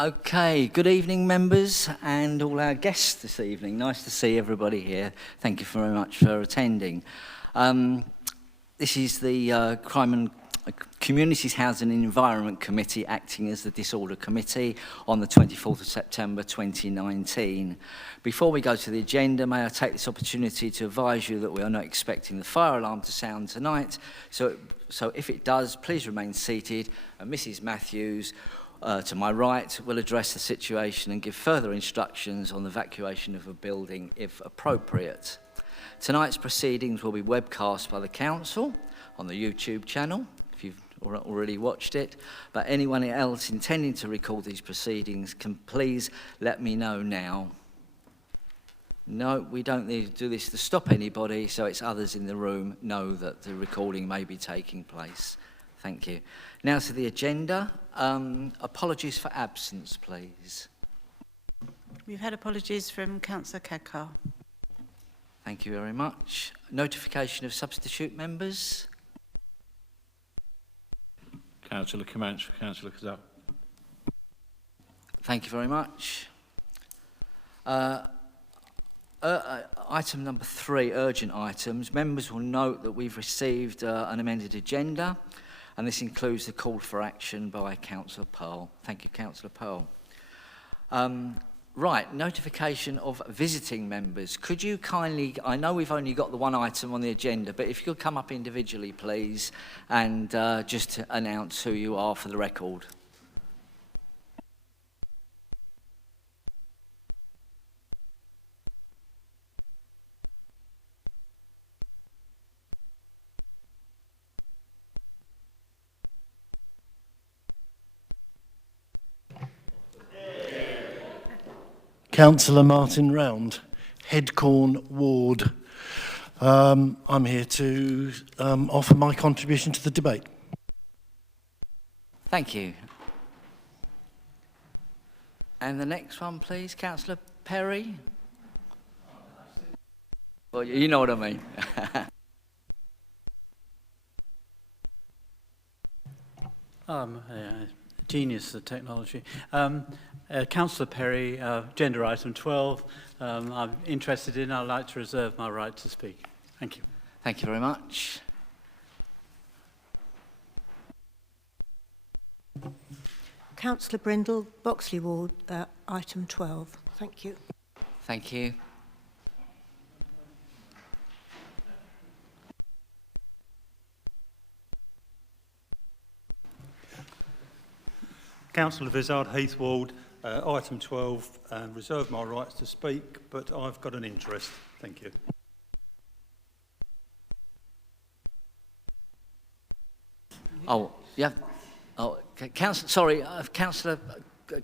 Okay, good evening members and all our guests this evening. Nice to see everybody here. Thank you very much for attending. This is the Crime and Communities Housing and Environment Committee acting as the Disorder Committee on the 24th of September 2019. Before we go to the agenda, may I take this opportunity to advise you that we are not expecting the fire alarm to sound tonight. So if it does, please remain seated, and Mrs. Matthews to my right will address the situation and give further instructions on the evacuation of a building if appropriate. Tonight's proceedings will be webcast by the Council on the YouTube channel, if you've already watched it, but anyone else intending to record these proceedings can please let me know now. No, we don't need to do this to stop anybody, so it's others in the room know that the recording may be taking place. Thank you. Now to the agenda. Apologies for absence, please. We've had apologies from Councillor Kakar. Thank you very much. Notification of substitute members. Councillor Comanche, Councillor Kazal. Thank you very much. Item number 3, urgent items. Members will note that we've received an amended agenda, and this includes the call for action by Councillor Pearl. Thank you, Councillor Pearl. Right, notification of visiting members. Could you kindly, I know we've only got the one item on the agenda, but if you could come up individually, please, and just announce who you are for the record. Councillor Martin Round, Headcorn Ward. I'm here to offer my contribution to the debate. Thank you. And the next one, please, Councillor Perry. Well, you know what I mean. Genius of technology. Councillor Perry, agenda item 12. I'm interested in, I'd like to reserve my right to speak. Thank you. Thank you very much. Councillor Brindle, Boxley Ward, item 12. Thank you. Thank you. Councillor Vizard, Heath Ward, item 12, reserve my rights to speak, but I've got an interest. Thank you. Oh, yeah. Oh, Councillor,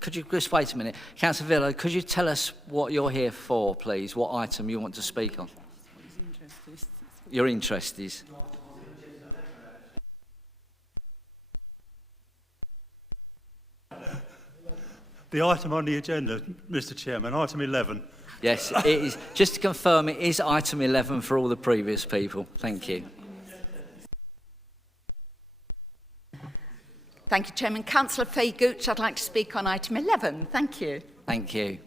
could you just wait a minute? Councillor Villa, could you tell us what you're here for, please? What item you want to speak on? Your interest is? The item on the agenda, Mr. Chairman, item 11. Yes, it is. Just to confirm, it is item 11 for all the previous people. Thank you. Thank you, Chairman. Councillor Faye Gooch, I'd like to speak on item 11. Thank you. Thank you.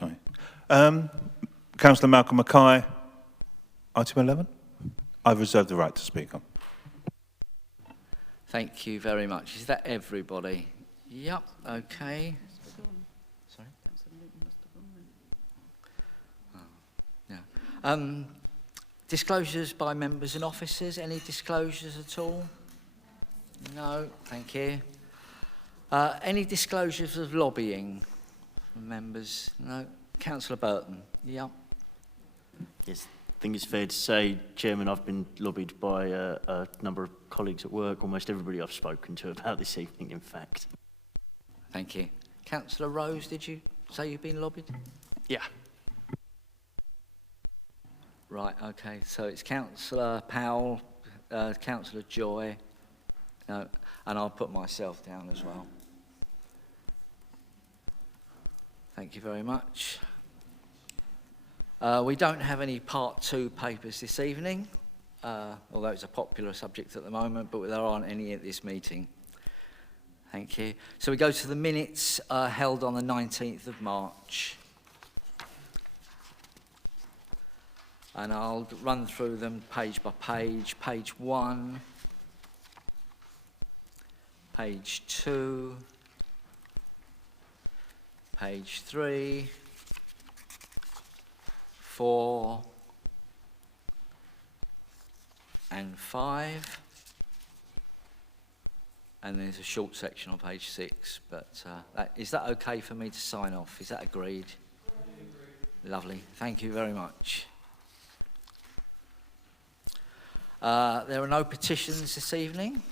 Sorry. Councillor Malcolm Mackay, item 11. I've reserved the right to speak on. Thank you very much. Is that everybody? Yep, okay. Sorry? Oh, yeah. Disclosures by members and officers. Any disclosures at all? No, thank you. Any disclosures of lobbying from members? No. Councillor Burton. Yep. Yes. I think it's fair to say, Chairman, I've been lobbied by a number of colleagues at work, almost everybody I've spoken to about this evening, in fact. Thank you. Councillor Rose, did you say you've been lobbied? Yeah. Right, okay. So it's Councillor Powell, Councillor Joy, and I'll put myself down as well. Thank you very much. We don't have any Part 2 papers this evening, although it's a popular subject at the moment, but there aren't any at this meeting. Thank you. So we go to the minutes held on the 19th of March. And I'll run through them page by page. Page 1, page 2, page 3, 4, and 5. And there's a short section on page 6, but is that okay for me to sign off? Is that agreed? Lovely. Thank you very much. There are no petitions this evening.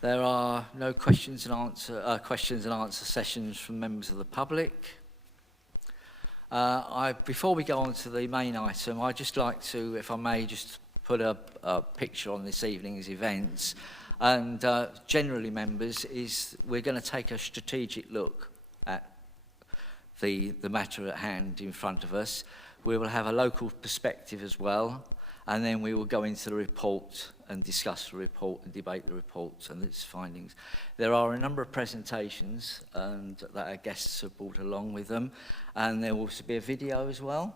There are no questions and answer sessions from members of the public. Before we go on to the main item, I'd just like to, if I may, just put a picture on this evening's events. And generally, members, we're going to take a strategic look at the matter at hand in front of us. We will have a local perspective as well, and then we will go into the report and discuss the report and debate the report and its findings. There are a number of presentations that our guests have brought along with them, and there will also be a video as well.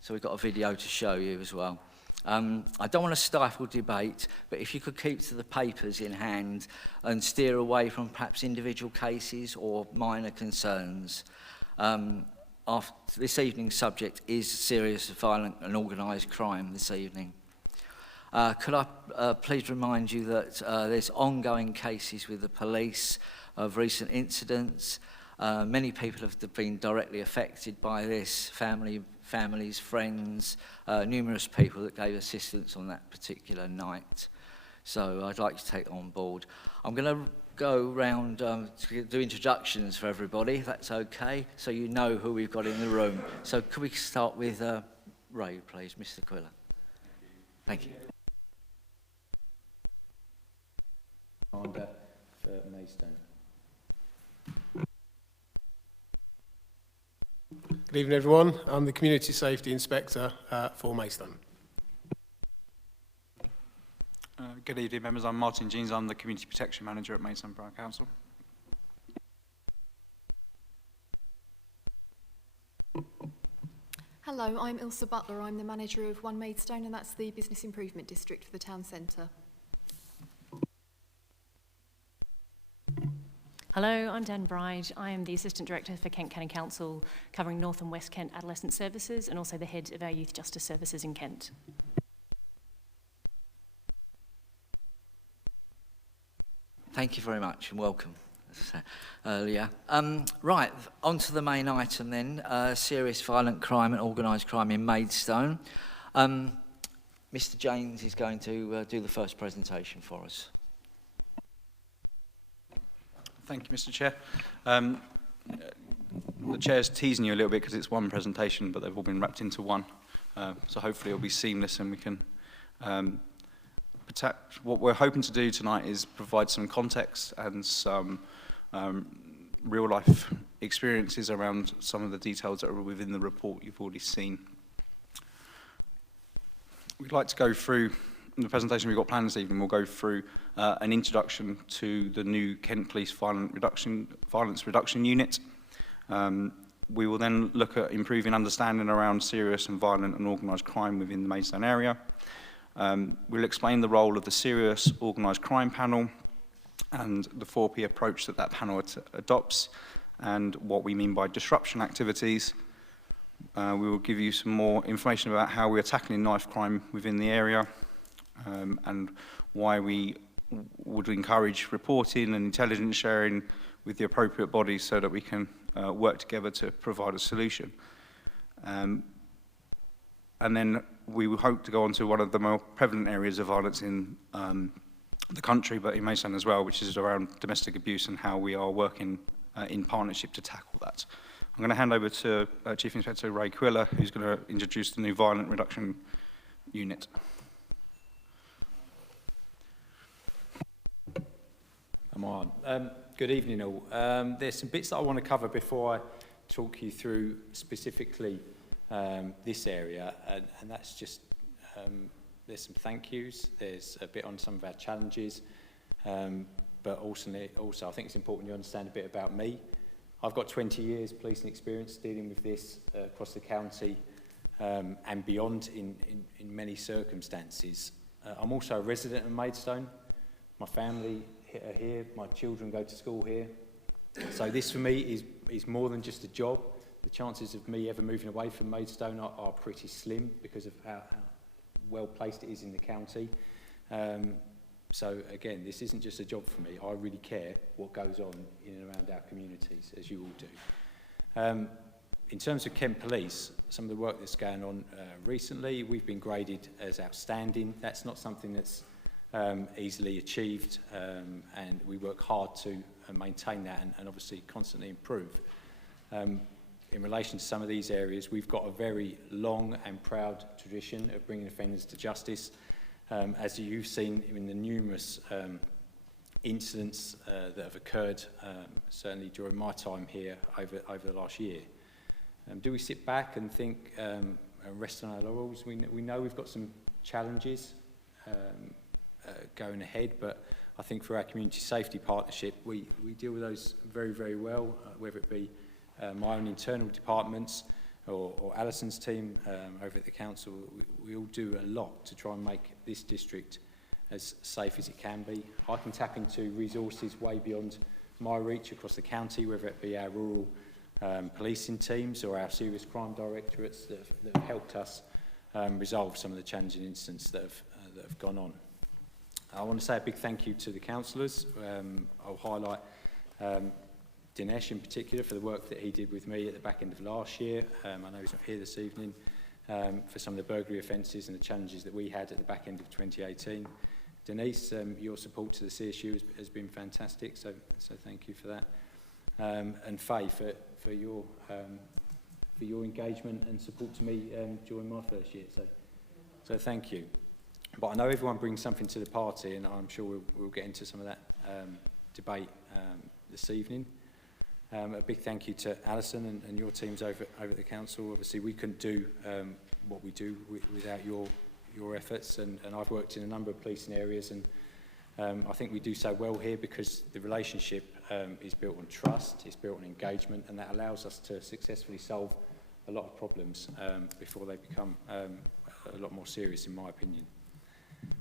So we've got a video to show you as well. I don't want to stifle debate, but if you could keep to the papers in hand and steer away from perhaps individual cases or minor concerns. This evening's subject is serious, violent and organised crime this evening. Could I please remind you that there's ongoing cases with the police of recent incidents. Many people have been directly affected by this, families, friends, numerous people that gave assistance on that particular night. So I'd like to take that on board. I'm going to go round to do introductions for everybody, if that's okay, so you know who we've got in the room. So could we start with Ray, please, Mr. Quiller. Thank you. Commander for Maidstone. Good evening, everyone. I'm the Community Safety Inspector for Maidstone. Good evening, members. I'm Martin Jeans. I'm the Community Protection Manager at Maidstone Borough Council. Hello, I'm Ilsa Butler. I'm the manager of One Maidstone, and that's the Business Improvement District for the town centre. Hello, I'm Dan Bride. I am the Assistant Director for Kent County Council, covering North and West Kent Adolescent Services, and also the head of our Youth Justice Services in Kent. Thank you very much and welcome. Earlier. Right, on to the main item then, serious violent crime and organised crime in Maidstone. Mr. James is going to do the first presentation for us. Thank you, Mr. Chair. The Chair's teasing you a little bit because it's one presentation, but they've all been wrapped into one. So hopefully it'll be seamless and we can what we're hoping to do tonight is provide some context and some real-life experiences around some of the details that are within the report you've already seen. We'd like to go through, in the presentation we've got planned this evening, we'll go through an introduction to the new Kent Police Violence Reduction Unit. We will then look at improving understanding around serious and violent and organised crime within the Maidstone area. We'll explain the role of the Serious Organised Crime Panel and the 4P approach that panel adopts and what we mean by disruption activities. We will give you some more information about how we are tackling knife crime within the area and why we would encourage reporting and intelligence sharing with the appropriate bodies so that we can work together to provide a solution. And then we will hope to go on to one of the more prevalent areas of violence in the country, but in Maidstone as well, which is around domestic abuse and how we are working in partnership to tackle that. I'm going to hand over to Chief Inspector Ray Quiller, who's going to introduce the new Violent Reduction Unit. I'm on. Good evening all. There's some bits that I want to cover before I talk you through specifically this area, and that's just, there's some thank yous, there's a bit on some of our challenges, but also I think it's important you understand a bit about me. I've got 20 years policing experience dealing with this across the county and beyond in many circumstances. I'm also a resident of Maidstone. My family are here, my children go to school here. So this for me is more than just a job. The chances of me ever moving away from Maidstone are pretty slim because of how well placed it is in the county. So again, this isn't just a job for me. I really care what goes on in and around our communities, as you all do. In terms of Kent Police, some of the work that's going on recently, we've been graded as outstanding. That's not something that's easily achieved, and we work hard to maintain that and obviously constantly improve. In relation to some of these areas, we've got a very long and proud tradition of bringing offenders to justice. As you've seen in the numerous incidents that have occurred, certainly during my time here over the last year. Do we sit back and think and rest on our laurels? We know we've got some challenges going ahead, but I think for our community safety partnership, we deal with those very, very well, whether it be my own internal departments or Alison's team over at the council. We all do a lot to try and make this district as safe as it can be. I can tap into resources way beyond my reach across the county, whether it be our rural policing teams or our serious crime directorates that have helped us resolve some of the challenging incidents that have gone on. I want to say a big thank you to the councillors. I'll highlight Dinesh in particular for the work that he did with me at the back end of last year. I know he's not here this evening, for some of the burglary offences and the challenges that we had at the back end of 2018. Denise, your support to the CSU has been fantastic, so thank you for that. And Faye for your engagement and support to me during my first year. So thank you. But I know everyone brings something to the party, and I'm sure we'll get into some of that debate this evening. A big thank you to Alison and your teams over at the council. Obviously, we couldn't do what we do without your efforts, and I've worked in a number of policing areas, and I think we do so well here because the relationship is built on trust, it's built on engagement, and that allows us to successfully solve a lot of problems before they become a lot more serious, in my opinion.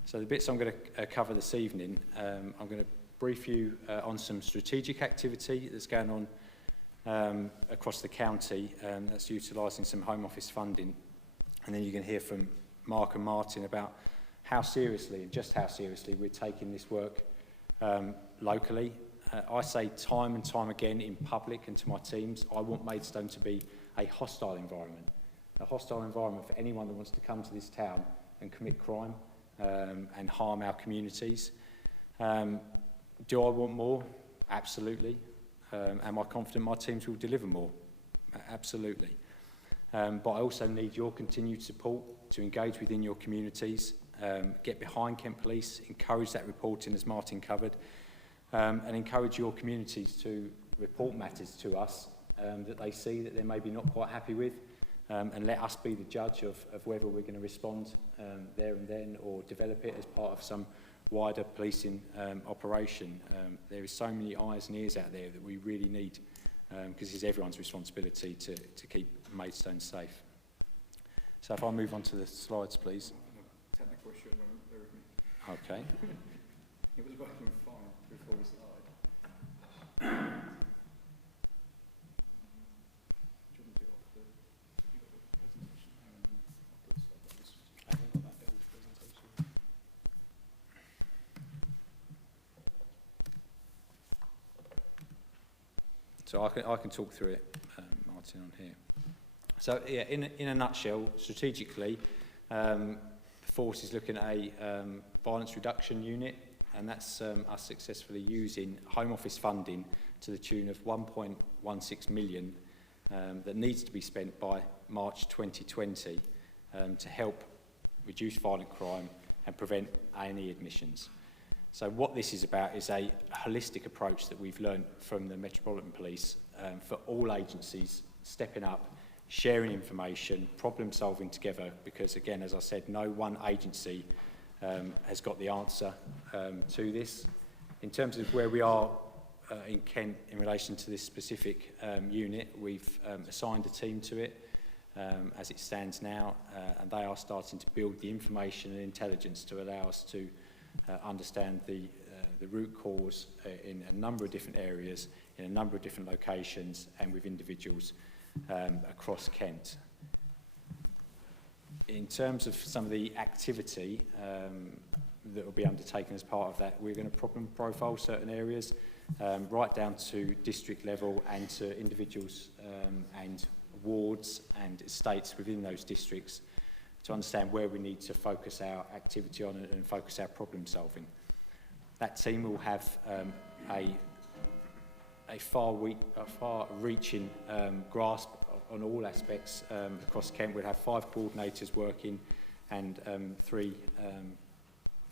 So the bits I'm going to cover this evening, I'm going to brief you on some strategic activity that's going on across the county, that's utilising some Home Office funding, and then you can hear from Mark and Martin about how seriously, and just how seriously, we're taking this work locally. I say time and time again in public and to my teams, I want Maidstone to be a hostile environment for anyone that wants to come to this town and commit crime and harm our communities. Do I want more? Absolutely. Am I confident my teams will deliver more? Absolutely. But I also need your continued support to engage within your communities, get behind Kent Police, encourage that reporting as Martin covered, and encourage your communities to report matters to us that they see that they're maybe not quite happy with, and let us be the judge of whether we're going to respond there and then or develop it as part of some wider policing operation. There is so many eyes and ears out there that we really need, because it's everyone's responsibility to keep Maidstone safe. So if I move on to the slides, please. Technical issue, bear with me. Okay. It was working fine before we started. So I can talk through it, Martin, on here. So yeah, in a nutshell, strategically, the force is looking at a violence reduction unit, and that's us successfully using Home Office funding to the tune of 1.16 million that needs to be spent by March 2020 to help reduce violent crime and prevent A&E admissions. So what this is about is a holistic approach that we've learned from the Metropolitan Police for all agencies stepping up, sharing information, problem solving together, because again, as I said, no one agency has got the answer to this. In terms of where we are in Kent in relation to this specific unit, we've assigned a team to it as it stands now, and they are starting to build the information and intelligence to allow us to understand the root cause in a number of different areas, in a number of different locations, and with individuals across Kent. In terms of some of the activity that will be undertaken as part of that, we're going to problem profile certain areas, right down to district level and to individuals and wards and estates within those districts to understand where we need to focus our activity on and focus our problem solving. That team will have a far-reaching grasp on all aspects across Kent. We'll have 5 coordinators working and 3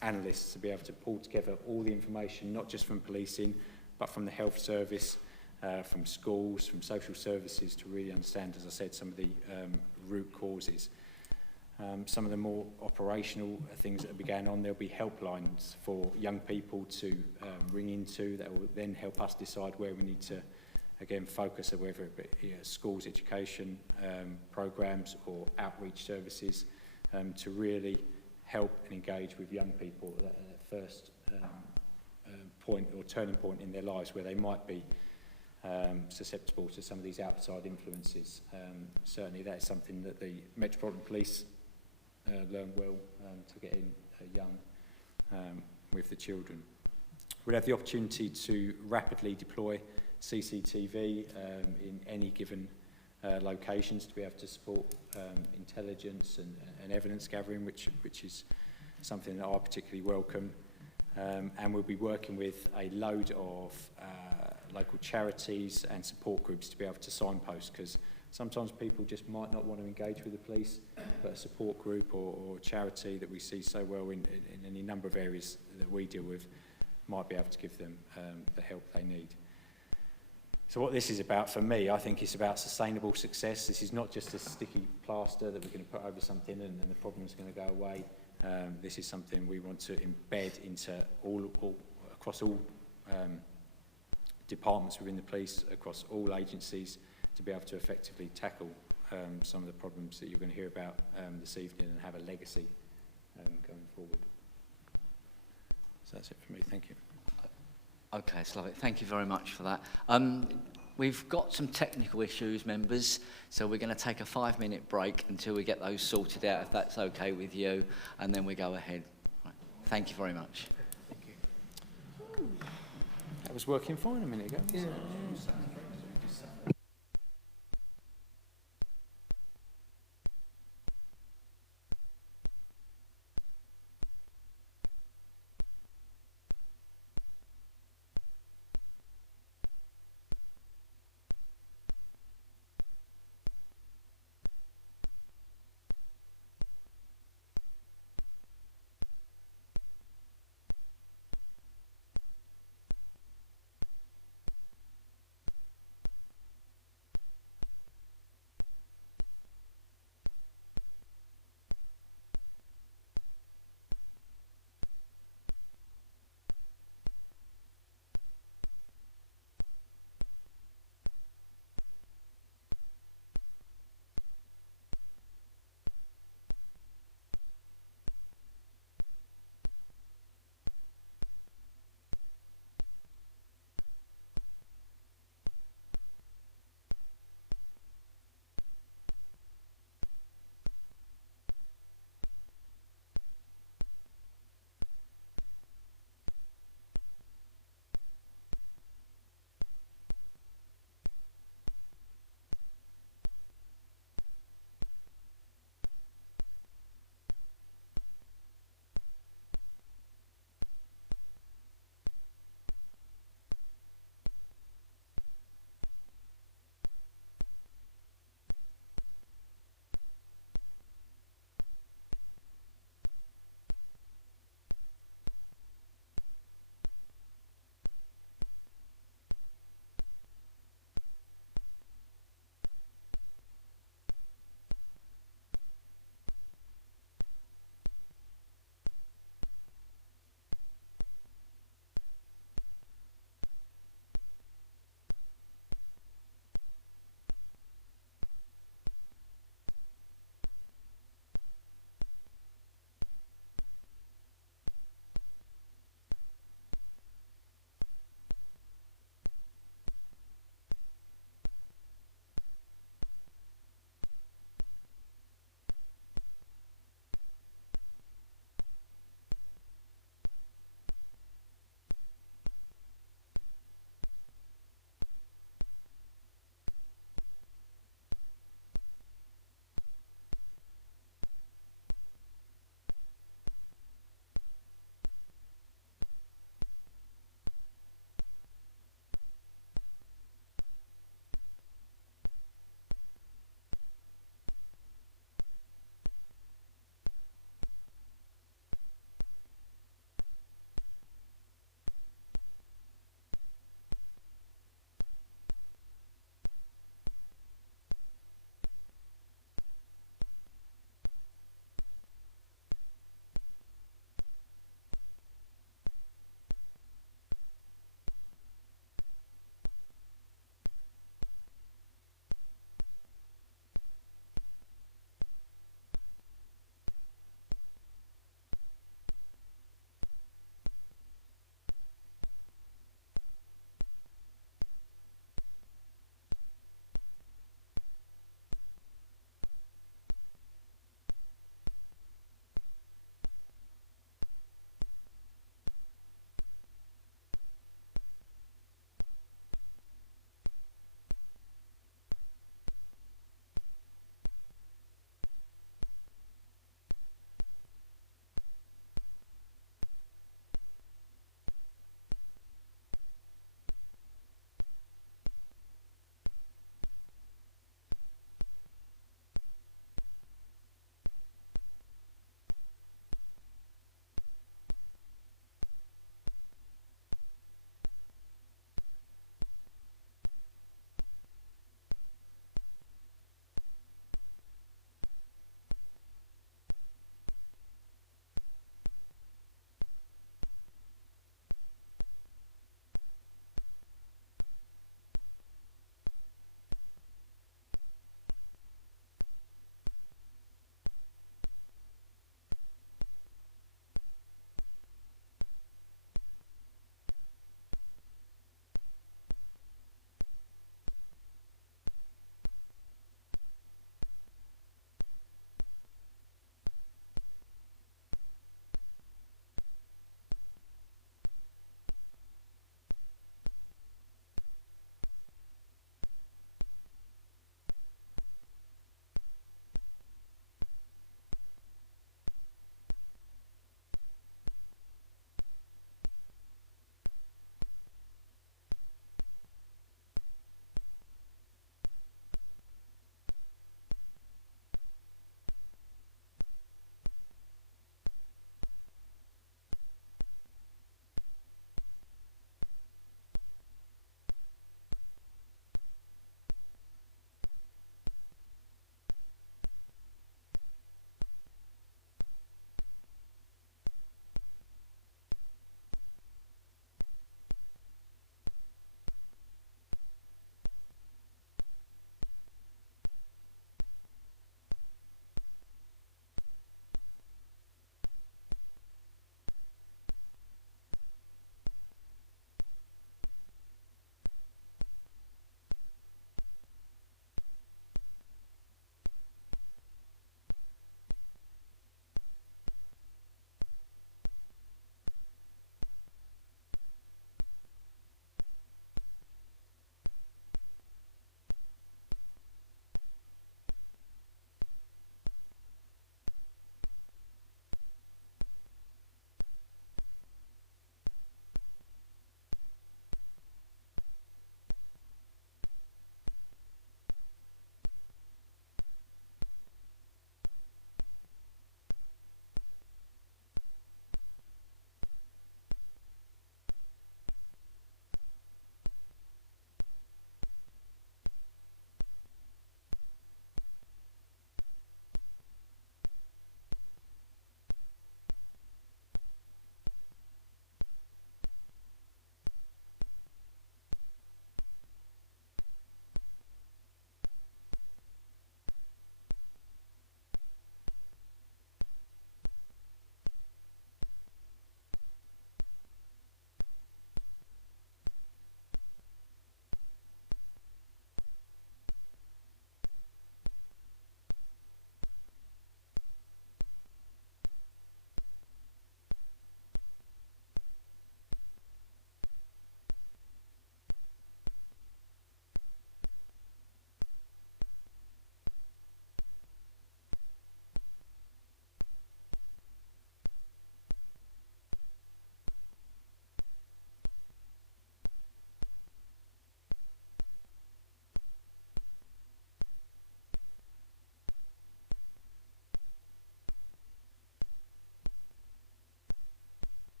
analysts to be able to pull together all the information, not just from policing, but from the health service, from schools, from social services, to really understand, as I said, some of the root causes. Some of the more operational things that will be going on, there'll be helplines for young people to ring into that will then help us decide where we need to, again, focus, whether it be schools, education programs or outreach services, to really help and engage with young people at that first point or turning point in their lives where they might be susceptible to some of these outside influences. Certainly that is something that the Metropolitan Police learn well to get in young with the children. We'll have the opportunity to rapidly deploy CCTV in any given locations to be able to support intelligence and evidence gathering, which is something that I particularly welcome. And we'll be working with a load of local charities and support groups to be able to signpost, because sometimes people just might not want to engage with the police, but a support group or charity that we see so well in any number of areas that we deal with might be able to give them the help they need. So what this is about for me, I think it's about sustainable success. This is not just a sticky plaster that we're going to put over something and the problem's going to go away. This is something we want to embed into across all departments within the police, across all agencies, to be able to effectively tackle some of the problems that you're going to hear about this evening and have a legacy going forward. So that's it for me. Thank you. Okay, it's lovely. Thank you very much for that. We've got some technical issues, members, so we're going to take a 5-minute break until we get those sorted out, if that's okay with you, and then we go ahead. Right. Thank you very much. Thank you. That was working fine a minute ago. Yeah.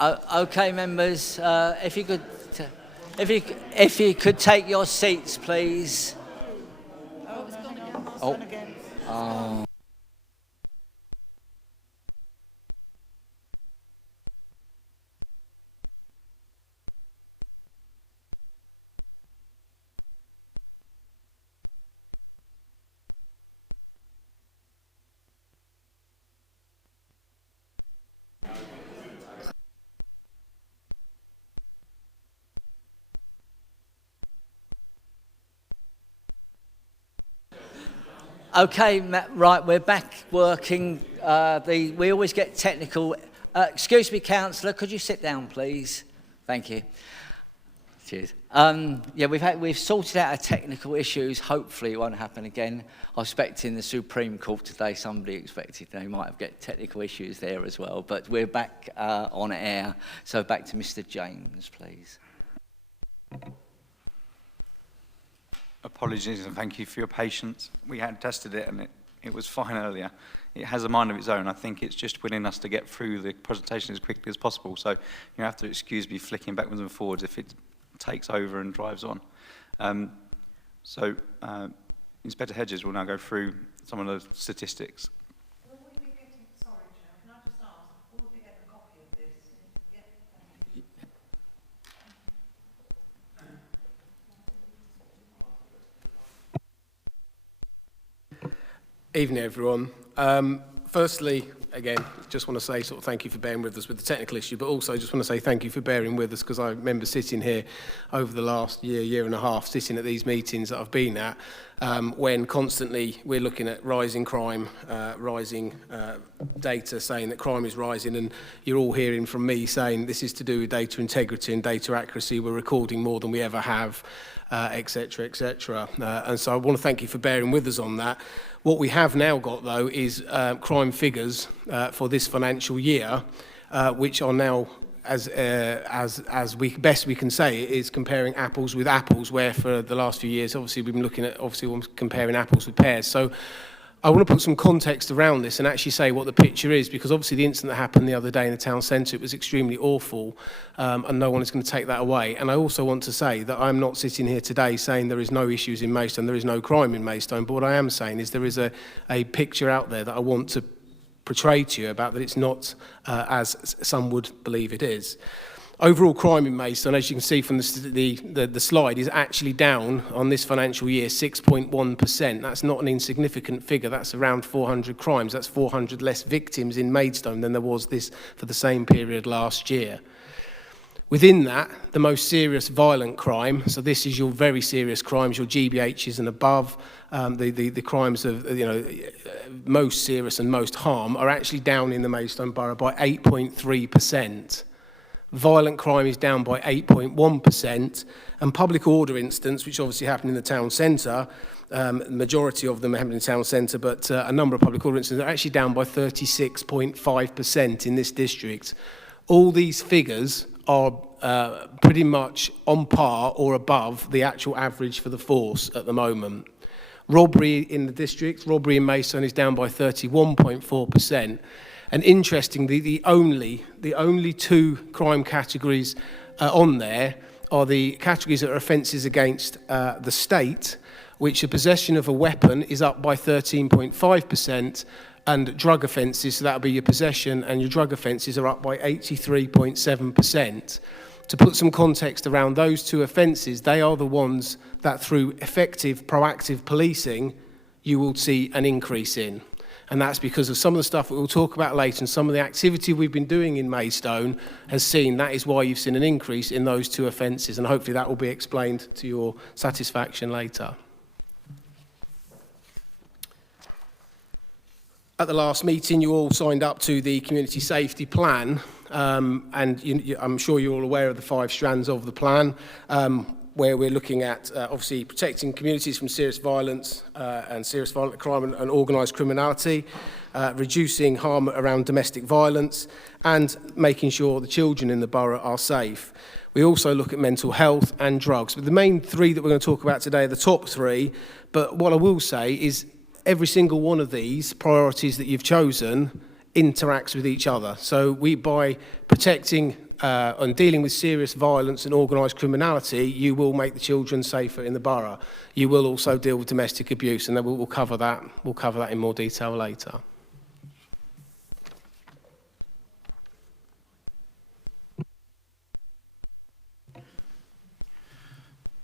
Okay, members, if you could take your seats, please. Oh, it's gone again. It's Oh. gone again. Oh. Okay, right, we're back working. We always get technical. Excuse me, Councillor, could you sit down, please? Thank you. Cheers. Yeah, we've sorted out our technical issues. Hopefully, it won't happen again. I was expecting the Supreme Court today. Somebody expected they might have got technical issues there as well. But we're back on air. So back to Mr. James, please. Apologies and thank you for your patience. We had tested it and it was fine earlier. It has a mind of its own. I think it's just willing us to get through the presentation as quickly as possible. So you have to excuse me flicking backwards and forwards if it takes over and drives on. Inspector Hedges will now go through some of the statistics. Evening, everyone. Firstly, again, just want to say thank you for bearing with us with the technical issue, but also just want to say thank you for bearing with us because I remember sitting here over the last year and a half, sitting at these meetings that I've been at, when constantly we're looking at rising crime, rising data saying that crime is rising, and you're all hearing from me saying this is to do with data integrity and data accuracy. We're recording more than we ever have, etc., etc. And so I want to thank you for bearing with us on that. What we have now got, though, is crime figures for this financial year, which are now, as best we can say, is comparing apples with apples, where for the last few years, obviously, we've been looking at, comparing apples with pears. So I want to put some context around this and actually say what the picture is, because obviously the incident that happened the other day in the town centre, it was extremely awful, and no one is going to take that away. And I also want to say that I'm not sitting here today saying there is no issues in Maidstone, there is no crime in Maidstone, but what I am saying is there is a picture out there that I want to portray to you about that it's not as some would believe it is. Overall crime in Maidstone, as you can see from the slide, is actually down on this financial year 6.1%. That's not an insignificant figure. That's around 400 crimes. That's 400 less victims in Maidstone than there was for the same period last year. Within that, the most serious violent crime, so this is your very serious crimes, your GBHs and above, the crimes of most serious and most harm, are actually down in the Maidstone Borough by 8.3%. Violent crime is down by 8.1%, and public order incidents, which obviously happened in the town centre, the majority of them happened in the town centre, but a number of public order incidents are actually down by 36.5% in this district. All these figures are pretty much on par or above the actual average for the force at the moment. Robbery in the district, robbery in Maidstone is down by 31.4%. And interestingly, the only two crime categories on there are the categories that are offences against the state, which the possession of a weapon is up by 13.5%, and drug offences, so that will be your possession and your drug offences, are up by 83.7%. To put some context around those two offences, they are the ones that through effective proactive policing you will see an increase in. And that's because of some of the stuff that we'll talk about later, and some of the activity we've been doing in Maidstone has seen that is why you've seen an increase in those two offences, and hopefully that will be explained to your satisfaction later. At the last meeting, you all signed up to the community safety plan, and I'm sure you're all aware of the 5 strands of the plan, where we're looking at obviously protecting communities from serious violence and serious violent crime and organised criminality, reducing harm around domestic violence, and making sure the children in the borough are safe. We also look at mental health and drugs. But the main 3 that we're going to talk about today are the top 3, but what I will say is every single one of these priorities that you've chosen interacts with each other. So by protecting on dealing with serious violence and organised criminality, you will make the children safer in the borough. You will also deal with domestic abuse, and then we'll cover that. We'll cover that in more detail later.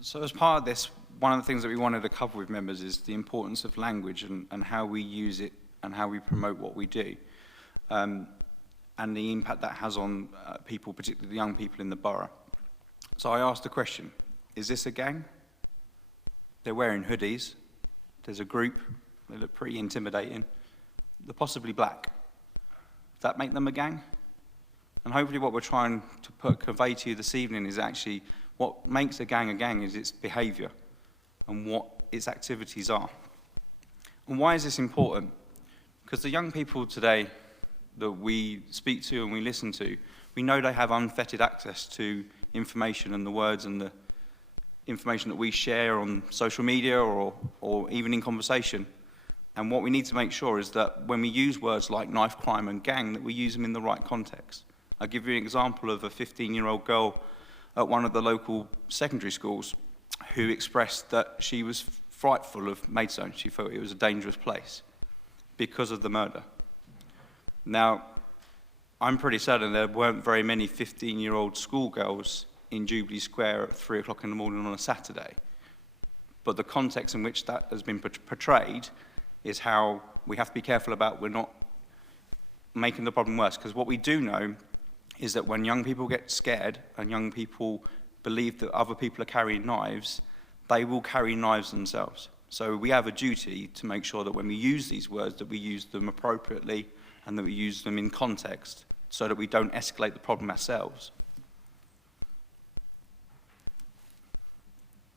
So as part of this, one of the things that we wanted to cover with members is the importance of language and how we use it and how we promote what we do. And the impact that has on people, particularly the young people in the borough. So I asked the question, is this a gang? They're wearing hoodies. There's a group. They look pretty intimidating. They're possibly black. Does that make them a gang? And hopefully what we're trying to convey to you this evening is actually what makes a gang is its behaviour and what its activities are. And why is this important? Because the young people today that we speak to and we listen to, we know they have unfettered access to information and the words and the information that we share on social media or even in conversation. And what we need to make sure is that when we use words like knife crime and gang, that we use them in the right context. I'll give you an example of a 15-year-old girl at one of the local secondary schools who expressed that she was frightful of Maidstone. She felt it was a dangerous place because of the murder. Now, I'm pretty certain there weren't very many 15-year-old schoolgirls in Jubilee Square at 3 o'clock in the morning on a Saturday. But the context in which that has been portrayed is how we have to be careful about we're not making the problem worse. Because what we do know is that when young people get scared and young people believe that other people are carrying knives, they will carry knives themselves. So we have a duty to make sure that when we use these words, that we use them appropriately and that we use them in context so that we don't escalate the problem ourselves.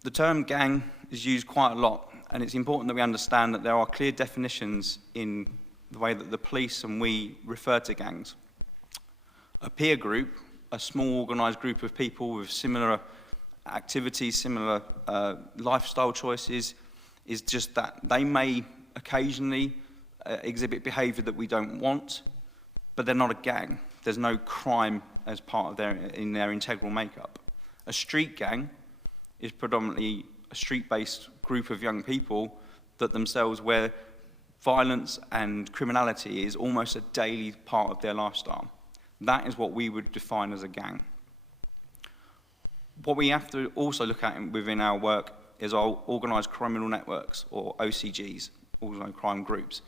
The term gang is used quite a lot, and it's important that we understand that there are clear definitions in the way that the police and we refer to gangs. A peer group, a small organised group of people with similar activities, similar lifestyle choices, is just that. They may occasionally exhibit behaviour that we don't want, but they're not a gang. There's no crime as part of their integral makeup. A street gang is predominantly a street-based group of young people that themselves where violence and criminality is almost a daily part of their lifestyle. That is what we would define as a gang. What we have to also look at within our work is our organised criminal networks, or OCGs, organised crime groups.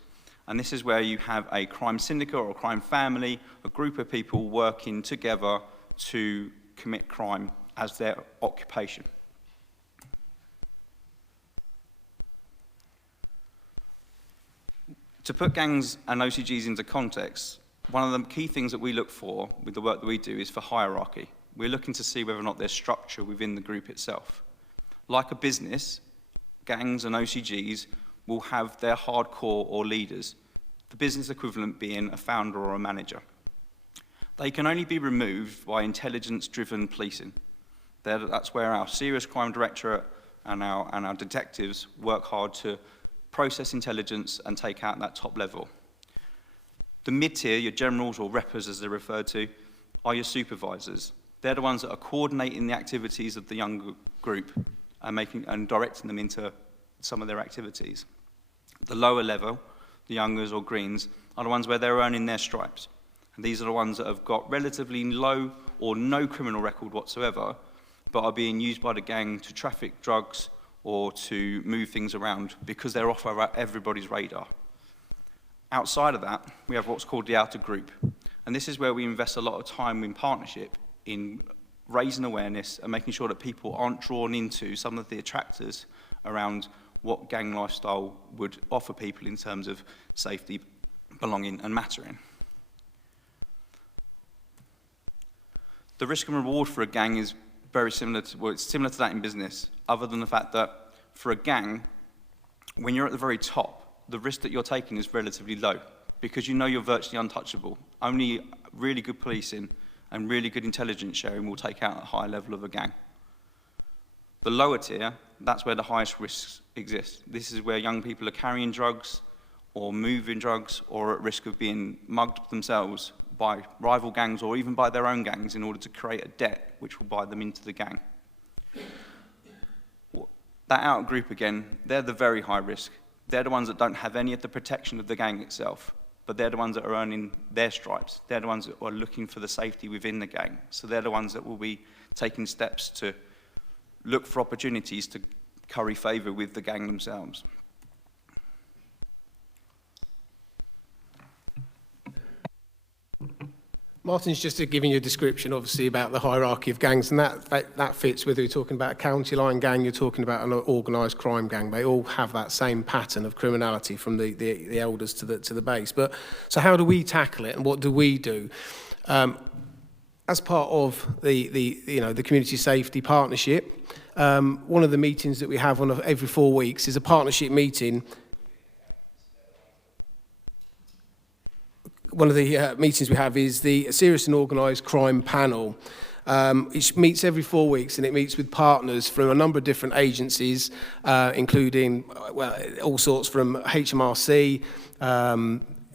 And this is where you have a crime syndicate or a crime family, a group of people working together to commit crime as their occupation. To put gangs and OCGs into context, one of the key things that we look for with the work that we do is for hierarchy. We're looking to see whether or not there's structure within the group itself. Like a business, gangs and OCGs will have their hardcore or leaders, the business equivalent being a founder or a manager. They can only be removed by intelligence-driven policing. That's where our serious crime directorate and our detectives work hard to process intelligence and take out that top level. The mid-tier, your generals or reppers as they're referred to, are your supervisors. They're the ones that are coordinating the activities of the young group and directing them into some of their activities. The lower level, the youngers or greens, are the ones where they're earning their stripes. And these are the ones that have got relatively low or no criminal record whatsoever, but are being used by the gang to traffic drugs or to move things around because they're off everybody's radar. Outside of that, we have what's called the outer group. And this is where we invest a lot of time in partnership in raising awareness and making sure that people aren't drawn into some of the attractors around what gang lifestyle would offer people in terms of safety, belonging, and mattering. The risk and reward for a gang is very similar to, well, it's similar to that in business, other than the fact that for a gang, when you're at the very top, the risk that you're taking is relatively low because you know you're virtually untouchable. Only really good policing and really good intelligence sharing will take out a high level of a gang. The lower tier, that's where the highest risks exist. This is where young people are carrying drugs or moving drugs or at risk of being mugged themselves by rival gangs or even by their own gangs in order to create a debt which will buy them into the gang. That out group again, they're the very high risk. They're the ones that don't have any of the protection of the gang itself, but they're the ones that are earning their stripes. They're the ones that are looking for the safety within the gang. So they're the ones that will be taking steps to look for opportunities to curry favour with the gang themselves. Martin's just giving you a description, obviously, about the hierarchy of gangs, and that fits whether you're talking about a county line gang, you're talking about an organised crime gang. They all have that same pattern of criminality from the elders to the base. But so how do we tackle it, and what do we do? As part of the community safety partnership, one of the meetings that we have on every 4 weeks is a partnership meeting. One of the meetings we have is the Serious and Organised Crime Panel. It meets every 4 weeks, and it meets with partners from a number of different agencies, including all sorts from HMRC.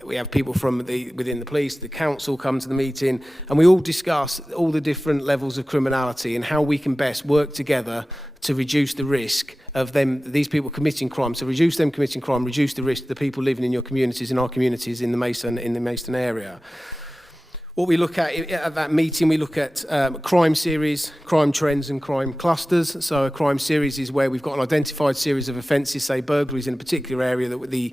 We have people from within the police, the council come to the meeting, and we all discuss all the different levels of criminality and how we can best work together to reduce the risk of these people committing crime. So reduce them committing crime, reduce the risk of the people living in your communities, in our communities in the Maidstone area. What we look at that meeting, we look at crime series, crime trends and crime clusters. So a crime series is where we've got an identified series of offences, say burglaries in a particular area, that with the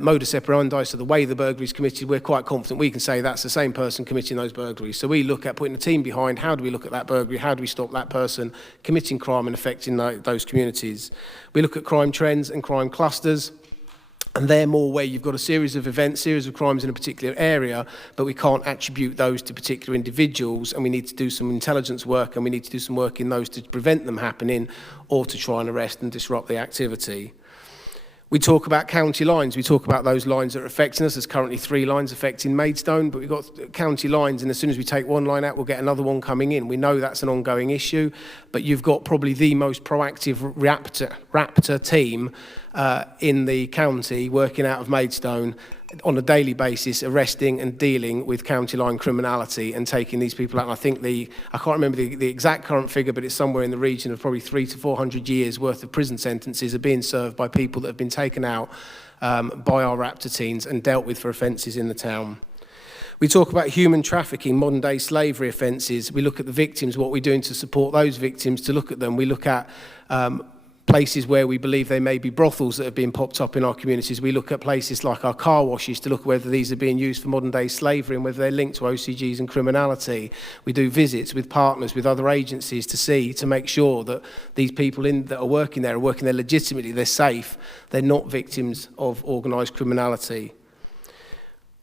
modus operandi, so the way the burglary is committed, we're quite confident we can say that's the same person committing those burglaries. So we look at putting a team behind, how do we look at that burglary, how do we stop that person committing crime and affecting those communities. We look at crime trends and crime clusters. And they're more where you've got a series of events, series of crimes in a particular area, but we can't attribute those to particular individuals, and we need to do some intelligence work, and we need to do some work in those to prevent them happening or to try and arrest and disrupt the activity. We talk about county lines. We talk about those lines that are affecting us. There's currently 3 lines affecting Maidstone, but we've got county lines, and as soon as we take one line out, we'll get another one coming in. We know that's an ongoing issue, but you've got probably the most proactive raptor team in the county working out of Maidstone on a daily basis, arresting and dealing with county line criminality and taking these people out. And I think I can't remember the exact current figure, but it's somewhere in the region of probably 300 to 400 years worth of prison sentences are being served by people that have been taken out by our raptor teams and dealt with for offences in the town. We talk about human trafficking, modern day slavery offences. We look at the victims, what we're doing to support those victims, to look at them. We look at places where we believe there may be brothels that have been popped up in our communities. We look at places like our car washes to look at whether these are being used for modern day slavery and whether they're linked to OCGs and criminality. We do visits with partners, with other agencies to make sure that these people that are working there legitimately, they're safe, they're not victims of organised criminality.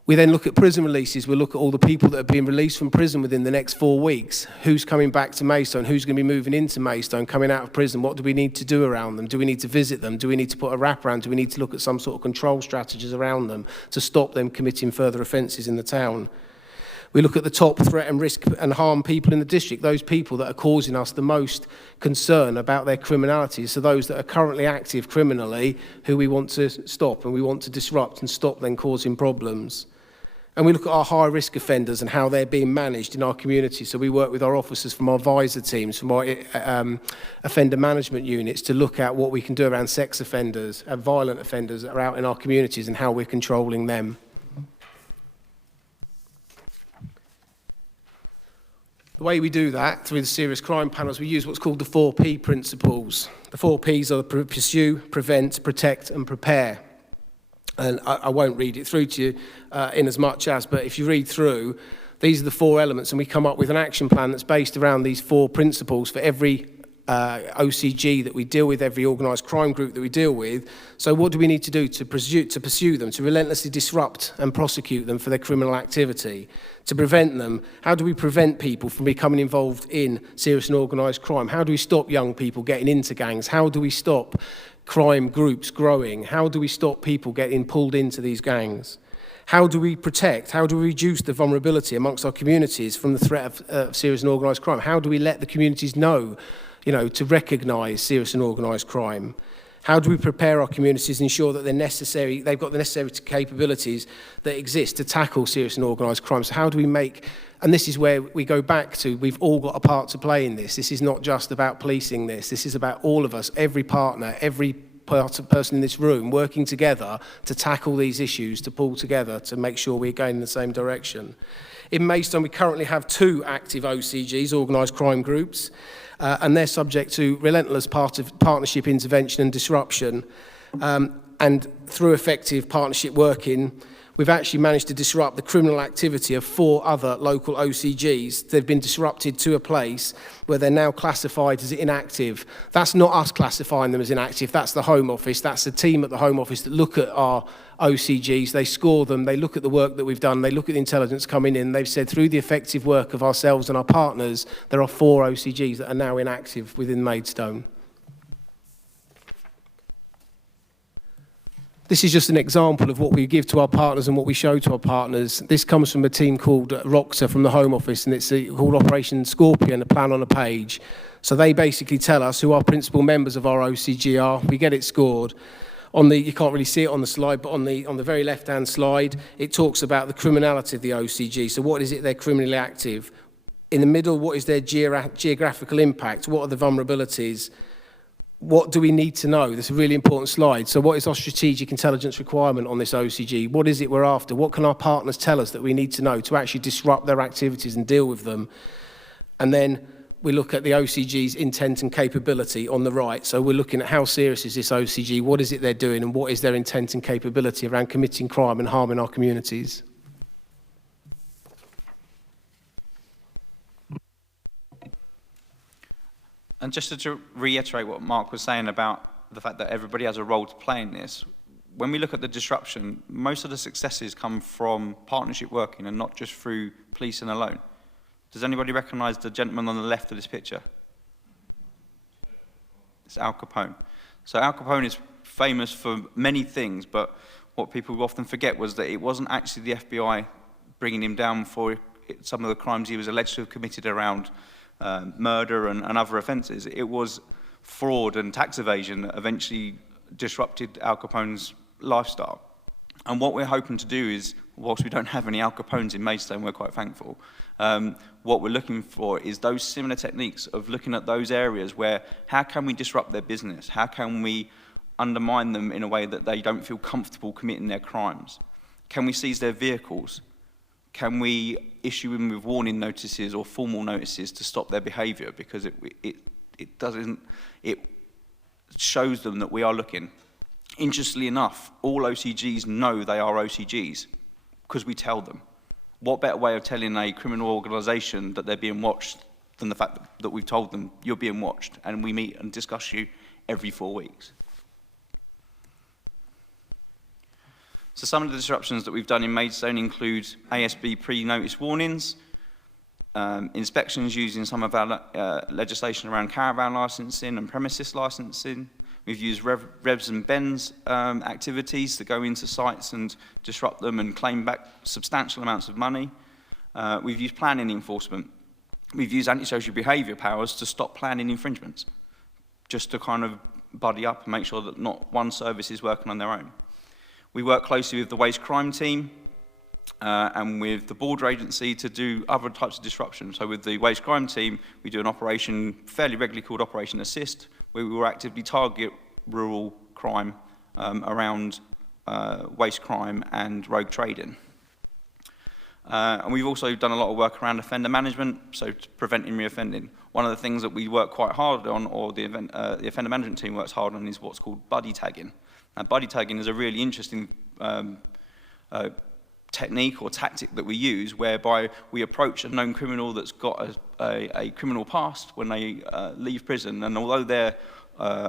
We then look at prison releases. We'll look at all the people that have been released from prison within the next 4 weeks. Who's coming back to Maidstone? Who's going to be moving into Maidstone, coming out of prison? What do we need to do around them? Do we need to visit them? Do we need to put a wraparound? Do we need to look at some sort of control strategies around them to stop them committing further offences in the town? We look at the top threat and risk and harm people in the district, those people that are causing us the most concern about their criminality. So those that are currently active criminally, who we want to stop and we want to disrupt and stop them causing problems. And we look at our high-risk offenders and how they're being managed in our community. So we work with our officers from our visor teams, from our offender management units to look at what we can do around sex offenders and violent offenders that are out in our communities and how we're controlling them. The way we do that through the serious crime panels, we use what's called the 4P principles. The 4Ps are pursue, prevent, protect and prepare. And I won't read it through to you in as much as, but if you read through, these are the 4 elements, and we come up with an action plan that's based around these 4 principles for every OCG that we deal with, every organised crime group that we deal with. So what do we need to do to pursue them, to relentlessly disrupt and prosecute them for their criminal activity? To prevent them, how do we prevent people from becoming involved in serious and organised crime? How do we stop young people getting into gangs? How do we stop crime groups growing? How do we stop people getting pulled into these gangs? How do we protect? How do we reduce the vulnerability amongst our communities from the threat of serious and organised crime? How do we let the communities know, to recognise serious and organised crime? How do we prepare our communities and ensure that they've got the necessary capabilities that exist to tackle serious and organised crime? So how do we make, and this is where we go back to, we've all got a part to play in this. This is not just about policing this. This is about all of us, every partner, every person in this room working together to tackle these issues, to pull together, to make sure we're going in the same direction. In Maidstone, we currently have 2 active OCGs, organised crime groups, and they're subject to relentless partnership intervention and disruption. And through effective partnership working, we've actually managed to disrupt the criminal activity of 4 other local OCGs. They've been disrupted to a place where they're now classified as inactive. That's not us classifying them as inactive, that's the Home Office, that's the team at the Home Office that look at our OCGs, they score them, they look at the work that we've done, they look at the intelligence coming in, they've said through the effective work of ourselves and our partners, there are 4 OCGs that are now inactive within Maidstone. This is just an example of what we give to our partners and what we show to our partners. This comes from a team called ROCTA from the Home Office, and it's called Operation Scorpion, a plan on a page. So they basically tell us who our principal members of our OCG are. We get it scored. You can't really see it on the slide, but on the very left-hand slide, it talks about the criminality of the OCG. So what is it they're criminally active? In the middle, what is their geographical impact? What are the vulnerabilities? What do we need to know? That's a really important slide. So what is our strategic intelligence requirement on this OCG? What is it we're after? What can our partners tell us that we need to know to actually disrupt their activities and deal with them? And then we look at the OCG's intent and capability on the right. So we're looking at how serious is this OCG, what is it they're doing, and what is their intent and capability around committing crime and harming our communities. And just to reiterate what Mark was saying about the fact that everybody has a role to play in this, when we look at the disruption, most of the successes come from partnership working and not just through policing alone. Does anybody recognise the gentleman on the left of this picture? It's Al Capone. So Al Capone is famous for many things, but what people often forget was that it wasn't actually the FBI bringing him down for some of the crimes he was alleged to have committed around murder and other offences. It was fraud and tax evasion that eventually disrupted Al Capone's lifestyle. And what we're hoping to do is, whilst we don't have any Al Capones in Maidstone, we're quite thankful, what we're looking for is those similar techniques of looking at those areas where, how can we disrupt their business? How can we undermine them in a way that they don't feel comfortable committing their crimes? Can we seize their vehicles? Can we issue them with warning notices or formal notices to stop their behaviour? Because it shows them that we are looking. Interestingly enough, all OCGs know they are OCGs because we tell them. What better way of telling a criminal organisation that they're being watched than the fact that we've told them you're being watched, and we meet and discuss you every 4 weeks. So some of the disruptions that we've done in Maidstone include ASB pre-notice warnings, inspections using some of our legislation around caravan licensing and premises licensing. We've used revs and bends activities to go into sites and disrupt them and claim back substantial amounts of money. We've used planning enforcement. We've used antisocial behaviour powers to stop planning infringements, just to kind of buddy up and make sure that not one service is working on their own. We work closely with the waste crime team and with the border agency to do other types of disruption. So with the waste crime team, we do an operation fairly regularly called Operation Assist, where we will actively target rural crime around waste crime and rogue trading. And we've also done a lot of work around offender management, so preventing reoffending. One of the things that we work quite hard on, or the offender management team works hard on, is what's called buddy tagging. Now, buddy tagging is a really interesting technique or tactic that we use, whereby we approach a known criminal that's got a criminal past when they leave prison, and although their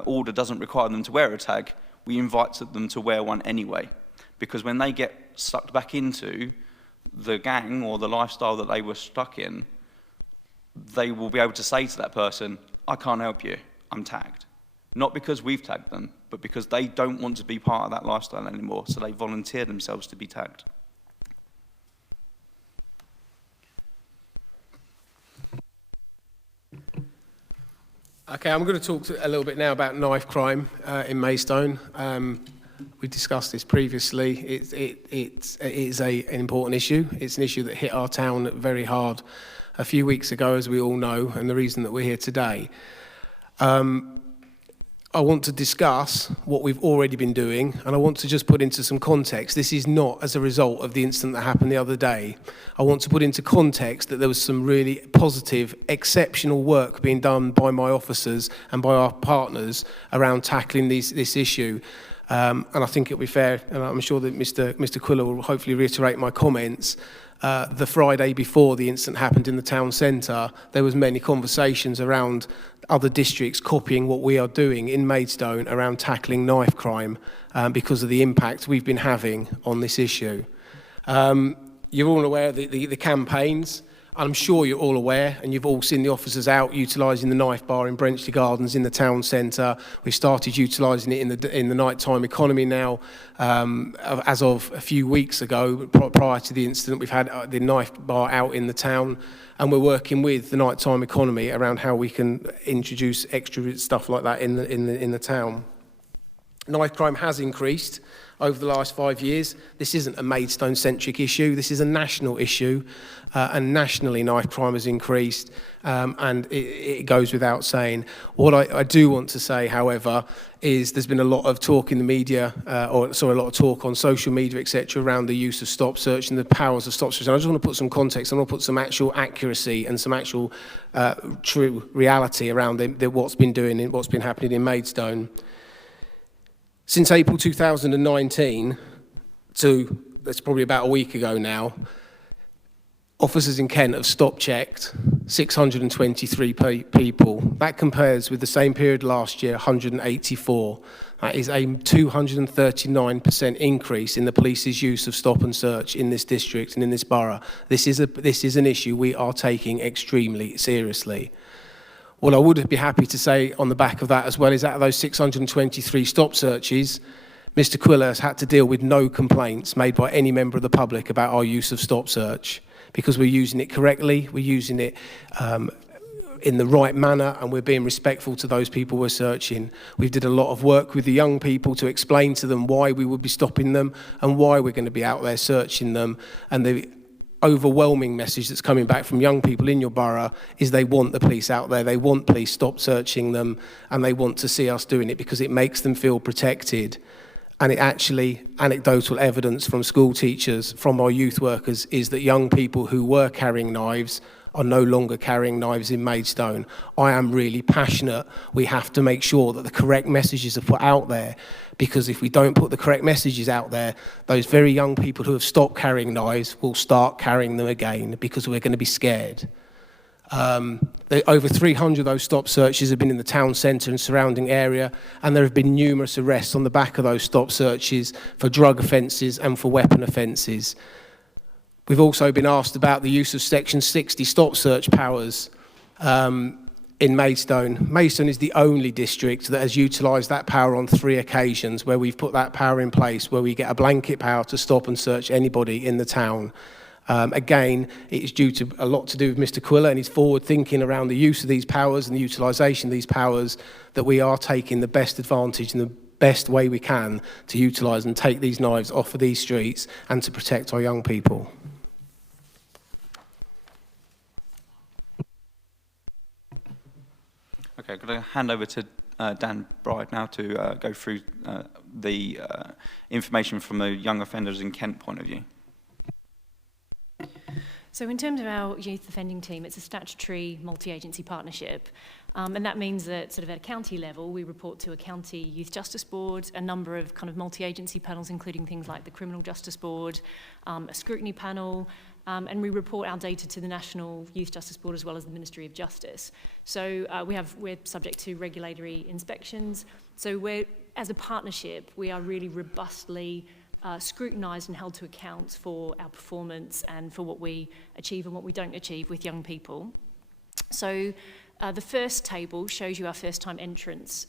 order doesn't require them to wear a tag, we invite them to wear one anyway. Because when they get sucked back into the gang or the lifestyle that they were stuck in, they will be able to say to that person, I can't help you, I'm tagged. Not because we've tagged them, but because they don't want to be part of that lifestyle anymore, so they volunteer themselves to be tagged. Okay, I'm going to talk a little bit now about knife crime in Maidstone. We discussed this previously. It is an important issue. It's an issue that hit our town very hard a few weeks ago, as we all know, and the reason that we're here today. I want to discuss what we've already been doing, and I want to just put into some context. This is not as a result of the incident that happened the other day. I want to put into context that there was some really positive, exceptional work being done by my officers and by our partners around tackling this issue. And I think it'll be fair, and I'm sure that Mr. Quiller will hopefully reiterate my comments. The Friday before the incident happened in the town centre, there was many conversations around other districts copying what we are doing in Maidstone around tackling knife crime because of the impact we've been having on this issue. You're all aware of the campaigns. I'm sure you're all aware, and you've all seen the officers out utilising the knife bar in Brenchley Gardens in the town centre. We've started utilising it in the nighttime economy now. As of a few weeks ago, prior to the incident, we've had the knife bar out in the town, and we're working with the nighttime economy around how we can introduce extra stuff like that in the town. Knife crime has increased over the last 5 years. This isn't a Maidstone-centric issue. This is a national issue, and nationally knife crime has increased, and it goes without saying. What I do want to say, however, is there's been a lot of talk in the media, a lot of talk on social media, etc., around the use of stop search and the powers of stop search. And I just want to put some context, I want to put some actual accuracy and some actual true reality around what's been happening in Maidstone. Since April 2019, that's probably about a week ago now, officers in Kent have stop-checked 623 people. That compares with the same period last year, 184. That is a 239% increase in the police's use of stop and search in this district and in this borough. This is an issue we are taking extremely seriously. What I would be happy to say on the back of that as well is out of those 623 stop searches, Mr. Quiller has had to deal with no complaints made by any member of the public about our use of stop search, because we're using it correctly, we're using it in the right manner, and we're being respectful to those people we're searching. We've did a lot of work with the young people to explain to them why we would be stopping them and why we're going to be out there searching them, and the overwhelming message that's coming back from young people in your borough is they want the police out there, they want police stop searching them, and they want to see us doing it because it makes them feel protected. And it actually, anecdotal evidence from school teachers, from our youth workers, is that young people who were carrying knives are no longer carrying knives in Maidstone. I am really passionate. We have to make sure that the correct messages are put out there, because if we don't put the correct messages out there, those very young people who have stopped carrying knives will start carrying them again because we're going to be scared. Over 300 of those stop searches have been in the town centre and surrounding area, and there have been numerous arrests on the back of those stop searches for drug offences and for weapon offences. We've also been asked about the use of Section 60 stop search powers in Maidstone. Maidstone is the only district that has utilised that power on 3 occasions where we've put that power in place, where we get a blanket power to stop and search anybody in the town. Again, it is due to a lot to do with Mr. Quiller and his forward thinking around the use of these powers and the utilisation of these powers, that we are taking the best advantage and the best way we can to utilise and take these knives off of these streets and to protect our young people. Okay, I'm going to hand over to Dan Bride now to go through the information from a young offenders in Kent point of view. So in terms of our youth offending team, it's a statutory multi-agency partnership. And that means that sort of at a county level, we report to a county youth justice board, a number of kind of multi-agency panels, including things like the Criminal Justice Board, a scrutiny panel, and we report our data to the National Youth Justice Board as well as the Ministry of Justice. So we're subject to regulatory inspections. So as a partnership, we are really robustly scrutinised and held to account for our performance and for what we achieve and what we don't achieve with young people. So the first table shows you our first-time entrants.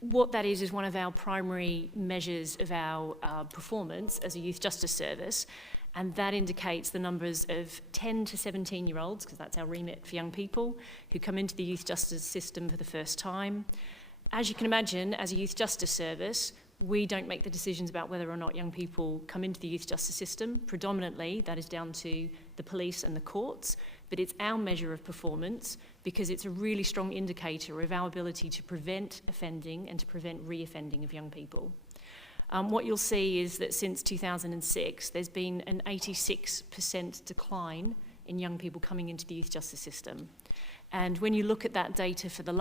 What that is one of our primary measures of our performance as a youth justice service. And that indicates the numbers of 10 to 17-year-olds, because that's our remit for young people, who come into the youth justice system for the first time. As you can imagine, as a youth justice service, we don't make the decisions about whether or not young people come into the youth justice system. Predominantly, that is down to the police and the courts, but it's our measure of performance because it's a really strong indicator of our ability to prevent offending and to prevent re-offending of young people. What you'll see is that since 2006, there's been an 86% decline in young people coming into the youth justice system. And when you look at that data for the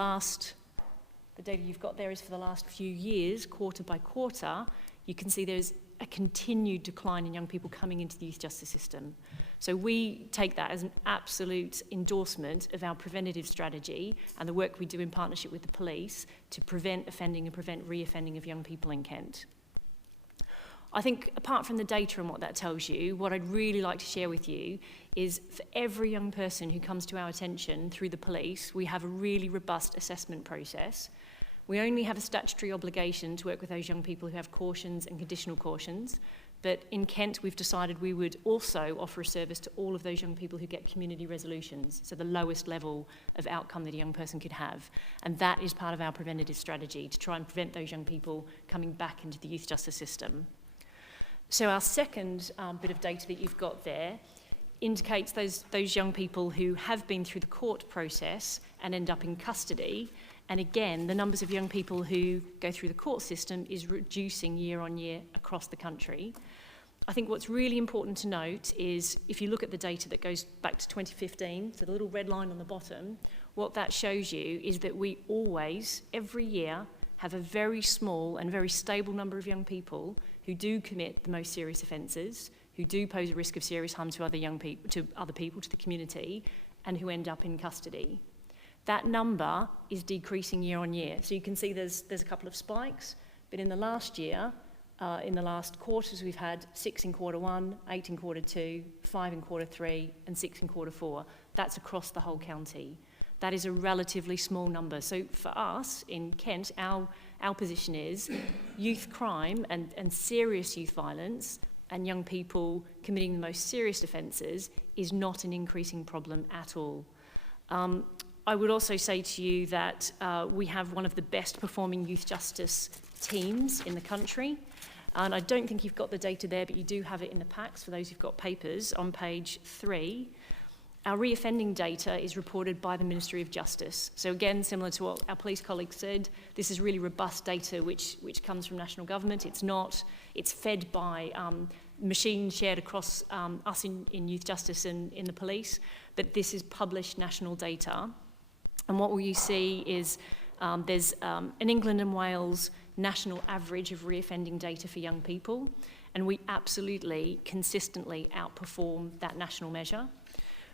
data you've got there is for the last few years, quarter by quarter, you can see there's a continued decline in young people coming into the youth justice system. So we take that as an absolute endorsement of our preventative strategy and the work we do in partnership with the police to prevent offending and prevent re-offending of young people in Kent. I think apart from the data and what that tells you, what I'd really like to share with you is for every young person who comes to our attention through the police, we have a really robust assessment process. We only have a statutory obligation to work with those young people who have cautions and conditional cautions, but in Kent we've decided we would also offer a service to all of those young people who get community resolutions, so the lowest level of outcome that a young person could have. And that is part of our preventative strategy, to try and prevent those young people coming back into the youth justice system. So our second bit of data that you've got there indicates those young people who have been through the court process and end up in custody. And again, the numbers of young people who go through the court system is reducing year on year across the country. I think what's really important to note is if you look at the data that goes back to 2015, so the little red line on the bottom, what that shows you is that we always, every year, have a very small and very stable number of young people who do commit the most serious offences, who do pose a risk of serious harm to other young people, to the community, and who end up in custody. That number is decreasing year on year. So you can see there's a couple of spikes, but in the last year, in the last quarters, we've had 6 in quarter 1, 8 in quarter 2, 5 in quarter 3, and 6 in quarter 4. That's across the whole county. That is a relatively small number. So for us in Kent, our position is youth crime and serious youth violence and young people committing the most serious offences is not an increasing problem at all. I would also say to you that we have one of the best performing youth justice teams in the country. And I don't think you've got the data there, but you do have it in the packs for those who've got papers on page 3. Our reoffending data is reported by the Ministry of Justice. So again, similar to what our police colleagues said, this is really robust data which comes from national government. It's fed by machines shared across us in youth justice and in the police, but this is published national data. And what you see is there's an England and Wales national average of reoffending data for young people, and we absolutely consistently outperform that national measure.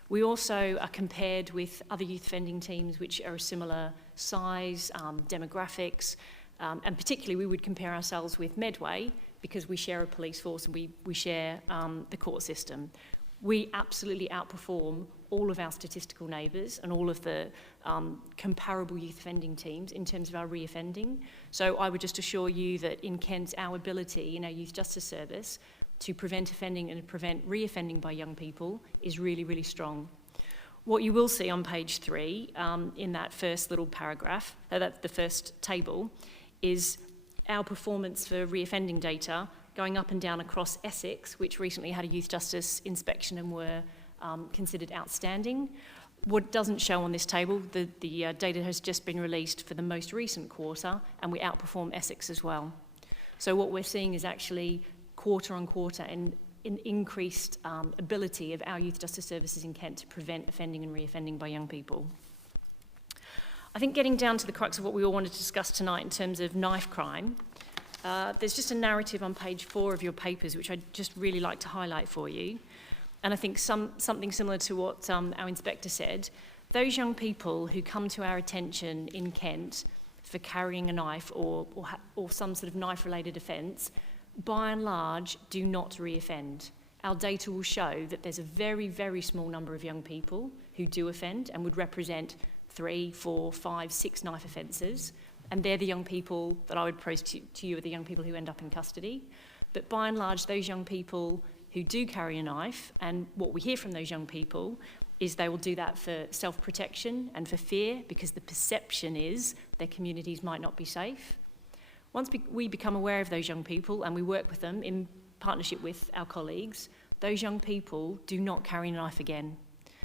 We also are compared with other youth offending teams which are a similar size, demographics, and particularly we would compare ourselves with Medway because we share a police force and we share the court system. We absolutely outperform all of our statistical neighbours and all of the comparable youth offending teams in terms of our reoffending. So I would just assure you that in Kent, our ability in our youth justice service to prevent offending and prevent re-offending by young people is really, really strong. What you will see on page 3 in that first little paragraph, that's the first table, is our performance for re-offending data going up and down across Essex, which recently had a youth justice inspection and were considered outstanding. What doesn't show on this table, the data has just been released for the most recent quarter, and we outperform Essex as well. So what we're seeing is actually quarter on quarter an increased ability of our youth justice services in Kent to prevent offending and re-offending by young people. I think getting down to the crux of what we all wanted to discuss tonight in terms of knife crime, there's just a narrative on page 4 of your papers which I'd just really like to highlight for you. And I think something similar to what our inspector said, those young people who come to our attention in Kent for carrying a knife or some sort of knife-related offence, by and large, do not re-offend. Our data will show that there's a very, very small number of young people who do offend and would represent 3, 4, 5, 6 knife offences, and they're the young people that I would pose to you are the young people who end up in custody. But by and large, those young people who do carry a knife, and what we hear from those young people is they will do that for self-protection and for fear, because the perception is their communities might not be safe. Once we become aware of those young people and we work with them in partnership with our colleagues, those young people do not carry a knife again.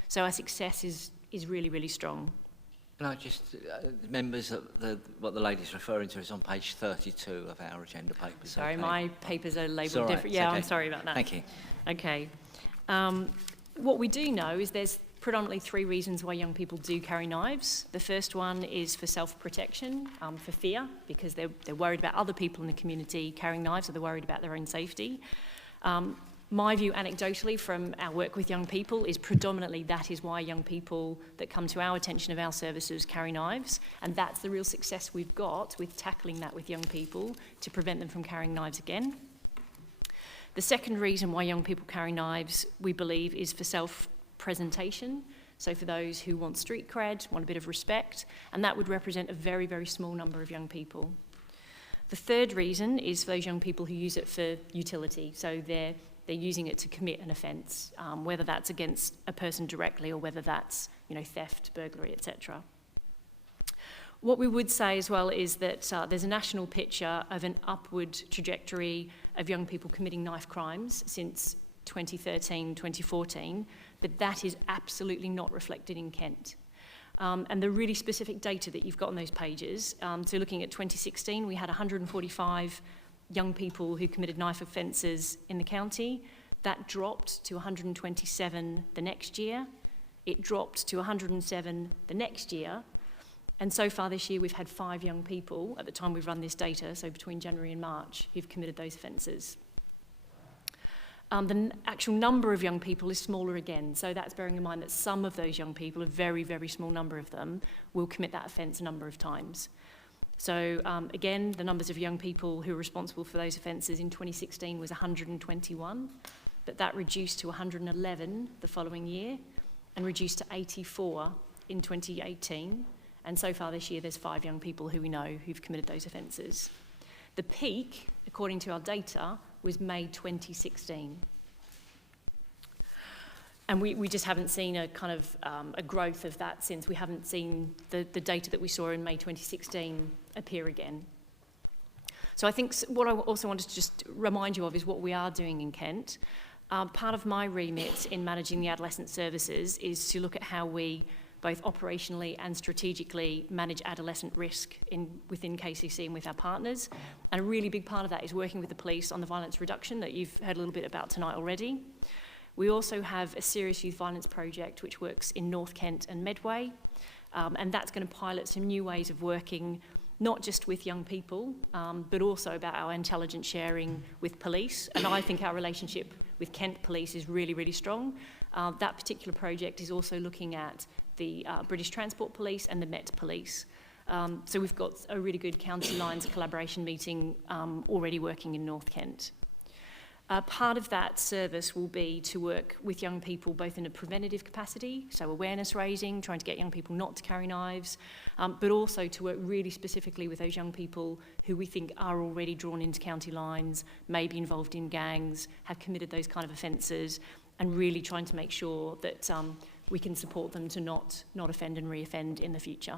So our success is really, really strong. Can I just, members, what the lady's referring to is on page 32 of our agenda papers. Sorry, okay. my papers are labelled Right, different. Yeah, okay. I'm sorry about that. Thank you. Okay. What we do know is there's predominantly 3 reasons why young people do carry knives. The first one is for self-protection, for fear, because they're worried about other people in the community carrying knives, so they're worried about their own safety. My view anecdotally from our work with young people is predominantly that is why young people that come to our attention of our services carry knives, and that's the real success we've got with tackling that with young people to prevent them from carrying knives again. The second reason why young people carry knives, we believe, is for self-presentation. So for those who want street cred, want a bit of respect, and that would represent a very, very small number of young people. The third reason is for those young people who use it for utility. So they're using it to commit an offence, whether that's against a person directly or whether that's, theft, burglary, etc. What we would say as well is that there's a national picture of an upward trajectory of young people committing knife crimes since 2013, 2014, but that is absolutely not reflected in Kent. And the really specific data that you've got on those pages, so looking at 2016, we had 145 young people who committed knife offences in the county. That dropped to 127 the next year. It dropped to 107 the next year. And so far this year, we've had 5 young people, at the time we've run this data, so between January and March, who've committed those offences. The actual number of young people is smaller again, so that's bearing in mind that some of those young people, a very, very small number of them, will commit that offence a number of times. So again, the numbers of young people who are responsible for those offences in 2016 was 121, but that reduced to 111 the following year and reduced to 84 in 2018. And so far this year, there's 5 young people who we know who've committed those offences. The peak, according to our data, was May 2016. And we just haven't seen a kind of a growth of that since. We haven't seen the data that we saw in May 2016 appear again. So I think what I also wanted to just remind you of is what we are doing in Kent. Part of my remit in managing the adolescent services is to look at how we both operationally and strategically manage adolescent risk within KCC and with our partners. And a really big part of that is working with the police on the violence reduction that you've heard a little bit about tonight already. We also have a serious youth violence project which works in North Kent and Medway, and that's going to pilot some new ways of working, not just with young people, but also about our intelligence sharing with police. And I think our relationship with Kent Police is really, really strong. That particular project is also looking at the British Transport Police and the Met Police. So we've got a really good county lines collaboration meeting already working in North Kent. Part of that service will be to work with young people both in a preventative capacity, so awareness raising, trying to get young people not to carry knives, but also to work really specifically with those young people who we think are already drawn into county lines, may be involved in gangs, have committed those kind of offences, and really trying to make sure that we can support them to not offend and re-offend in the future.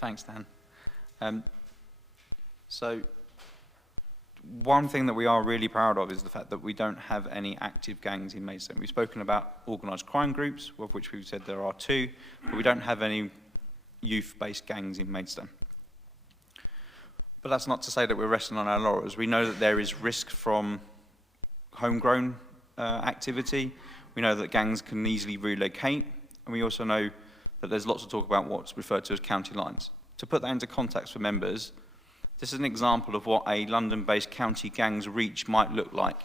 Thanks, Dan. So one thing that we are really proud of is the fact that we don't have any active gangs in Maidstone. We've spoken about organised crime groups, of which we've said there are 2, but we don't have any youth-based gangs in Maidstone. But that's not to say that we're resting on our laurels. We know that there is risk from homegrown activity. We know that gangs can easily relocate, and we also know that there's lots of talk about what's referred to as county lines. To put that into context for members, this is an example of what a London-based county gang's reach might look like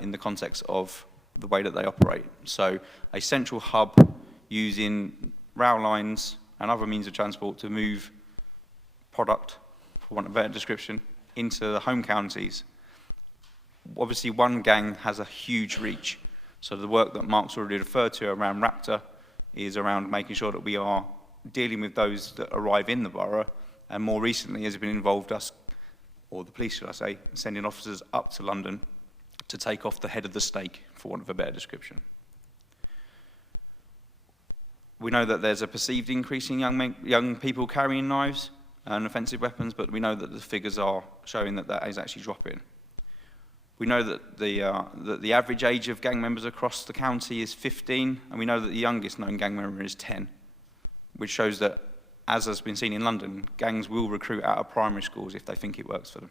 in the context of the way that they operate. So a central hub using rail lines and other means of transport to move product, for want of a better description, into the home counties. Obviously, one gang has a huge reach. So the work that Mark's already referred to around Raptor is around making sure that we are dealing with those that arrive in the borough, and more recently has been involved us, or the police should I say, sending officers up to London to take off the head of the snake, for want of a better description. We know that there's a perceived increase in young people carrying knives and offensive weapons, but we know that the figures are showing that that is actually dropping. We know that the average age of gang members across the county is 15, and we know that the youngest known gang member is 10, which shows that, as has been seen in London, gangs will recruit out of primary schools if they think it works for them.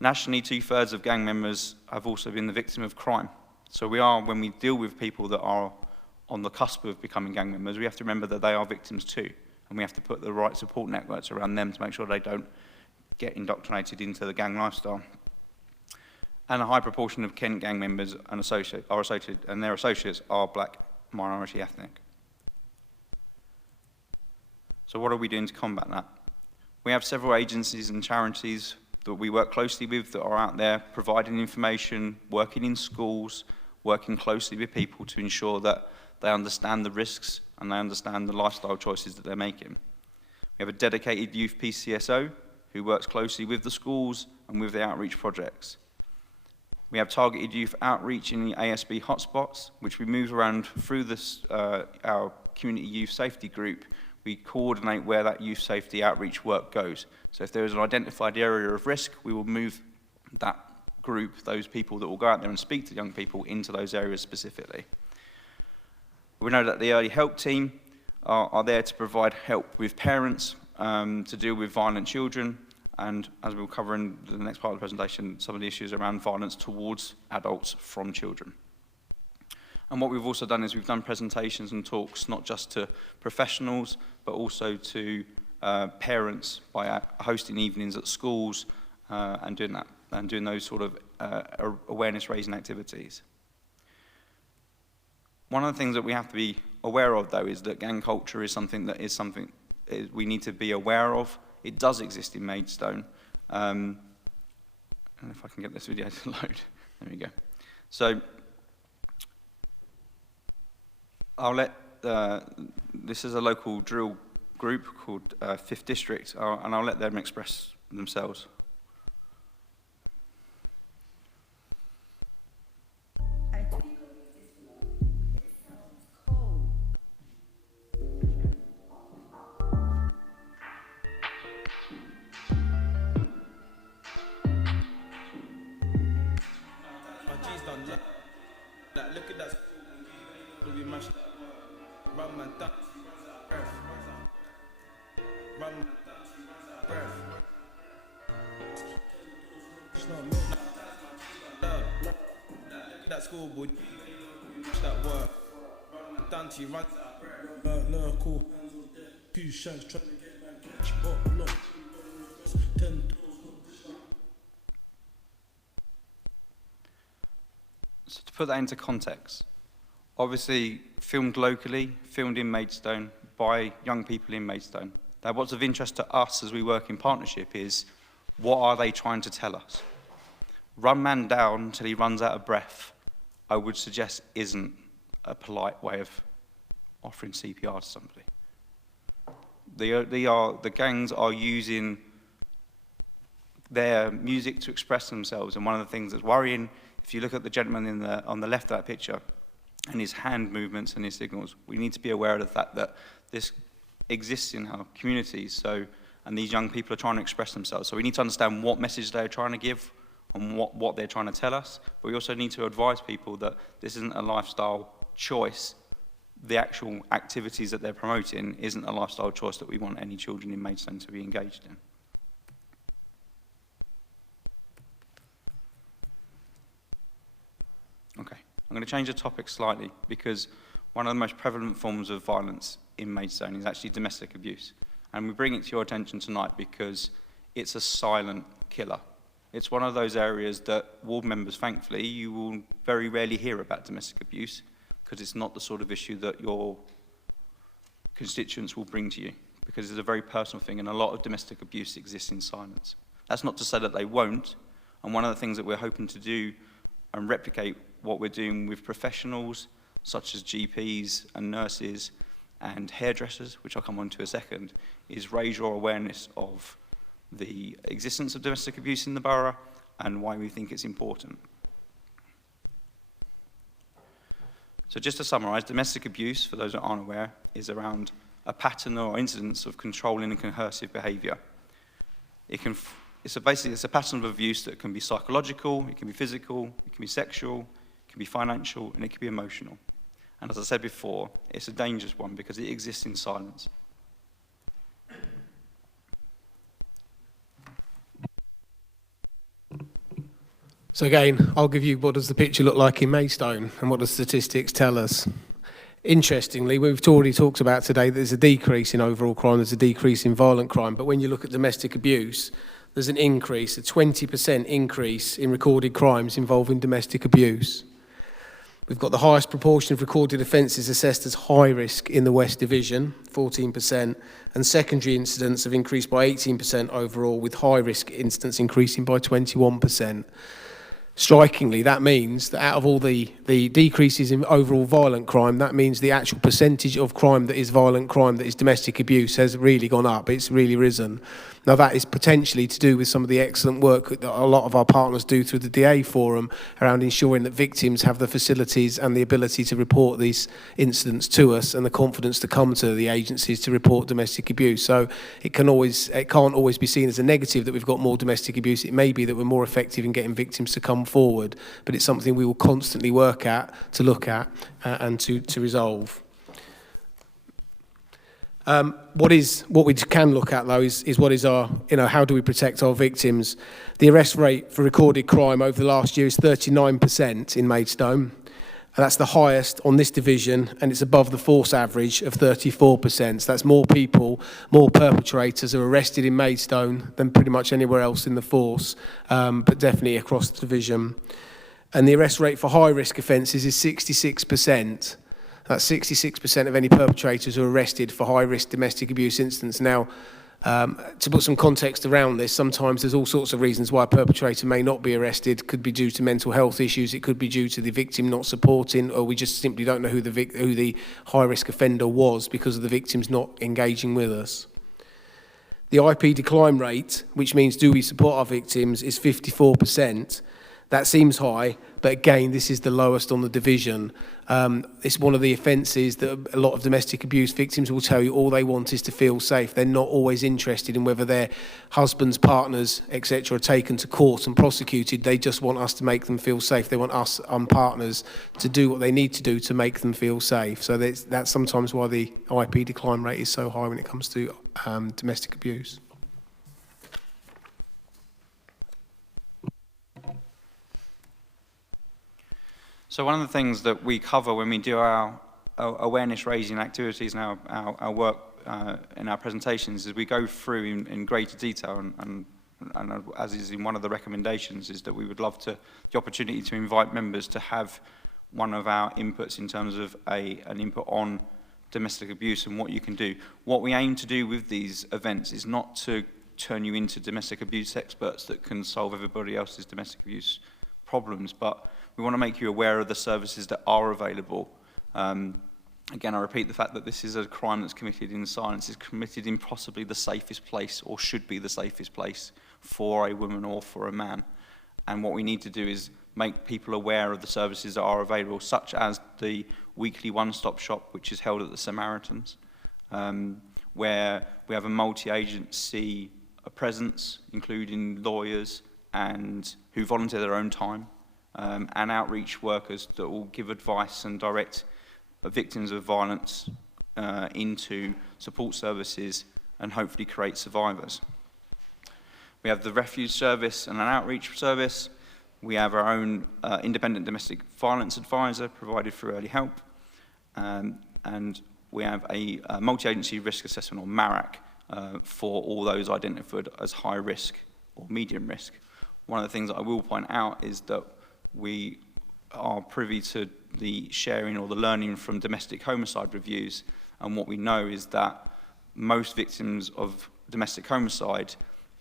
Nationally, 2/3 of gang members have also been the victim of crime. So when we deal with people that are on the cusp of becoming gang members, we have to remember that they are victims too, and we have to put the right support networks around them to make sure they don't get indoctrinated into the gang lifestyle. And a high proportion of Kent gang members and their associates are black minority ethnic. So what are we doing to combat that? We have several agencies and charities that we work closely with that are out there providing information, working in schools, working closely with people to ensure that they understand the risks and they understand the lifestyle choices that they're making. We have a dedicated youth PCSO who works closely with the schools and with the outreach projects. We have targeted youth outreach in the ASB hotspots, which we move around through this, our community youth safety group. We coordinate where that youth safety outreach work goes. So if there is an identified area of risk, we will move that group, those people that will go out there and speak to young people, into those areas specifically. We know that the early help team are there to provide help with parents to deal with violent children, and as we'll cover in the next part of the presentation, some of the issues around violence towards adults from children. And what we've also done is we've done presentations and talks, not just to professionals, but also to parents by hosting evenings at schools and doing those sort of awareness-raising activities. One of the things that we have to be aware of, though, is that gang culture is something we need to be aware of. It does exist in Maidstone. And if I can get this video to load, there we go. So I'll let, this is a local drill group called 5th District, and I'll let them express themselves. Look at that. We mashed run man dance. Run man dance. That school boy. That work. Dante run. No, cool. 2 shots trying to get back. Oh, no. 10. So to put that into context, obviously filmed locally, filmed in Maidstone by young people in Maidstone. Now what's of interest to us as we work in partnership is, what are they trying to tell us? Run man down until he runs out of breath, I would suggest isn't a polite way of offering CPR to somebody. The gangs are using their music to express themselves, and one of the things that's worrying, if you look at the gentleman on the left of that picture, and his hand movements and his signals, we need to be aware of the fact that this exists in our communities, and these young people are trying to express themselves. So we need to understand what message they're trying to give and what they're trying to tell us, but we also need to advise people that this isn't a lifestyle choice. The actual activities that they're promoting isn't a lifestyle choice that we want any children in Maidstone to be engaged in. Okay, I'm going to change the topic slightly because one of the most prevalent forms of violence in Maidstone is actually domestic abuse. And we bring it to your attention tonight because it's a silent killer. It's one of those areas that ward members, thankfully, you will very rarely hear about domestic abuse because it's not the sort of issue that your constituents will bring to you, because it's a very personal thing, and a lot of domestic abuse exists in silence. That's not to say that they won't, and one of the things that we're hoping to do and replicate what we're doing with professionals such as GPs and nurses and hairdressers, which I'll come on to in a second, is raise your awareness of the existence of domestic abuse in the borough and why we think it's important. So just to summarise, domestic abuse, for those that aren't aware, is around a pattern or incidence of controlling and coercive behaviour. It's a pattern of abuse that can be psychological, it can be physical, it can be sexual, it can be financial, and it can be emotional. And as I said before, it's a dangerous one because it exists in silence. So again, I'll give you what does the picture look like in Maidstone and what do statistics tell us. Interestingly, we've already talked about today that there's a decrease in overall crime, there's a decrease in violent crime, but when you look at domestic abuse, there's an increase, a 20% increase in recorded crimes involving domestic abuse. We've got the highest proportion of recorded offences assessed as high risk in the West Division, 14%, and secondary incidents have increased by 18% overall, with high risk incidents increasing by 21%. Strikingly, that means that out of all the decreases in overall violent crime, that means the actual percentage of crime that is violent crime, that is domestic abuse, has really gone up. It's really risen. Now, that is potentially to do with some of the excellent work that a lot of our partners do through the DA Forum around ensuring that victims have the facilities and the ability to report these incidents to us and the confidence to come to the agencies to report domestic abuse. So it can't always be seen as a negative that we've got more domestic abuse. It may be that we're more effective in getting victims to come forward, but it's something we will constantly work at, to look at, and to resolve. What we can look at though is what is our, how do we protect our victims? The arrest rate for recorded crime over the last year is 39% in Maidstone. And that's the highest on this division, and it's above the force average of 34%. So that's more people, more perpetrators are arrested in Maidstone than pretty much anywhere else in the force, but definitely across the division. And the arrest rate for high-risk offences is 66%. That's 66% of any perpetrators who are arrested for high-risk domestic abuse incidents. Now, to put some context around this, sometimes there's all sorts of reasons why a perpetrator may not be arrested. It could be due to mental health issues, it could be due to the victim not supporting, or we just simply don't know who the high-risk offender was because of the victims not engaging with us. The IP decline rate, which means do we support our victims, is 54%. That seems high, but again, this is the lowest on the division. It's one of the offences that a lot of domestic abuse victims will tell you all they want is to feel safe. They're not always interested in whether their husbands, partners, etc. are taken to court and prosecuted. They just want us to make them feel safe. They want us, partners, to do what they need to do to make them feel safe. So that's sometimes why the IP decline rate is so high when it comes to domestic abuse. So one of the things that we cover when we do our awareness raising activities and our work in our presentations is we go through in greater detail and as is in one of the recommendations is that we would love the opportunity to invite members to have one of our inputs in terms of an input on domestic abuse and what you can do. What we aim to do with these events is not to turn you into domestic abuse experts that can solve everybody else's domestic abuse problems, but we want to make you aware of the services that are available. Again, I repeat the fact that this is a crime that's committed in silence. It's committed in possibly the safest place, or should be the safest place, for a woman or for a man. And what we need to do is make people aware of the services that are available, such as the weekly one-stop shop, which is held at the Samaritans, where we have a multi-agency presence, including lawyers and who volunteer their own time, and outreach workers that will give advice and direct victims of violence into support services and hopefully create survivors. We have the refuge service and an outreach service. We have our own independent domestic violence advisor provided through Early Help. And we have a multi-agency risk assessment, or MARAC, for all those identified as high risk or medium risk. One of the things that I will point out is that we are privy to the sharing or the learning from domestic homicide reviews, and what we know is that most victims of domestic homicide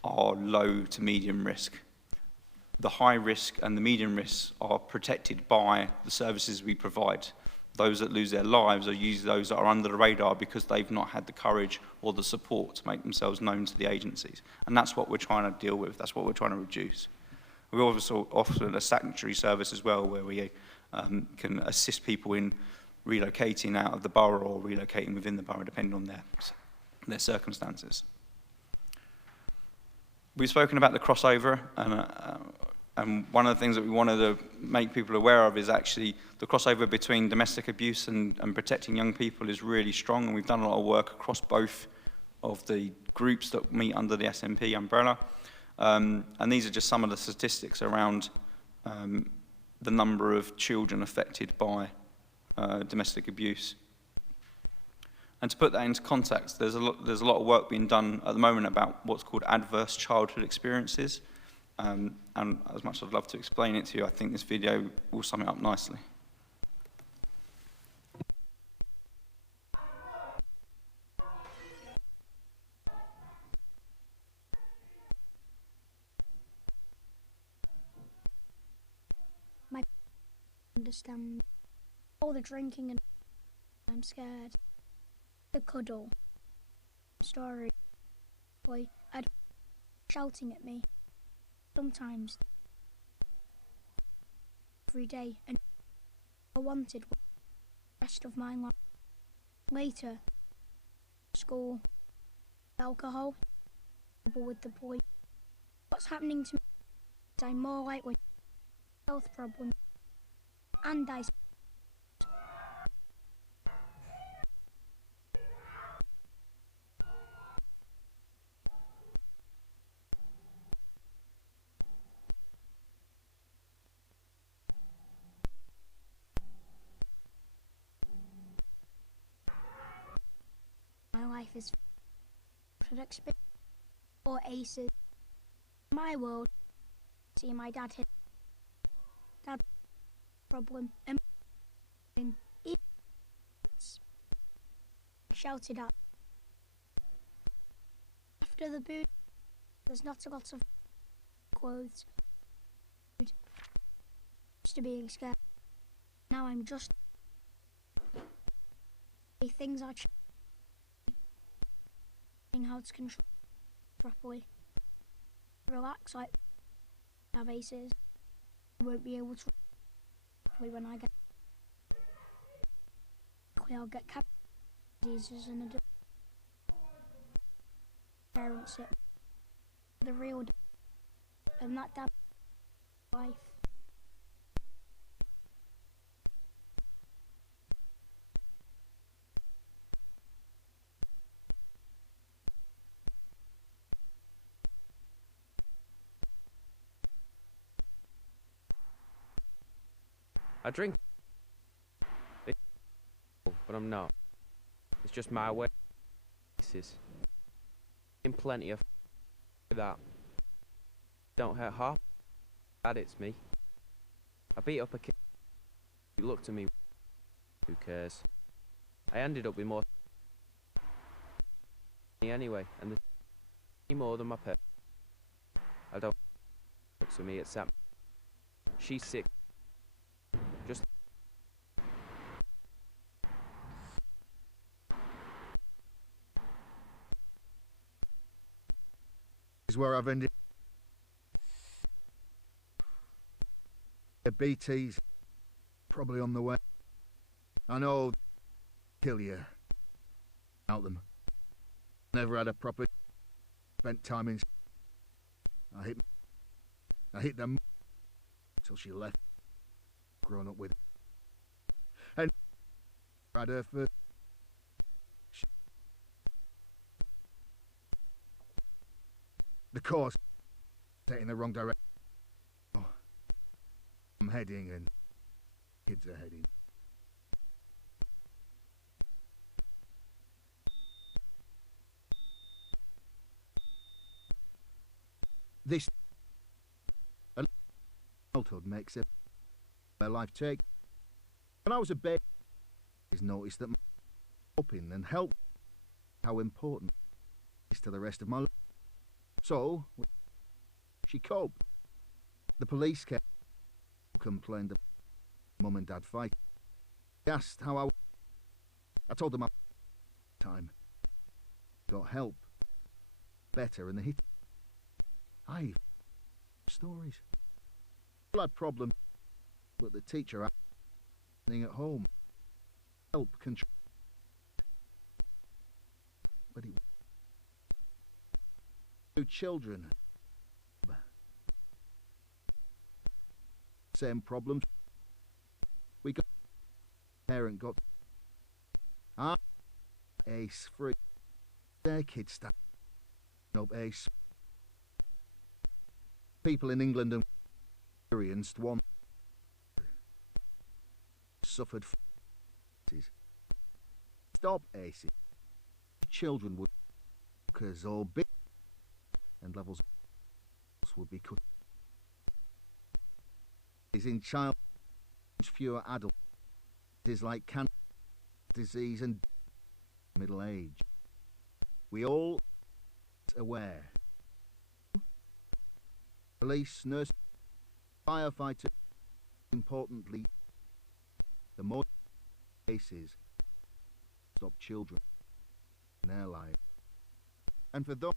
are low to medium risk. The high risk and the medium risks are protected by the services we provide. those that lose their lives are usually those that are under the radar because they've not had the courage or the support to make themselves known to the agencies. And that's what we're trying to deal with. That's what we're trying to reduce. We also offer a statutory service as well, where we can assist people in relocating out of the borough or relocating within the borough, depending on their circumstances. We've spoken about the crossover, and one of the things that we wanted to make people aware of is actually the crossover between domestic abuse and protecting young people is really strong, and we've done a lot of work across both of the groups that meet under the SNP umbrella. And these are just some of the statistics around the number of children affected by domestic abuse. And to put that into context, there's a lot of work being done at the moment about what's called adverse childhood experiences. And as much as I'd love to explain it to you, I think this video will sum it up nicely. My understand all the drinking and I'm scared. The cuddle story. Boy, I'd shouting at me. Sometimes every day, and I wanted the rest of my life. Later, school, alcohol, trouble with the boy. What's happening to me is I'm more likely health problems, and I. My life is for experience or aces. My world, see my dad hit that problem and shouted at. After the boot, there's not a lot of clothes. Used to being scared. Now I'm just things are how to control properly. Relax like have aces. I won't be able to properly when I get. I'll get diseases and parents it. The real and that dad life. I drink, but I'm not. It's just my way. In plenty of that. Don't hurt half. Bad it's me. I beat up a kid. He looked at me. Who cares? I ended up with more anyway, and the more than my pet. I don't looks at me. It's Sam. She's sick. Just is where I've ended. The BT's probably on the way. I know kill you out them. Never had a proper spent time in. I hit them until she left. Grown up with, and had her first. The course set in the wrong direction. Oh, I'm heading, and kids are heading. This adulthood makes it. My life take. When I was a baby, I noticed that my helping and help how important it is to the rest of my life. So she coped. The police came, complained that mum and dad fight. They asked how I told them time. Got help. Better, and they hit. Stories. All had problems, but the teacher at home. Help control. But it. Two children. Same problems. We got. Parent got. Ace free. Their kids stand up ace. People in England and experienced one. Suffered. Stop ace. Children would workers or big and levels would be cut. Is in child fewer adults. Is like cancer, disease and middle age. We all aware. Police, nurse, firefighter. Importantly, the more cases stop children in their life. And for those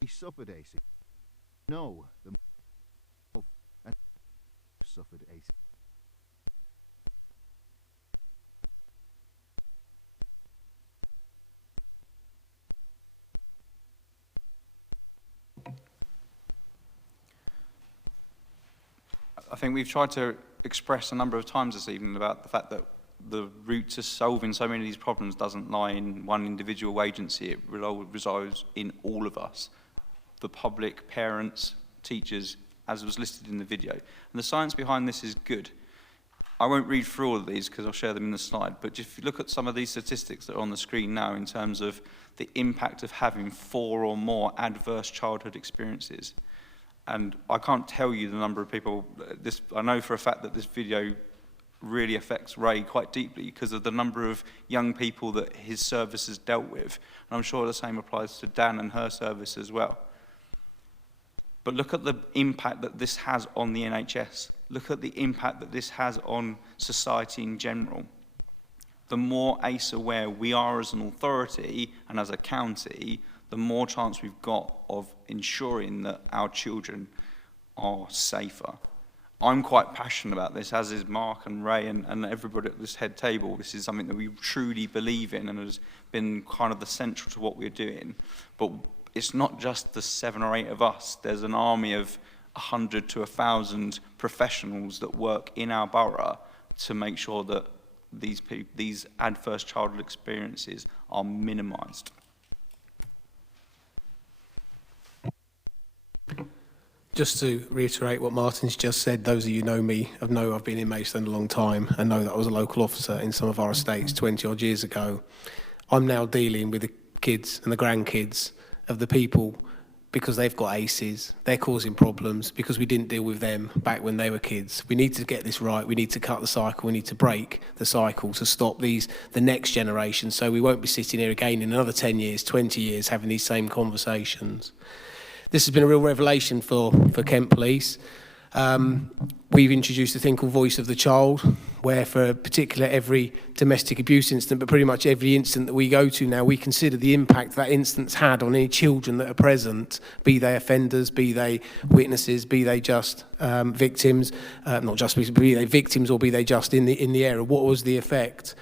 who suffered ACE, no, the more and suffered ACE. I think we've tried to express a number of times this evening about the fact that the route to solving so many of these problems doesn't lie in one individual agency. It resides in all of us, the public, parents, teachers, as was listed in the video. And the science behind this is good. I won't read through all of these because I'll share them in the slide, but if you look at some of these statistics that are on the screen now in terms of the impact of having 4 or more adverse childhood experiences. And I can't tell you the number of people, I know for a fact that this video really affects Ray quite deeply because of the number of young people that his service has dealt with. And I'm sure the same applies to Dan and her service as well. But look at the impact that this has on the NHS. Look at the impact that this has on society in general. The more ACE aware we are as an authority and as a county, the more chance we've got of ensuring that our children are safer. I'm quite passionate about this, as is Mark and Ray and everybody at this head table. This is something that we truly believe in and has been kind of the central to what we're doing. But it's not just the 7 or 8 of us. There's an army of 100 to 1,000 professionals that work in our borough to make sure that these adverse childhood experiences are minimised. Just to reiterate what Martin's just said, those of you who know me know I've been in Maidstone a long time and know that I was a local officer in some of our estates 20 odd years ago. I'm now dealing with the kids and the grandkids of the people because they've got ACEs, they're causing problems because we didn't deal with them back when they were kids. We need to get this right, we need to cut the cycle, we need to break the cycle to stop the next generation so we won't be sitting here again in another 10 years, 20 years having these same conversations. This has been a real revelation for Kent Police. We've introduced a thing called Voice of the Child, where for particular every domestic abuse incident, but pretty much every incident that we go to now, we consider the impact that incident's had on any children that are present, be they offenders, be they witnesses, be they just victims, not just be they victims or be they just in the area. What was the effect?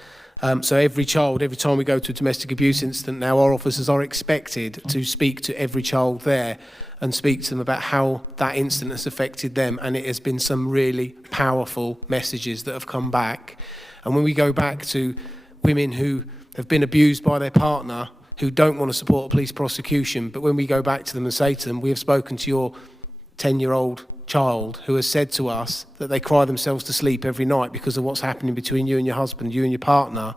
So every child, every time we go to a domestic abuse incident now, our officers are expected to speak to every child there and speak to them about how that incident has affected them. And it has been some really powerful messages that have come back. And when we go back to women who have been abused by their partner, who don't want to support a police prosecution, but when we go back to them and say to them, we have spoken to your 10-year-old child who has said to us that they cry themselves to sleep every night because of what's happening between you and your husband, you and your partner,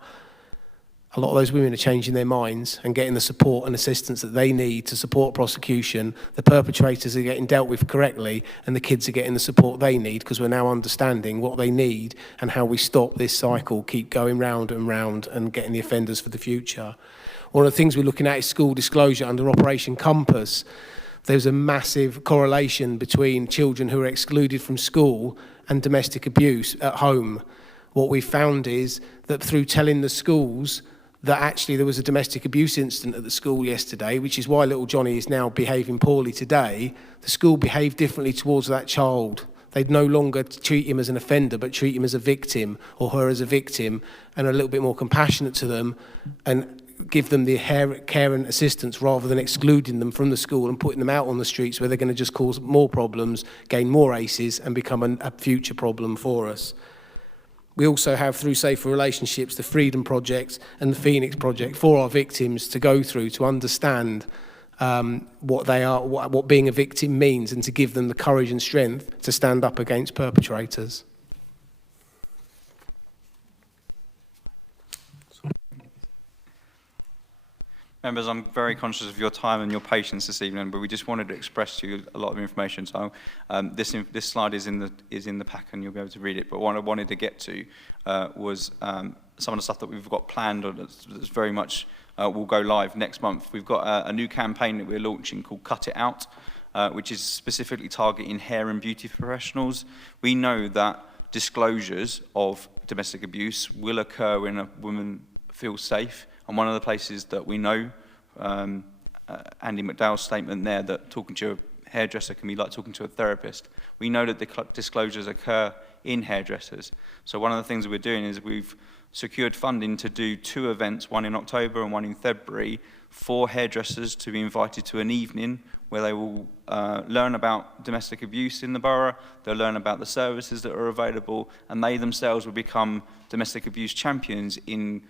a lot of those women are changing their minds and getting the support and assistance that they need to support prosecution. The perpetrators are getting dealt with correctly and the kids are getting the support they need because we're now understanding what they need and how we stop this cycle, keep going round and round and getting the offenders for the future. One of the things we're looking at is school disclosure under Operation Compass. There's a massive correlation between children who are excluded from school and domestic abuse at home. what we found is that through telling the schools that actually there was a domestic abuse incident at the school yesterday, which is why little Johnny is now behaving poorly today, the school behaved differently towards that child. They'd no longer treat him as an offender, but treat him as a victim, or her as a victim, and are a little bit more compassionate to them, and give them the care and assistance rather than excluding them from the school and putting them out on the streets where they're going to just cause more problems, gain more ACEs, and become a future problem for us. We also have, through Safer Relationships, the Freedom Project and the Phoenix Project for our victims to go through to understand what they are, what being a victim means, and to give them the courage and strength to stand up against perpetrators. Members, I'm very conscious of your time and your patience this evening, but we just wanted to express to you a lot of information. So this slide is in the pack, and you'll be able to read it. But what I wanted to get to was some of the stuff that we've got planned, or that's very much will go live next month. We've got a new campaign that we're launching called Cut It Out, which is specifically targeting hair and beauty professionals. We know that disclosures of domestic abuse will occur when a woman feels safe. And one of the places that we know, Andy McDowell's statement there, that talking to a hairdresser can be like talking to a therapist. We know that the disclosures occur in hairdressers. So one of the things we're doing is we've secured funding to do 2 events, one in October and one in February, for hairdressers to be invited to an evening where they will learn about domestic abuse in the borough, they'll learn about the services that are available, and they themselves will become domestic abuse champions in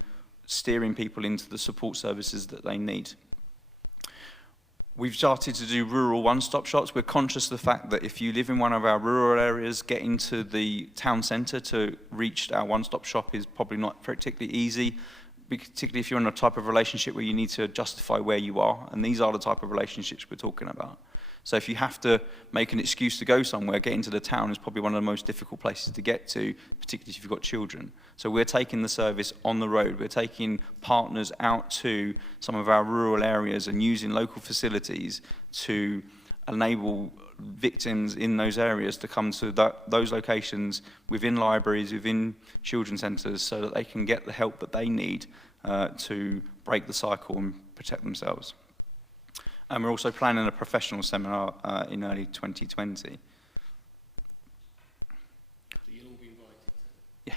steering people into the support services that they need. We've started to do rural one-stop shops. We're conscious of the fact that if you live in one of our rural areas, getting to the town centre to reach our one-stop shop is probably not particularly easy, particularly if you're in a type of relationship where you need to justify where you are, and these are the type of relationships we're talking about. So if you have to make an excuse to go somewhere, getting to the town is probably one of the most difficult places to get to, particularly if you've got children. So we're taking the service on the road. We're taking partners out to some of our rural areas and using local facilities to enable victims in those areas to come to those locations within libraries, within children's centres, so that they can get the help that they need to break the cycle and protect themselves. And we're also planning a professional seminar in early 2020. Yeah.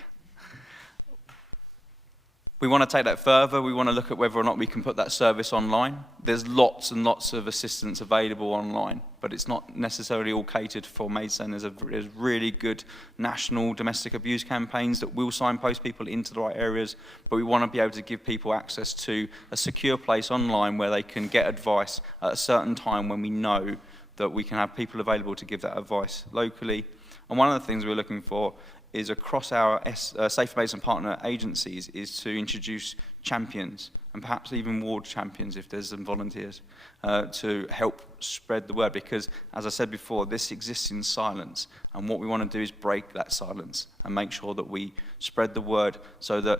We want to take that further. We want to look at whether or not we can put that service online. There's lots and lots of assistance available online, but it's not necessarily all catered for Maidstone. There's really good national domestic abuse campaigns that will signpost people into the right areas, but we want to be able to give people access to a secure place online where they can get advice at a certain time when we know that we can have people available to give that advice locally. And one of the things we're looking for is across our Safer Maidstone partner agencies is to introduce champions, and perhaps even ward champions if there's some volunteers, to help spread the word, because as I said before, this exists in silence, and what we want to do is break that silence and make sure that we spread the word, so that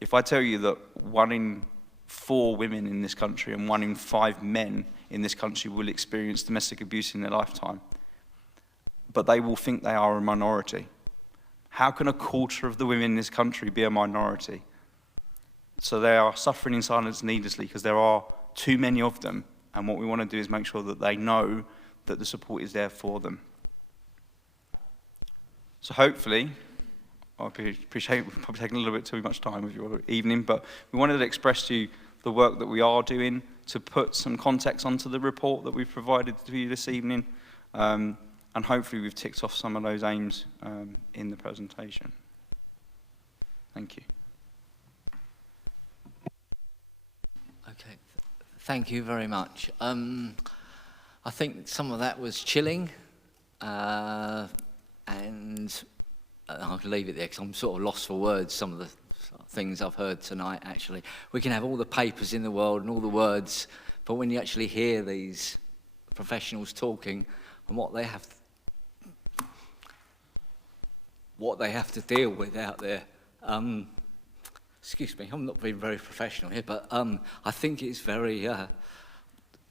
if I tell you that 1 in 4 women in this country and 1 in 5 men in this country will experience domestic abuse in their lifetime, but they will think they are a minority. How can 1/4 of the women in this country be a minority? So they are suffering in silence needlessly because there are too many of them. And what we want to do is make sure that they know that the support is there for them. So hopefully, I appreciate we've probably taken a little bit too much time of your evening, but we wanted to express to you the work that we are doing, to put some context onto the report that we've provided to you this evening. And hopefully we've ticked off some of those aims in the presentation. Thank you. Okay, thank you very much. I think some of that was chilling, and I'll leave it there because I'm sort of lost for words, some of the things I've heard tonight, actually. We can have all the papers in the world and all the words, but when you actually hear these professionals talking and what they have to deal with out there. Excuse me, I'm not being very professional here, but I think it's very,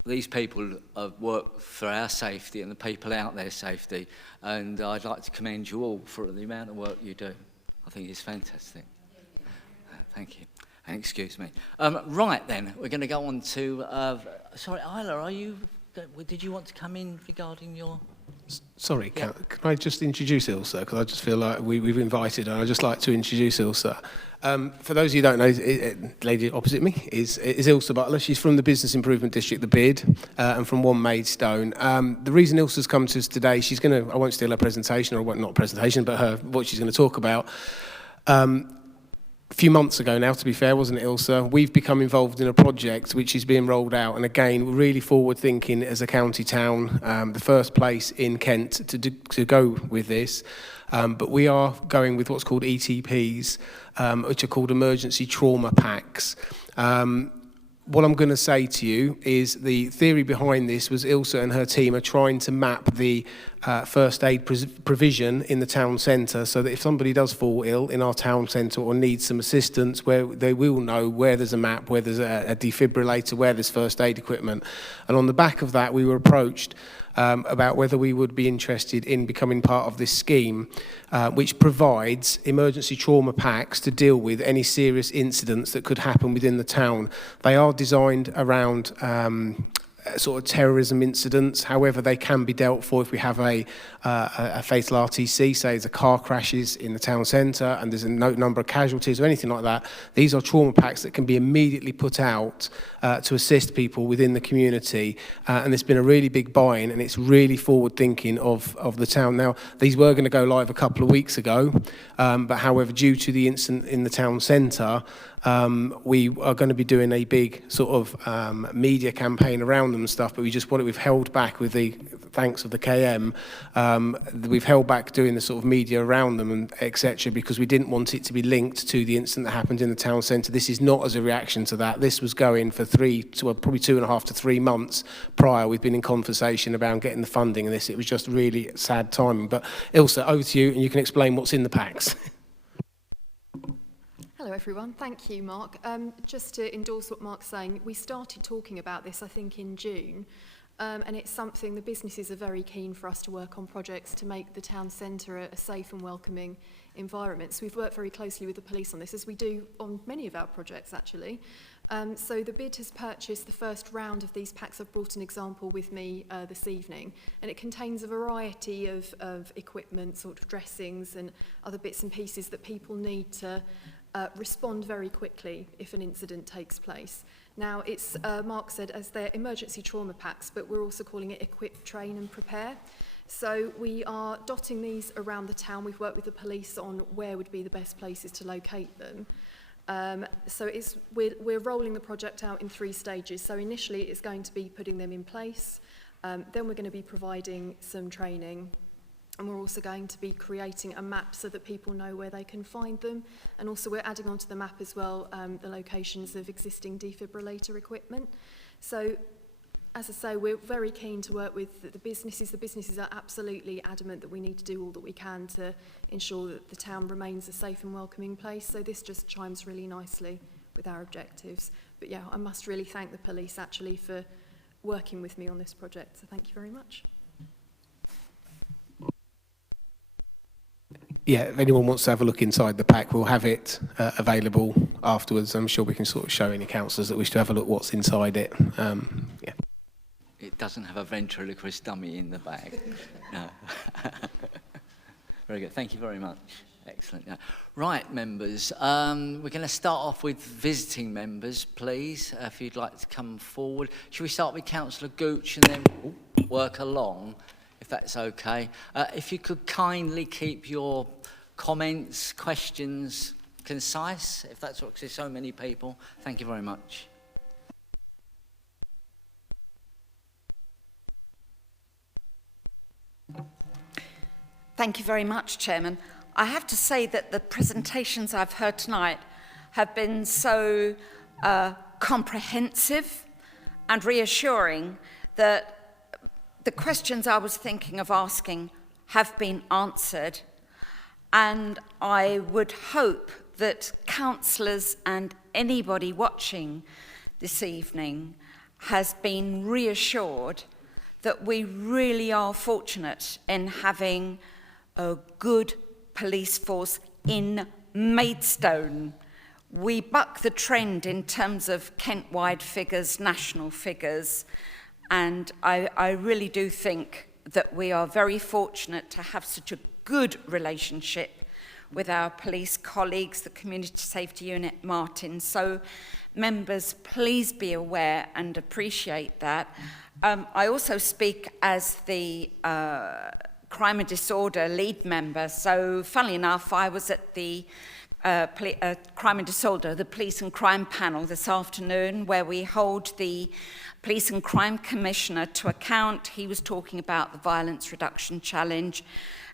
these people work for our safety and the people out their safety, and I'd like to commend you all for the amount of work you do. I think it's fantastic. Thank you. And excuse me. Right then, we're going to go on to... sorry, Isla, did you want to come in regarding your... Sorry, can I just introduce Ilse? Because I just feel like we've invited her. I'd just like to introduce Ilse. For those of you who don't know, the lady opposite me is Ilse Butler. She's from the Business Improvement District, the BID, and from 1 Maidstone. The reason Ilse's come to us today, she's going to... I won't steal her presentation, or not presentation, but what she's going to talk about. A few months ago now, to be fair, wasn't it, Ilse? We've become involved in a project which is being rolled out, and again, we're really forward-thinking as a county town, the first place in Kent to go with this. But we are going with what's called ETPs, which are called emergency trauma packs. What I'm going to say to you is the theory behind this was Ilse and her team are trying to map the first aid provision in the town centre, so that if somebody does fall ill in our town centre or needs some assistance, where they will know where there's a map, where there's a defibrillator, where there's first aid equipment. And on the back of that, we were approached about whether we would be interested in becoming part of this scheme, which provides emergency trauma packs to deal with any serious incidents that could happen within the town. They are designed around sort of terrorism incidents. However, they can be dealt for if we have a fatal RTC, say as a car crashes in the town centre and there's a number of casualties or anything like that. These are trauma packs that can be immediately put out to assist people within the community. And there's been a really big buy-in, and it's really forward thinking of the town. Now, these were going to go live a couple of weeks ago, but however, due to the incident in the town centre, we are going to be doing a big sort of media campaign around them and stuff, but we've held back with the thanks of the KM. We've held back doing the sort of media around them and etc. because we didn't want it to be linked to the incident that happened in the town centre. This is not as a reaction to that. This was going for probably 2.5 to 3 months prior. We've been in conversation about getting the funding of this. It was just really sad timing. But Ilse, over to you, and you can explain what's in the packs. Hello everyone, thank you Mark. Just to endorse what Mark's saying, we started talking about this I think in June, and it's something the businesses are very keen for us to work on projects to make the town centre a safe and welcoming environment. So we've worked very closely with the police on this, as we do on many of our projects actually. So the BID has purchased the first round of these packs. I've brought an example with me this evening, and it contains a variety of equipment, sort of dressings and other bits and pieces that people need to respond very quickly if an incident takes place. Now, it's, Mark said, as they're emergency trauma packs, but we're also calling it equip, train and prepare. So we are dotting these around the town. We've worked with the police on where would be the best places to locate them. So we're rolling the project out in 3 stages. So initially it's going to be putting them in place. Then we're going to be providing some training. And we're also going to be creating a map so that people know where they can find them. And also we're adding onto the map as well the locations of existing defibrillator equipment. So, as I say, we're very keen to work with the businesses. The businesses are absolutely adamant that we need to do all that we can to ensure that the town remains a safe and welcoming place. So this just chimes really nicely with our objectives. But yeah, I must really thank the police actually for working with me on this project. So thank you very much. Yeah, if anyone wants to have a look inside the pack, we'll have it available afterwards. I'm sure we can sort of show any councillors that wish to have a look what's inside it. Yeah. It doesn't have a ventriloquist dummy in the bag. No. Very good. Thank you very much. Excellent. Yeah. Right, members. We're going to start off with visiting members, please, if you'd like to come forward. Should we start with Councillor Gooch and then work along, if that's okay? If you could kindly keep your comments, questions concise, if that's what, because there's so many people. Thank you very much. Thank you very much, Chairman. I have to say that the presentations I've heard tonight have been so comprehensive and reassuring that the questions I was thinking of asking have been answered, and I would hope that councillors and anybody watching this evening has been reassured that we really are fortunate in having a good police force in Maidstone. We buck the trend in terms of Kent-wide figures, national figures, and I really do think that we are very fortunate to have such a good relationship with our police colleagues, the Community Safety Unit, Martin. So members, please be aware and appreciate that. I also speak as the crime and disorder lead member. So funnily enough, I was at the crime and disorder, the police and crime panel this afternoon, where we hold the police and crime commissioner to account. He was talking about the violence reduction challenge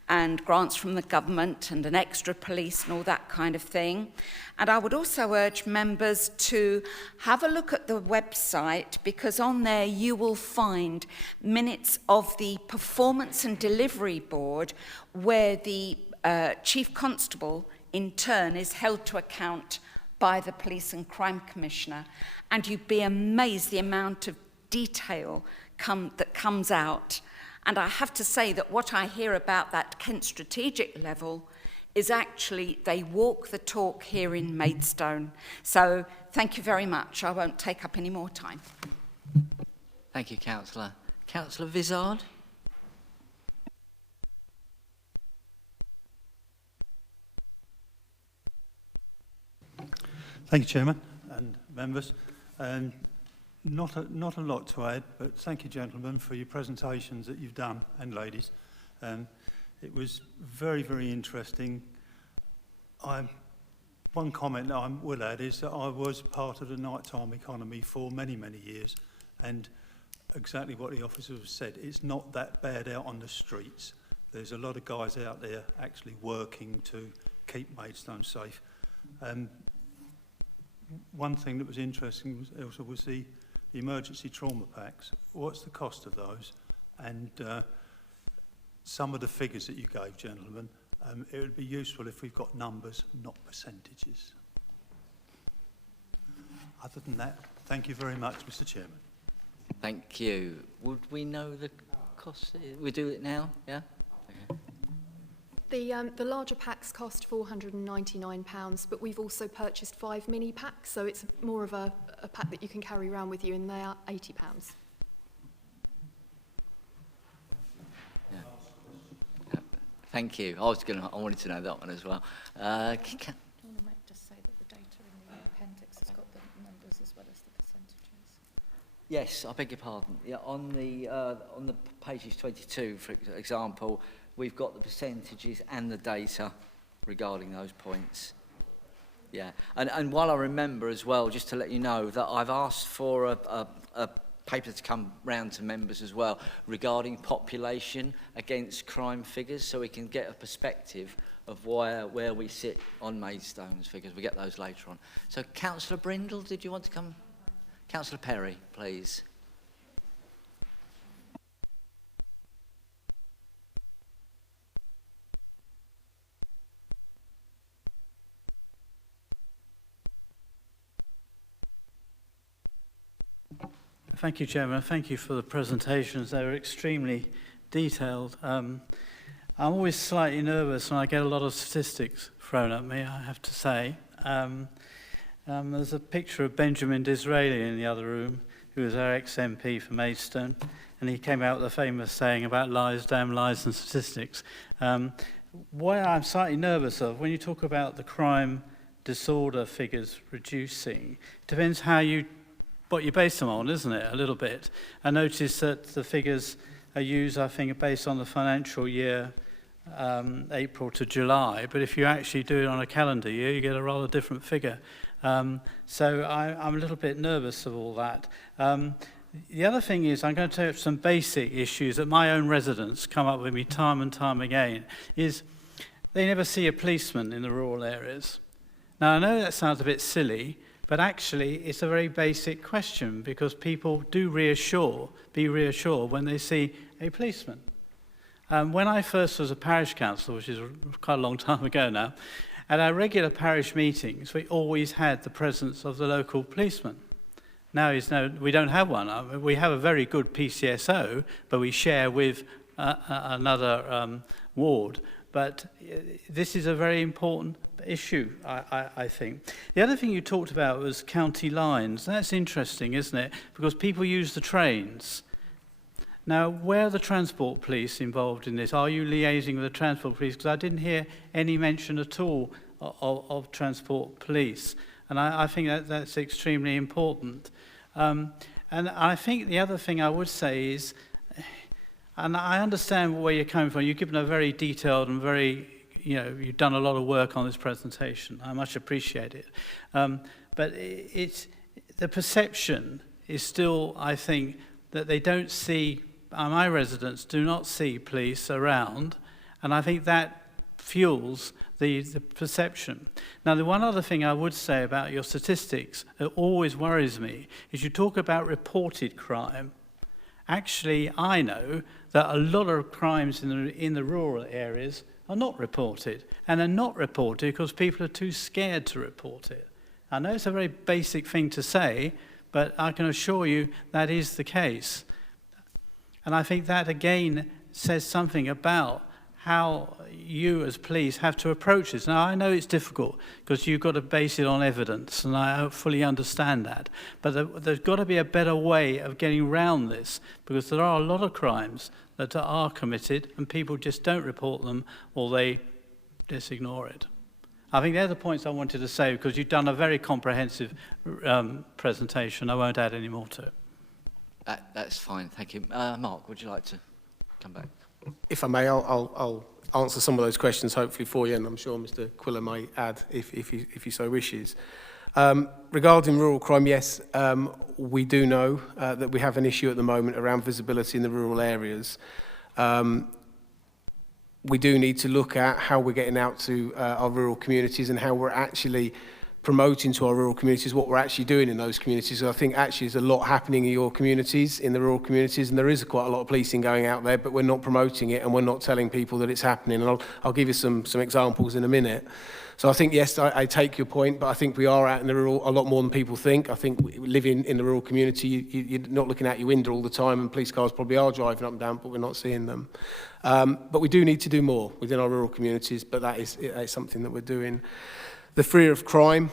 and grants from the government and an extra police and all that kind of thing. And I would also urge members to have a look at the website, because on there you will find minutes of the Performance and Delivery Board, where the Chief Constable in turn is held to account by the Police and Crime Commissioner. And you'd be amazed the amount of detail that comes out. And I have to say that what I hear about that Kent strategic level is actually they walk the talk here in Maidstone. So thank you very much. I won't take up any more time. Thank you, Councillor. Councillor Vizard? Thank you, Chairman and members. Not a lot to add, but thank you, gentlemen, for your presentations that you've done, and ladies. It was very, very interesting. One comment that I will add is that I was part of the nighttime economy for many, many years, and exactly what the officer said, it's not that bad out on the streets. There's a lot of guys out there actually working to keep Maidstone safe. One thing that was interesting was the emergency trauma packs. What's the cost of those? And some of the figures that you gave, gentlemen, it would be useful if we've got numbers, not percentages. Other than that, thank you very much, Mr. Chairman. Thank you. Would we know the cost? We do it now, yeah? Okay. The larger packs cost £499, but we've also purchased 5 mini packs, so it's more of a pack that you can carry around with you, and they are £80. Yeah. Thank you. I wanted to know that one as well. Do you want to just say that the data in the appendix has got the numbers as well as the percentages? Yes, I beg your pardon. Yeah, on the pages 22, for example, we've got the percentages and the data regarding those points. Yeah, and while I remember as well, just to let you know that I've asked for a paper to come round to members as well regarding population against crime figures, so we can get a perspective of where we sit on Maidstone's figures. We get those later on. So, Councillor Brindle, did you want to come? Councillor Perry, please. Thank you, Chairman. Thank you for the presentations. They were extremely detailed. I'm always slightly nervous when I get a lot of statistics thrown at me, I have to say. There's a picture of Benjamin Disraeli in the other room, who was our ex-MP for Maidstone, and he came out with a famous saying about lies, damn lies and statistics. What I'm slightly nervous of, when you talk about the crime disorder figures reducing, it depends what you base them on, isn't it, a little bit. I noticed that the figures are used, I think, based on the financial year, April to July, but if you actually do it on a calendar year, you get a rather different figure. So I'm a little bit nervous of all that. The other thing is, I'm going to take up some basic issues that my own residents come up with me time and time again, is they never see a policeman in the rural areas. Now, I know that sounds a bit silly, but actually, it's a very basic question, because people do be reassured when they see a policeman. When I first was a parish councillor, which is quite a long time ago now, at our regular parish meetings, we always had the presence of the local policeman. Now we don't have one. We have a very good PCSO, but we share with another ward. But this is a very important issue, I think. The other thing you talked about was county lines. That's interesting, isn't it? Because people use the trains. Now, where are the transport police involved in this? Are you liaising with the transport police? Because I didn't hear any mention at all of transport police. And I think that's extremely important. And I think the other thing I would say is, and I understand where you're coming from. You've given a very detailed and very, you've done a lot of work on this presentation. I much appreciate it. But the perception is still, I think, that they don't see, my residents do not see police around, and I think that fuels the perception. Now, the one other thing I would say about your statistics that always worries me is you talk about reported crime. Actually, I know that a lot of crimes in the rural areas are not reported, and are not reported because people are too scared to report it. I know it's a very basic thing to say, but I can assure you that is the case. And I think that, again, says something about how you as police have to approach this. Now, I know it's difficult because you've got to base it on evidence, and I fully understand that. But there's got to be a better way of getting around this, because there are a lot of crimes that are committed and people just don't report them, or they just ignore it. I think they're the points I wanted to say, because you've done a very comprehensive presentation. I won't add any more to it. That's fine, thank you. Mark, would you like to come back? If I may, I'll answer some of those questions hopefully for you, and I'm sure Mr. Quiller may add if he so wishes. Regarding rural crime, yes, we do know that we have an issue at the moment around visibility in the rural areas. We do need to look at how we're getting out to our rural communities and how we're actually promoting to our rural communities what we're actually doing in those communities. So I think actually there's a lot happening in your communities, in the rural communities, and there is quite a lot of policing going out there, but we're not promoting it and we're not telling people that it's happening. And I'll give you some examples in a minute. So I think, yes, I take your point, but I think we are out in the rural a lot more than people think. I think living in the rural community, you're not looking out your window all the time, and police cars probably are driving up and down, but we're not seeing them. But we do need to do more within our rural communities, but that is something that we're doing. The fear of crime,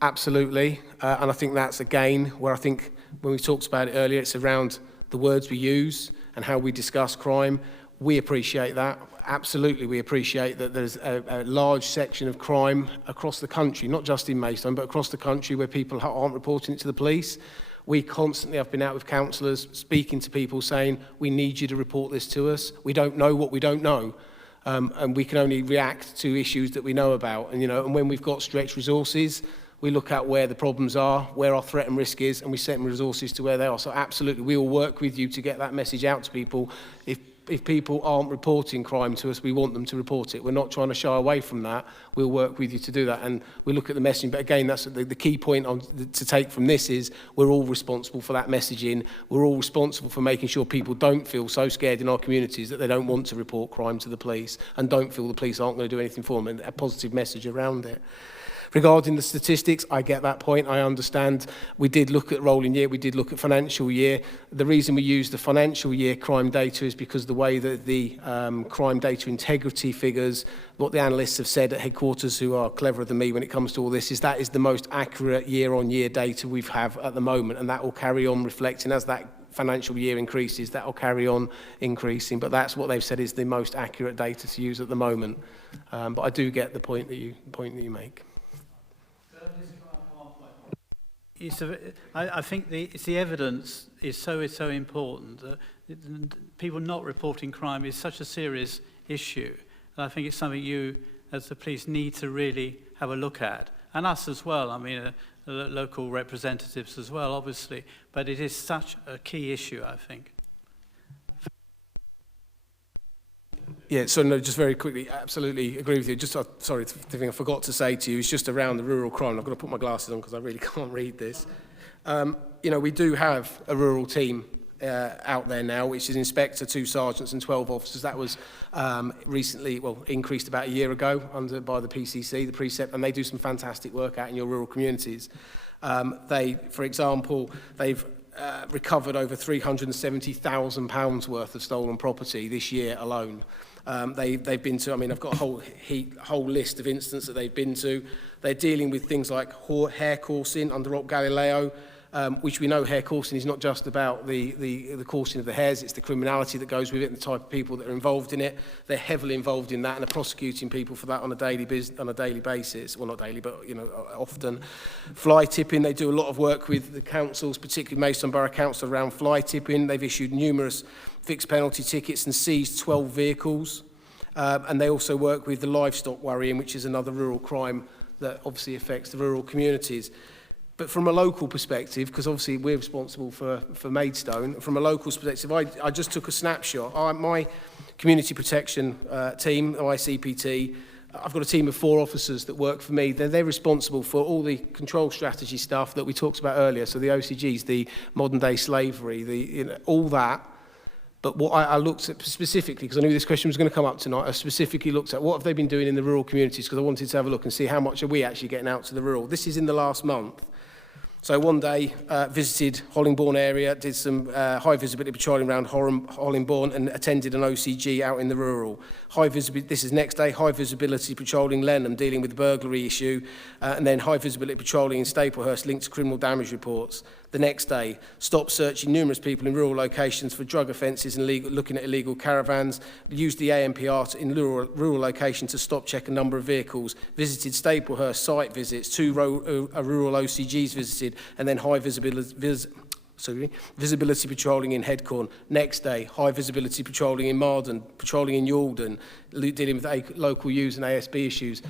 absolutely. And I think that's, again, where I think when we talked about it earlier, it's around the words we use and how we discuss crime. We appreciate that. Absolutely, we appreciate that there's a large section of crime across the country, not just in Maidstone, but across the country where people aren't reporting it to the police. We constantly have been out with councillors speaking to people saying, we need you to report this to us. We don't know what we don't know. And we can only react to issues that we know about. And, and when we've got stretched resources, we look at where the problems are, where our threat and risk is, and we set resources to where they are. So absolutely, we will work with you to get that message out to people. If people aren't reporting crime to us, we want them to report it. We're not trying to shy away from that. We'll work with you to do that. And we look at the messaging. But again, that's the key point to take from this is we're all responsible for that messaging. We're all responsible for making sure people don't feel so scared in our communities that they don't want to report crime to the police and don't feel the police aren't going to do anything for them, and a positive message around it. Regarding the statistics, I get that point. I understand. We did look at rolling year. We did look at financial year. The reason we use the financial year crime data is because the way that the crime data integrity figures, what the analysts have said at headquarters, who are cleverer than me when it comes to all this, is that is the most accurate year-on-year data we have at the moment, and that will carry on reflecting as that financial year increases. That will carry on increasing, but that's what they've said is the most accurate data to use at the moment. But I do get the point that you make. I think the evidence is so important. People not reporting crime is such a serious issue. And I think it's something you, as the police, need to really have a look at. And us as well, I mean, local representatives as well, obviously. But it is such a key issue, I think. Yeah, so no, just very quickly, absolutely agree with you. Just, sorry, the thing I forgot to say to you is just around the rural crime. I've got to put my glasses on because I really can't read this. We do have a rural team out there now, which is Inspector, 2 sergeants and 12 officers. That was recently, increased about a year ago by the PCC, the Precept, and they do some fantastic work out in your rural communities. For example, they've recovered over £370,000 worth of stolen property this year alone. They've been to, I mean, I've got a whole list of incidents that they've been to. They're dealing with things like hair coursing under Op Galileo, which we know hair coursing is not just about the coursing of the hairs, it's the criminality that goes with it and the type of people that are involved in it. They're heavily involved in that and are prosecuting people for that on a daily basis. Well, not daily, but, you know, often. Fly tipping, they do a lot of work with the councils, particularly Maidstone Borough Council, around fly tipping. They've issued numerous fixed penalty tickets and seized 12 vehicles. And they also work with the livestock worrying, which is another rural crime that obviously affects the rural communities. But from a local perspective, because obviously we're responsible for Maidstone, from a local perspective, I just took a snapshot. My community protection team, my CPT, I've got a team of 4 officers that work for me. They're responsible for all the control strategy stuff that we talked about earlier. So the OCGs, the modern day slavery, all that. But what I looked at specifically, because I knew this question was going to come up tonight, I specifically looked at what have they been doing in the rural communities, because I wanted to have a look and see how much are we actually getting out to the rural. This is in the last month. So one day, visited Hollingbourne area, did some high visibility patrolling around Hollingbourne and attended an OCG out in the rural. This is next day, high visibility patrolling Lenham, dealing with the burglary issue, and then high visibility patrolling in Staplehurst linked to criminal damage reports. The next day, stopped searching numerous people in rural locations for drug offences and looking at illegal caravans, used the ANPR in rural locations to stop check a number of vehicles, visited Staplehurst site visits, 2 rural OCGs visited, and then high visibility patrolling in Headcorn. Next day, high visibility patrolling in Marden, patrolling in Yalden, dealing with local use and ASB issues.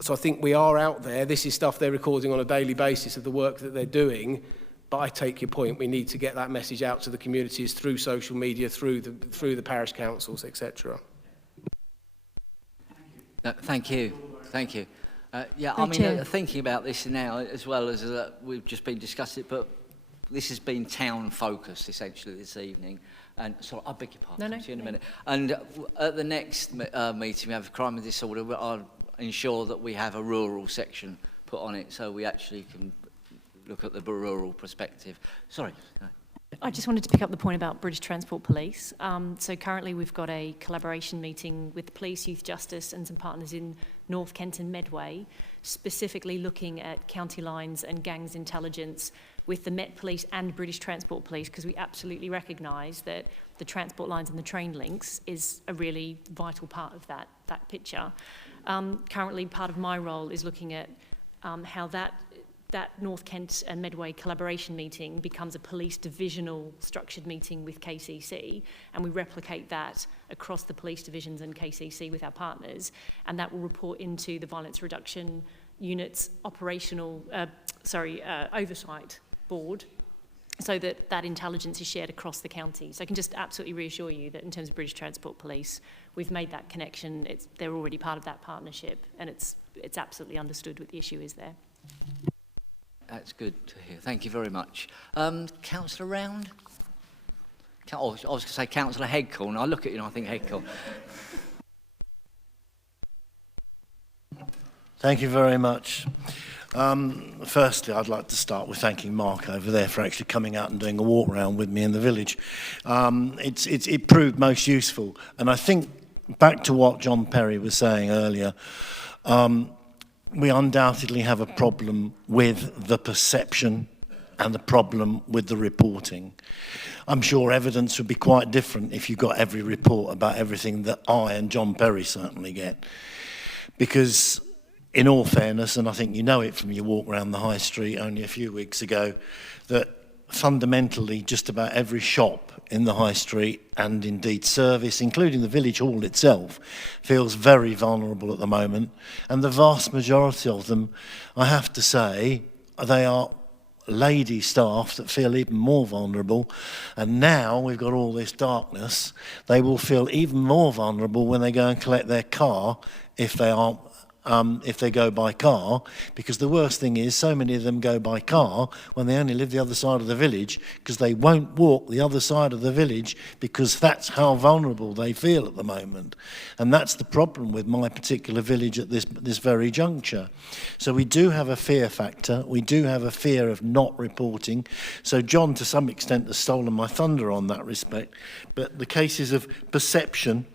So I think we are out there. This is stuff they're recording on a daily basis of the work that they're doing. But I take your point. We need to get that message out to the communities through social media, through the parish councils, etc. Thank you. Thank you. Yeah, I Thank mean, you. thinking about this now, as well as we've just been discussing it, but this has been town-focused, essentially, this evening. And sorry, I beg your pardon. No. See you in a minute. And at the next meeting we have crime and disorder, I'll ensure that we have a rural section put on it, so we actually can look at the rural perspective. Sorry. I just wanted to pick up the point about British Transport Police. So currently we've got a collaboration meeting with the police, youth justice and some partners in North Kent and Medway, specifically looking at county lines and gangs intelligence with the Met Police and British Transport Police, because we absolutely recognise that the transport lines and the train links is a really vital part of that picture. Currently, part of my role is looking at how that North Kent and Medway collaboration meeting becomes a police divisional structured meeting with KCC, and we replicate that across the police divisions and KCC with our partners, and that will report into the Violence Reduction Unit's oversight board, so that intelligence is shared across the county. So I can just absolutely reassure you that in terms of British Transport Police, we've made that connection. They're already part of that partnership, and it's absolutely understood what the issue is there. That's good to hear. Thank you very much. Councillor Round? I was going to say Councillor Headcorn. I look at you and I think Headcorn. Thank you very much. Firstly, I'd like to start with thanking Mark over there for actually coming out and doing a walk around with me in the village. It proved most useful. And I think, back to what John Perry was saying earlier, we undoubtedly have a problem with the perception and the problem with the reporting. I'm sure evidence would be quite different if you got every report about everything that I and John Perry certainly get. Because in all fairness, and I think you know it from your walk around the high street only a few weeks ago, that fundamentally just about every shop in the high street and indeed service, including the village hall itself, feels very vulnerable at the moment. And the vast majority of them, I have to say, they are lady staff that feel even more vulnerable. And now we've got all this darkness, they will feel even more vulnerable when they go and collect their car if they aren't if they go by car, because the worst thing is so many of them go by car when they only live the other side of the village, because they won't walk the other side of the village because that's how vulnerable they feel at the moment. And that's the problem with my particular village at this very juncture. So we do have a fear factor, we do have a fear of not reporting. So John to some extent has stolen my thunder on that respect, but the cases of perception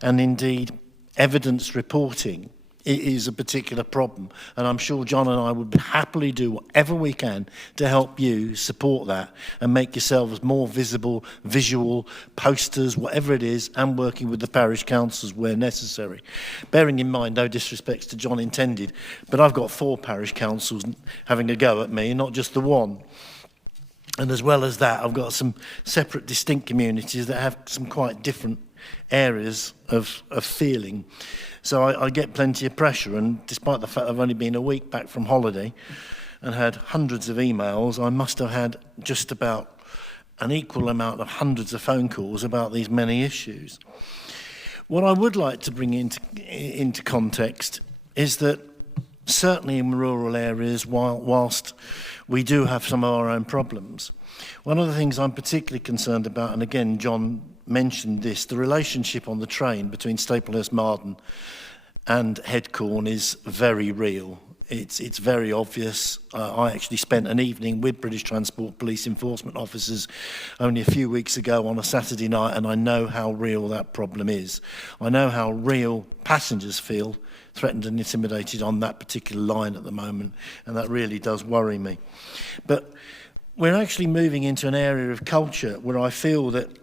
and indeed evidence reporting is a particular problem. And I'm sure John and I would happily do whatever we can to help you support that and make yourselves more visible, visual, posters, whatever it is, and working with the parish councils where necessary. Bearing in mind, no disrespects to John intended, but I've got 4 parish councils having a go at me, not just the one. And as well as that, I've got some separate, distinct communities that have some quite different areas of feeling. So I get plenty of pressure, and despite the fact I've only been a week back from holiday and had hundreds of emails, I must have had just about an equal amount of hundreds of phone calls about these many issues. What I would like to bring into context is that certainly in rural areas, whilst we do have some of our own problems, one of the things I'm particularly concerned about, and again, John mentioned this, the relationship on the train between Staplehurst Marden and Headcorn is very real. It's very obvious. I actually spent an evening with British Transport Police enforcement officers only a few weeks ago on a Saturday night, and I know how real that problem is. I know how real passengers feel threatened and intimidated on that particular line at the moment, and that really does worry me. But we're actually moving into an area of culture where I feel that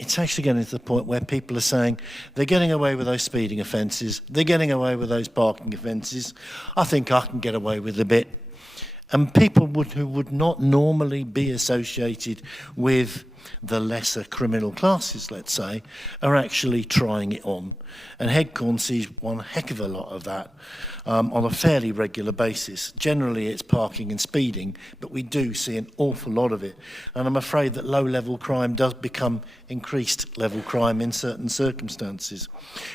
it's actually getting to the point where people are saying they're getting away with those speeding offences, they're getting away with those parking offences, I think I can get away with a bit. And people who would not normally be associated with the lesser criminal classes, let's say, are actually trying it on. And Headcorn sees one heck of a lot of that on a fairly regular basis. Generally, it's parking and speeding, but we do see an awful lot of it. And I'm afraid that low-level crime does become increased-level crime in certain circumstances.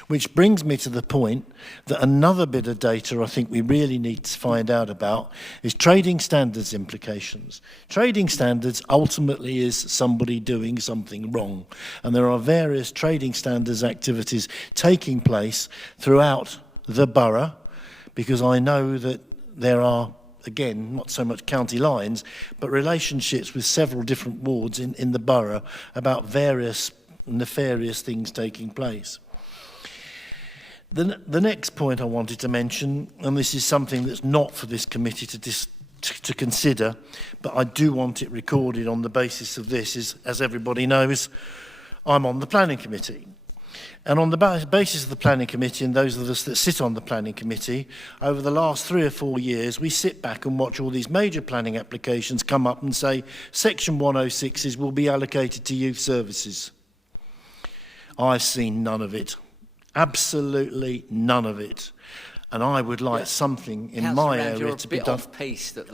Which brings me to the point that another bit of data I think we really need to find out about is trading standards implications. Trading standards ultimately is somebody doing something wrong. And there are various trading standards activities taking place throughout the borough, because I know that there are, again, not so much county lines, but relationships with several different wards in the borough about various nefarious things taking place. The next point I wanted to mention, and this is something that's not for this committee to consider, but I do want it recorded on the basis of this, is, as everybody knows, I'm on the planning committee. And on the basis of the planning committee, and those of us that sit on the planning committee, over the last 3 or 4 years, we sit back and watch all these major planning applications come up and say, Section 106s will be allocated to youth services. I've seen none of it. Absolutely none of it. And I would like something in my area to be done.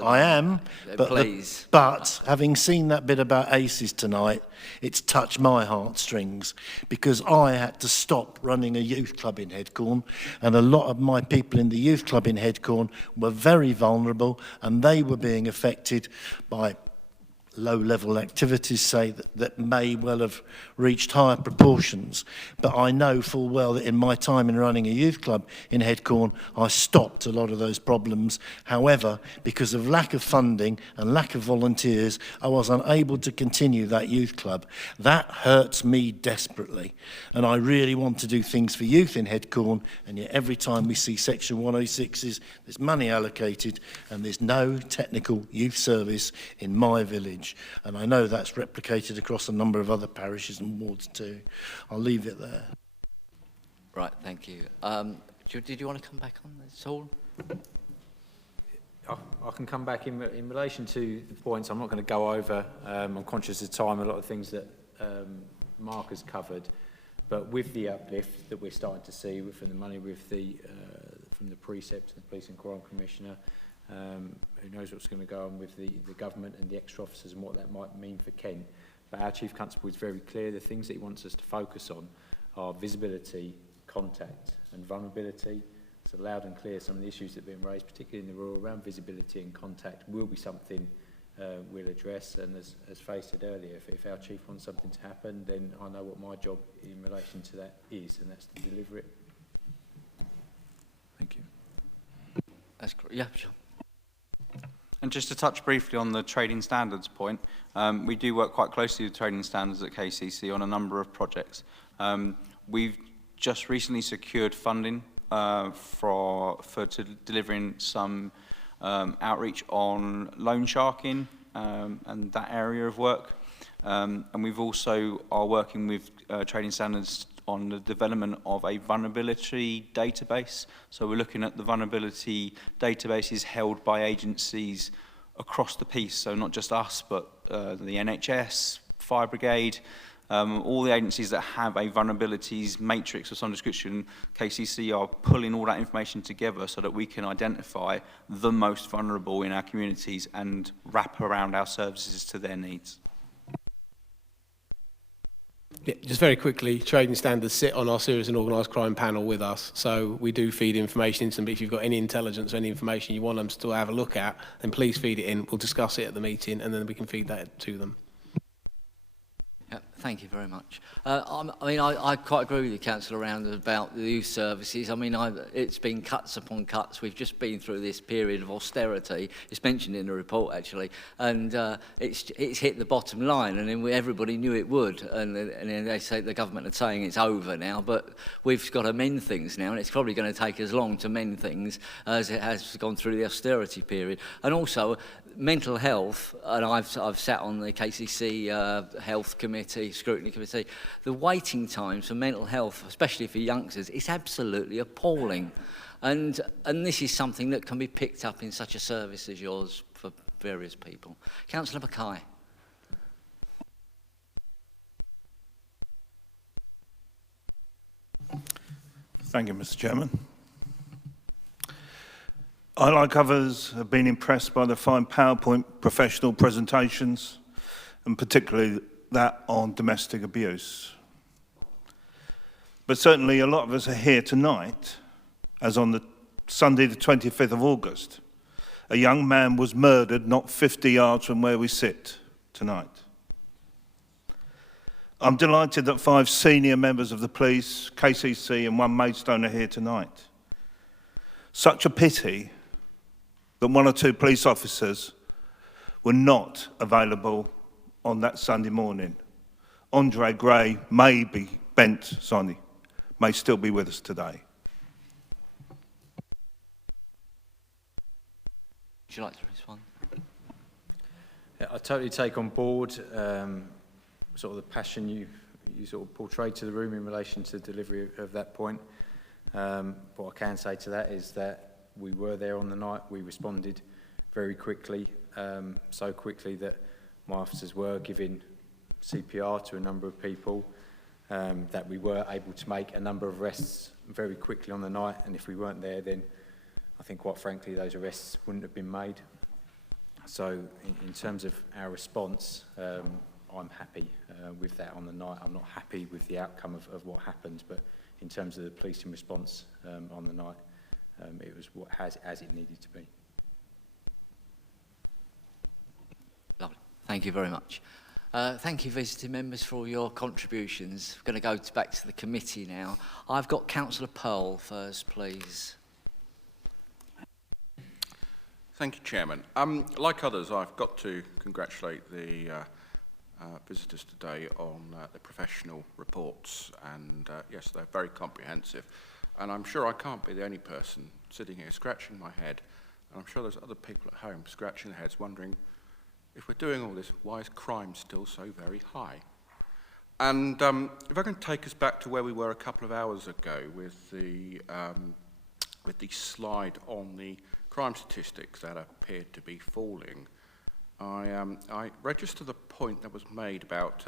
I am, but having seen that bit about ACEs tonight, it's touched my heartstrings, because I had to stop running a youth club in Headcorn, and a lot of my people in the youth club in Headcorn were very vulnerable, and they were being affected by low-level activities, say, that may well have reached higher proportions. But I know full well that in my time in running a youth club in Headcorn, I stopped a lot of those problems. However, because of lack of funding and lack of volunteers, I was unable to continue that youth club. That hurts me desperately. And I really want to do things for youth in Headcorn, and yet every time we see Section 106s, there's money allocated, and there's no technical youth service in my village. And I know that's replicated across a number of other parishes and wards too. I'll leave it there. Right, thank you. Did you want to come back on this all? I can come back in relation to the points. I'm not going to go over. I'm conscious of time, a lot of things that Mark has covered. But with the uplift that we're starting to see from the money with the from the precept, the Police and Crime Commissioner, who knows what's going to go on with the government and the extra officers and what that might mean for Kent. But our Chief Constable is very clear. The things that he wants us to focus on are visibility, contact and vulnerability. So loud and clear, some of the issues that have been raised, particularly in the rural, around visibility and contact, will be something we'll address. And as Faye said earlier, if our Chief wants something to happen, then I know what my job in relation to that is, and that's to deliver it. Thank you. That's great. Yeah, sure. And just to touch briefly on the trading standards point, we do work quite closely with trading standards at KCC on a number of projects. We've just recently secured funding for delivering some outreach on loan sharking and that area of work. And we've also are working with Trading Standards on the development of a vulnerability database. So we're looking at the vulnerability databases held by agencies across the piece, so not just us, but the NHS, Fire Brigade, all the agencies that have a vulnerabilities matrix of some description. KCC are pulling all that information together so that we can identify the most vulnerable in our communities and wrap around our services to their needs. Yeah, just very quickly, Trading Standards sit on our serious and organised crime panel with us, so we do feed information into them. But if you've got any intelligence or any information you want them to have a look at, then please feed it in. We'll discuss it at the meeting, and then we can feed that to them. Yeah, thank you very much. I quite agree with you, Councillor Round, about the youth services. I mean, it's been cuts upon cuts. We've just been through this period of austerity. It's mentioned in the report, actually, and it's hit the bottom line, and then everybody knew it would. And then they say the government are saying it's over now, but we've got to mend things now, and it's probably going to take as long to mend things as it has gone through the austerity period. And also, mental health, and I've sat on the KCC Health Committee, Scrutiny Committee, the waiting times for mental health, especially for youngsters, is absolutely appalling. And this is something that can be picked up in such a service as yours for various people. Councillor Mackay. Thank you, Mr. Chairman. I, like others, have been impressed by the fine PowerPoint professional presentations, and particularly that on domestic abuse. But certainly a lot of us are here tonight, as on the Sunday the 25th of August, a young man was murdered not 50 yards from where we sit tonight. I'm delighted that 5 senior members of the police, KCC and 1 Maidstone are here tonight. Such a pity that 1 or 2 police officers were not available on that Sunday morning. Andre Gray may be bent, Sonny, may still be with us today. Would you like to respond? Yeah, I totally take on board sort of the passion you sort of portrayed to the room in relation to the delivery of that point. What I can say to that is that we were there on the night. We responded very quickly, so quickly that my officers were giving CPR to a number of people, that we were able to make a number of arrests very quickly on the night, and if we weren't there, then I think quite frankly those arrests wouldn't have been made. So in terms of our response, I'm happy with that on the night. I'm not happy with the outcome of what happened, but in terms of the policing response on the night, it was as it needed to be. Lovely. Thank you very much. Thank you, visiting members, for all your contributions. I'm going to go back to the committee now. I've got Councillor Pearl first, please. Thank you, Chairman. Like others, I've got to congratulate the visitors today on the professional reports, and yes, they're very comprehensive. And I'm sure I can't be the only person sitting here scratching my head, and I'm sure there's other people at home scratching their heads wondering, if we're doing all this, why is crime still so very high? And if I can take us back to where we were a couple of hours ago with the slide on the crime statistics that appeared to be falling, I register the point that was made about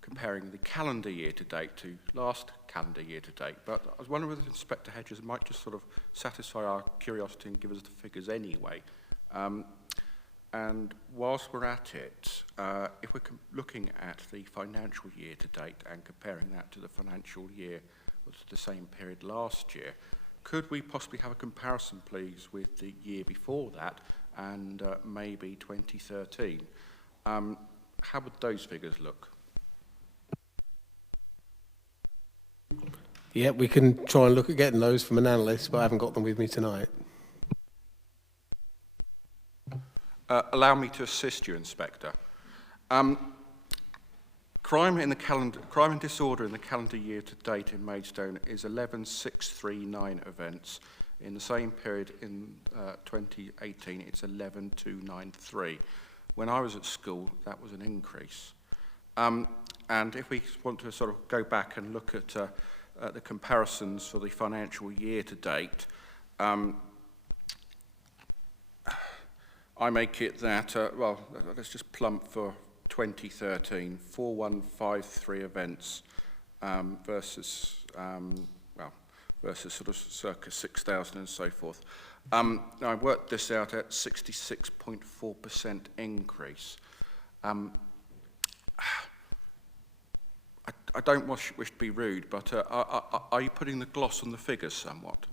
comparing the calendar year to date to last calendar year to date. But I was wondering whether Inspector Hedges might just sort of satisfy our curiosity and give us the figures anyway. And whilst we're at it, if we're looking at the financial year to date and comparing that to the financial year or to the same period last year, could we possibly have a comparison, please, with the year before that and maybe 2013? How would those figures look? Yeah, we can try and look at getting those from an analyst, but I haven't got them with me tonight. Allow me to assist you, Inspector. Crime and disorder in the calendar year to date in Maidstone is 11,639 events. In the same period in 2018, it's 11,293. When I was at school, that was an increase. And if we want to sort of go back and look at the comparisons for the financial year to date, I make it that, well, let's just plump for 2013, 4153 events versus sort of circa 6,000 and so forth. Now I worked this out at 66.4% increase. I don't wish to be rude, but are you putting the gloss on the figures somewhat?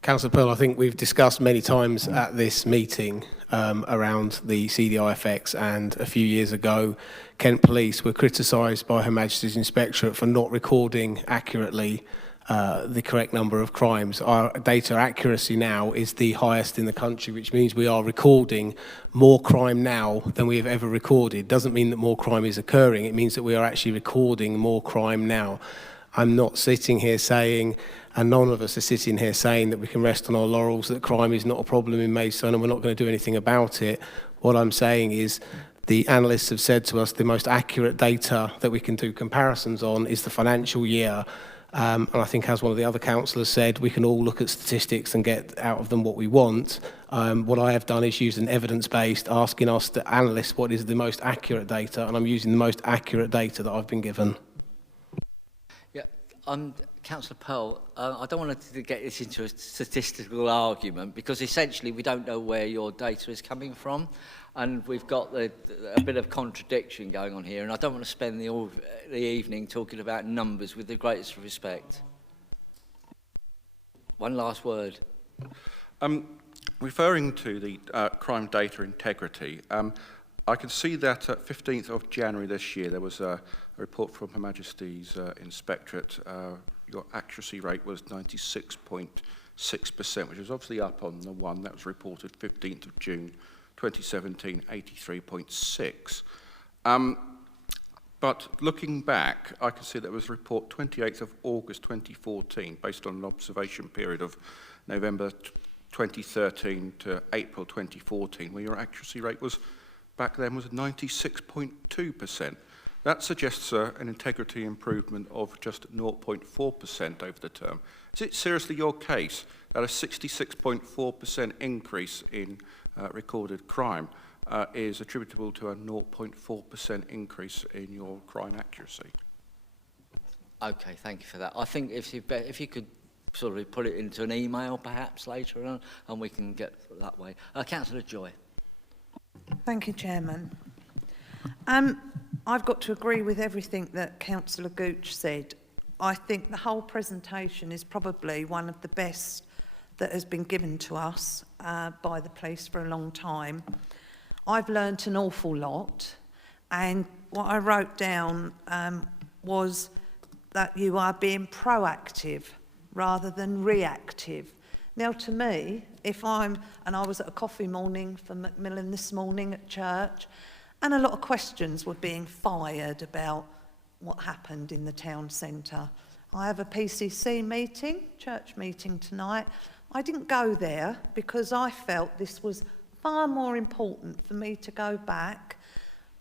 Councillor Pearl, I think we've discussed many times at this meeting around the CDIFX, and a few years ago, Kent Police were criticised by Her Majesty's Inspectorate for not recording accurately the correct number of crimes. Our data accuracy now is the highest in the country, which means we are recording more crime now than we have ever recorded. Doesn't mean that more crime is occurring, it means that we are actually recording more crime now. I'm not sitting here saying, and none of us are sitting here saying, that we can rest on our laurels, that crime is not a problem in Maidstone and we're not going to do anything about it. What I'm saying is the analysts have said to us the most accurate data that we can do comparisons on is the financial year. And I think, as one of the other councillors said, we can all look at statistics and get out of them what we want. What I have done is use an evidence-based, asking us, the analysts, what is the most accurate data, and I'm using the most accurate data that I've been given. Yeah, Councillor Pearl, I don't want to get this into a statistical argument, because essentially we don't know where your data is coming from, and we've got a bit of contradiction going on here, and I don't want to spend the evening talking about numbers, with the greatest respect. One last word. Referring to the crime data integrity, I can see that at 15th of January this year, there was a report from Her Majesty's Inspectorate. Your accuracy rate was 96.6%, which is obviously up on the one that was reported 15th of June 2017, 83.6. But looking back, I can see there was a report 28th of August 2014, based on an observation period of November 2013 to April 2014, where your accuracy rate was, back then, was 96.2%. That suggests an integrity improvement of just 0.4% over the term. Is it seriously your case that a 66.4% increase in recorded crime is attributable to a 0.4% increase in your crime accuracy? Okay, thank you for that. I think if you could sort of put it into an email perhaps later on, and we can get that way. Councillor Joy. Thank you, Chairman. I've got to agree with everything that Councillor Gooch said. I think the whole presentation is probably one of the best that has been given to us by the police for a long time. I've learnt an awful lot, and what I wrote down was that you are being proactive rather than reactive. Now, to me, and I was at a coffee morning for Macmillan this morning at church, and a lot of questions were being fired about what happened in the town centre. I have a PCC meeting, church meeting tonight. I didn't go there because I felt this was far more important for me to go back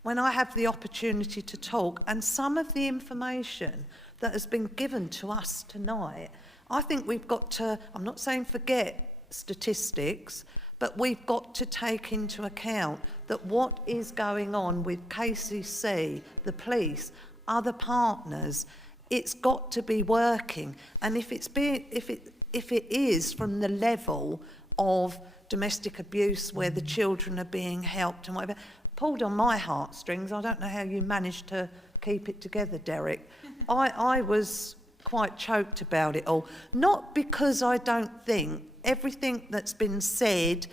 when I have the opportunity to talk. And some of the information that has been given to us tonight, I think we've got to, I'm not saying forget statistics, but we've got to take into account that what is going on with KCC, the police, other partners, it's got to be working. And if it is from the level of domestic abuse where the children are being helped and whatever, pulled on my heartstrings. I don't know how you managed to keep it together, Derek. I was quite choked about it all. Not because I don't think everything that's been said,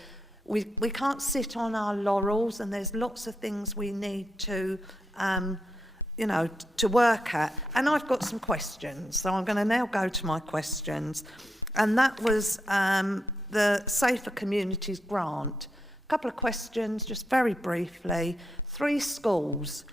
we can't sit on our laurels, and there's lots of things we need to, to work at. And I've got some questions, so I'm going to now go to my questions. And that was the Safer Communities grant couple of questions, just very briefly. 3 schools,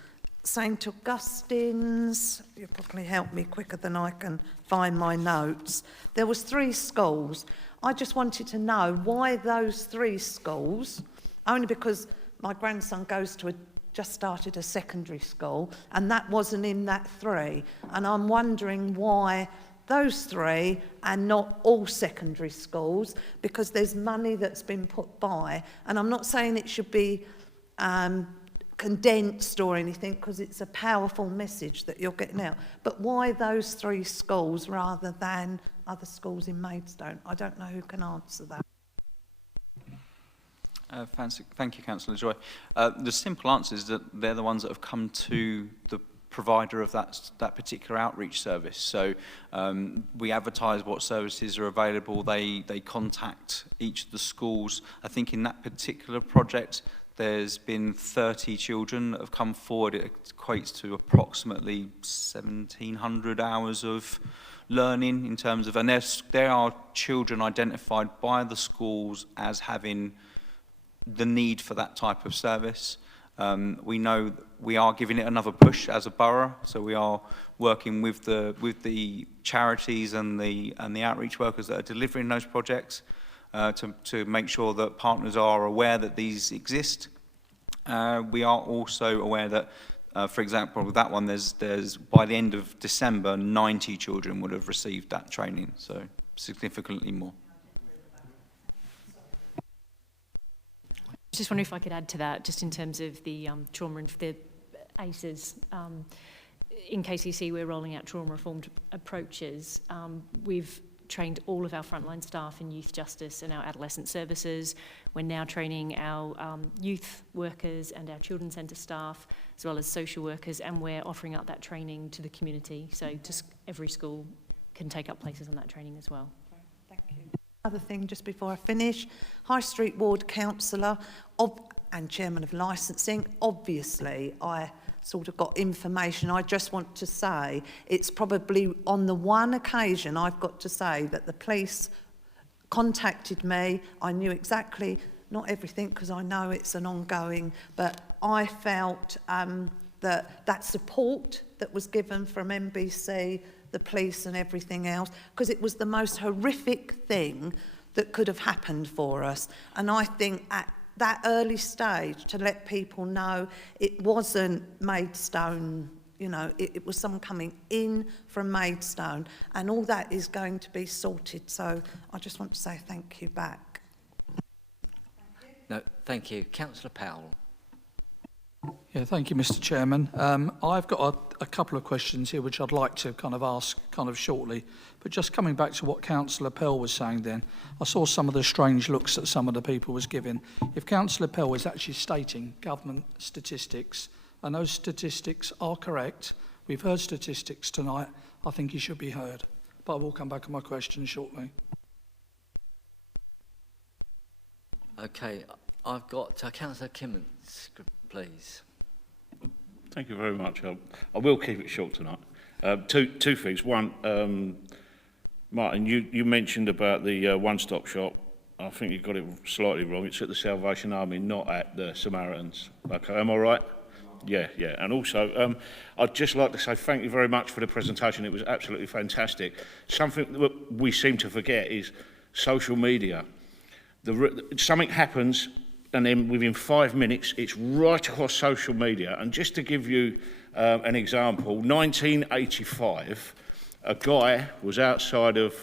St Augustine's, you'll probably help me quicker than I can find my notes. There was 3 schools. I just wanted to know why those 3 schools, only because my grandson goes to just started a secondary school, and that wasn't in that 3. And I'm wondering why those 3 and not all secondary schools, because there's money that's been put by. And I'm not saying it should be condensed or anything, because it's a powerful message that you're getting out. But why those 3 schools rather than other schools in Maidstone? I don't know who can answer that. Thank you, Councillor Joy. The simple answer is that they're the ones that have come to the provider of that particular outreach service. So we advertise what services are available. They contact each of the schools. I think in that particular project, there's been 30 children that have come forward. It equates to approximately 1,700 hours of learning in terms of, and there are children identified by the schools as having the need for that type of service. We know we are giving it another push as a borough, so we are working with the charities and the outreach workers that are delivering those projects to make sure that partners are aware that these exist. We are also aware that, for example, with that one, there's by the end of December, 90 children would have received that training, so significantly more. Just wondering if I could add to that, just in terms of the trauma and the ACEs. In KCC, we're rolling out trauma-informed approaches. We've trained all of our frontline staff in youth justice and our adolescent services. We're now training our youth workers and our children's centre staff, as well as social workers, and we're offering up that training to the community. So just every school can take up places on that training as well. Thank you. Other thing, just before I finish, High Street Ward Councillor and Chairman of Licensing, obviously I sort of got information. I just want to say it's probably on the one occasion I've got to say that the police contacted me. I knew exactly, not everything because I know it's an ongoing, but I felt that support that was given from MBC, the police and everything else, because it was the most horrific thing that could have happened for us. And I think at that early stage to let people know it wasn't Maidstone, you know, it was someone coming in from Maidstone, and all that is going to be sorted. So I just want to say thank you back. No, thank you. Councillor Powell. Yeah, thank you, Mr. Chairman. I've got a couple of questions here which I'd like to kind of ask kind of shortly. But just coming back to what Councillor Pell was saying then, I saw some of the strange looks that some of the people was giving. If Councillor Pell is actually stating government statistics, and those statistics are correct, we've heard statistics tonight, I think he should be heard. But I will come back on my question shortly. Okay, I've got Councillor Kimmons, please. Thank you very much. I will keep it short tonight. Two things. One, Martin, you mentioned about the one-stop shop. I think you got it slightly wrong. It's at the Salvation Army, not at the Samaritans. Okay, am I right? Yeah. And also, I'd just like to say thank you very much for the presentation. It was absolutely fantastic. Something that we seem to forget is social media. Something happens, and then within 5 minutes, it's right across social media. And just to give you an example, 1985, a guy was outside of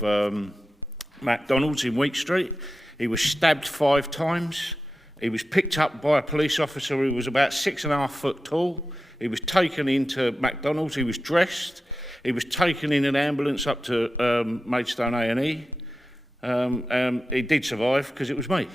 McDonald's in Week Street. He was stabbed 5 times. He was picked up by a police officer who was about 6.5 foot tall. He was taken into McDonald's. He was dressed. He was taken in an ambulance up to Maidstone A&E. He did survive because it was me.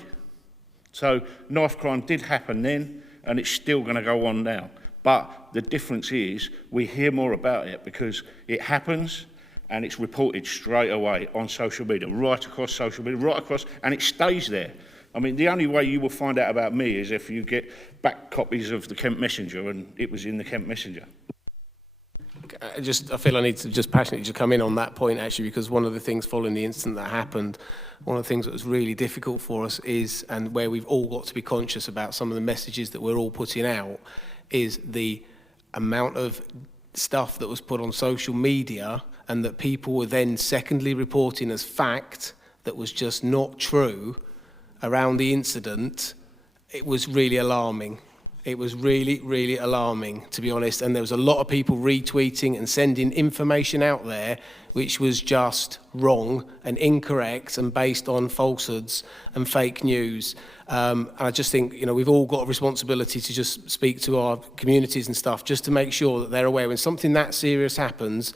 So knife crime did happen then, and it's still going to go on now. But the difference is we hear more about it because it happens and it's reported straight away on social media, right across social media, right across, and it stays there. I mean, the only way you will find out about me is if you get back copies of the Kent Messenger, and it was in the Kent Messenger. I feel I need to just passionately just come in on that point, actually, because one of the things following the incident that happened, one of the things that was really difficult for us is, and where we've all got to be conscious about some of the messages that we're all putting out, is the amount of stuff that was put on social media and that people were then secondly reporting as fact that was just not true around the incident. It was really alarming. It was really, really alarming, to be honest. And there was a lot of people retweeting and sending information out there which was just wrong and incorrect and based on falsehoods and fake news. And I just think, you know, we've all got a responsibility to just speak to our communities and stuff just to make sure that they're aware when something that serious happens,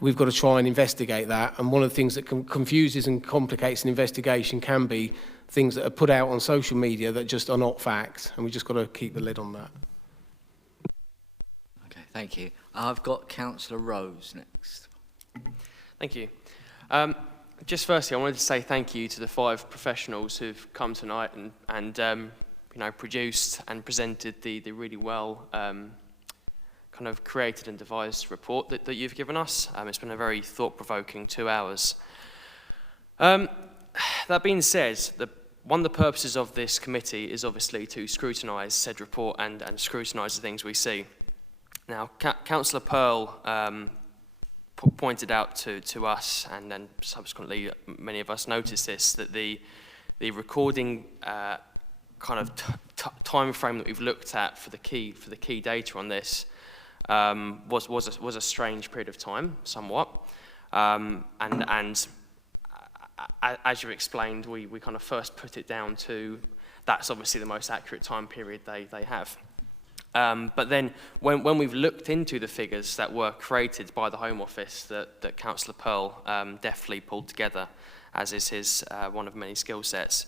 we've got to try and investigate that. And one of the things that confuses and complicates an investigation can be things that are put out on social media that just are not facts, and we just got to keep the lid on that. Okay, thank you. I've got Councillor Rose next. Thank you. Just firstly, I wanted to say thank you to the 5 professionals who've come tonight and you know, produced and presented the really well kind of created and devised report that you've given us. It's been a very thought-provoking 2 hours. That being said, one of the purposes of this committee is obviously to scrutinise said report and scrutinise the things we see. Now, Councillor Pearl pointed out to us, and then subsequently many of us noticed this, that the recording kind of time frame that we've looked at for the key data on this was a strange period of time, somewhat, and as you explained, we kind of first put it down to that's obviously the most accurate time period they have. But then when we've looked into the figures that were created by the Home Office that Councillor Pearl deftly pulled together, as is his one of many skill sets,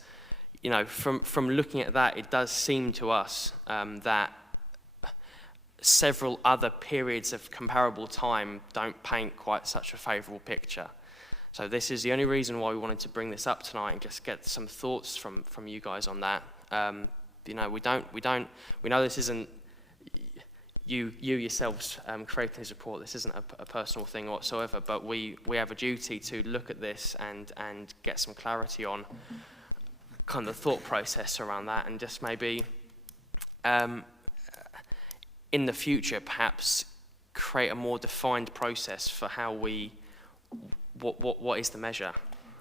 you know, from looking at that, it does seem to us that several other periods of comparable time don't paint quite such a favourable picture. So this is the only reason why we wanted to bring this up tonight and just get some thoughts from you guys on that. You know, we know this isn't you yourselves creating this report. This isn't a personal thing whatsoever, but we have a duty to look at this and get some clarity on kind of the thought process around that, and just maybe in the future perhaps create a more defined process for how we what is the measure.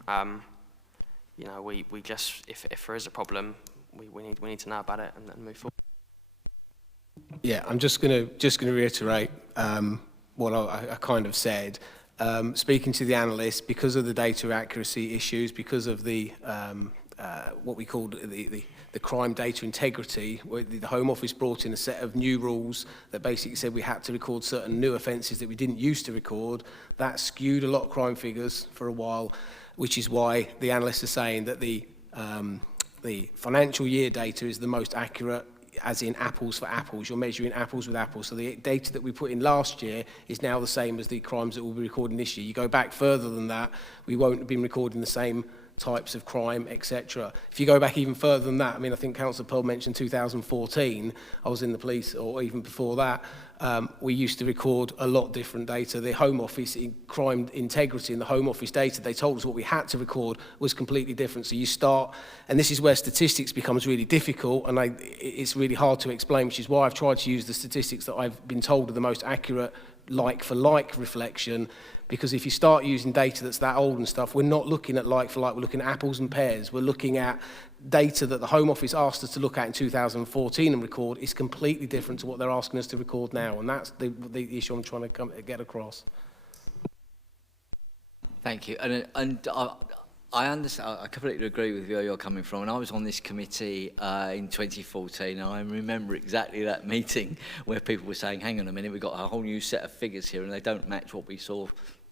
You know, we just if there is a problem, we need to know about it and move forward. Yeah, I'm just going to reiterate what I kind of said. Speaking to the analysts, because of the data accuracy issues, because of the what we called the crime data integrity, where the Home Office brought in a set of new rules that basically said we had to record certain new offences that we didn't used to record. That skewed a lot of crime figures for a while, which is why the analysts are saying that the financial year data is the most accurate, as in apples for apples. You're measuring apples with apples. So the data that we put in last year is now the same as the crimes that we'll be recording this year. You go back further than that, we won't have been recording the same types of crime, etc. If you go back even further than that, I mean, I think Councillor Pearl mentioned 2014. I was in the police, or even before that. We used to record a lot different data. The Home Office, in crime integrity in the Home Office data, they told us what we had to record was completely different. So you start, and this is where statistics becomes really difficult, and it's really hard to explain, which is why I've tried to use the statistics that I've been told are the most accurate like-for-like reflection, because if you start using data that's that old and stuff, we're not looking at like-for-like, we're looking at apples and pears. We're looking at data that the Home Office asked us to look at in 2014 and record is completely different to what they're asking us to record now, and that's the issue I'm trying to get across. Thank you. And I understand, I completely agree with where you're coming from. And I was on this committee in 2014, and I remember exactly that meeting where people were saying, hang on a minute, we've got a whole new set of figures here, and they don't match what we saw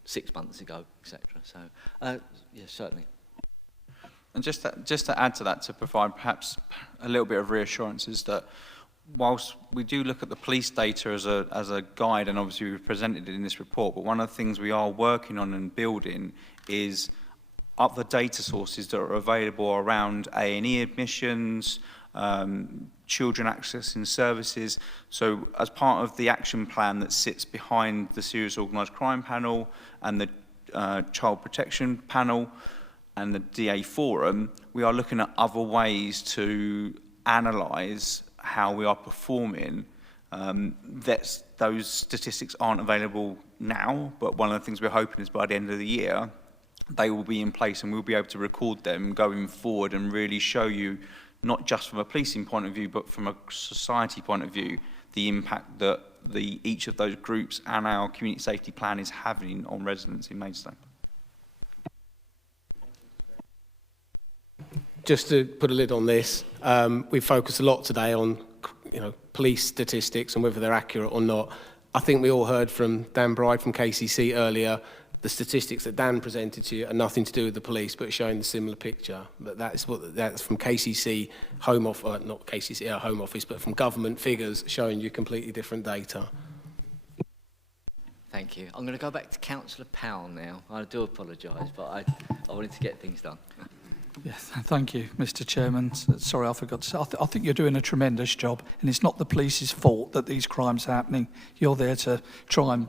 6 months ago, etc. So, yes, certainly. And just to add to that, to provide perhaps a little bit of reassurance, is that whilst we do look at the police data as a guide, and obviously we've presented it in this report, but one of the things we are working on and building is other data sources that are available around A&E admissions, children accessing services. So as part of the action plan that sits behind the Serious Organised Crime Panel and the Child Protection Panel and the DA Forum, we are looking at other ways to analyse how we are performing. Those statistics aren't available now, but one of the things we're hoping is by the end of the year, they will be in place and we'll be able to record them going forward and really show you, not just from a policing point of view, but from a society point of view, the impact that each of those groups and our community safety plan is having on residents in Maidstone. Just to put a lid on this, we focused a lot today on police statistics and whether they're accurate or not. I think we all heard from Dan Bride from KCC earlier. The statistics that Dan presented to you are nothing to do with the police, but showing the similar picture. But that's from KCC Home Office, not KCC Home Office, but from government figures showing you completely different data. Thank you. I'm going to go back to Councillor Powell now. I do apologise, but I wanted to get things done. Yes, thank you, Mr. Chairman. Sorry, I forgot to say, I think you're doing a tremendous job, and it's not the police's fault that these crimes are happening. You're there to try and,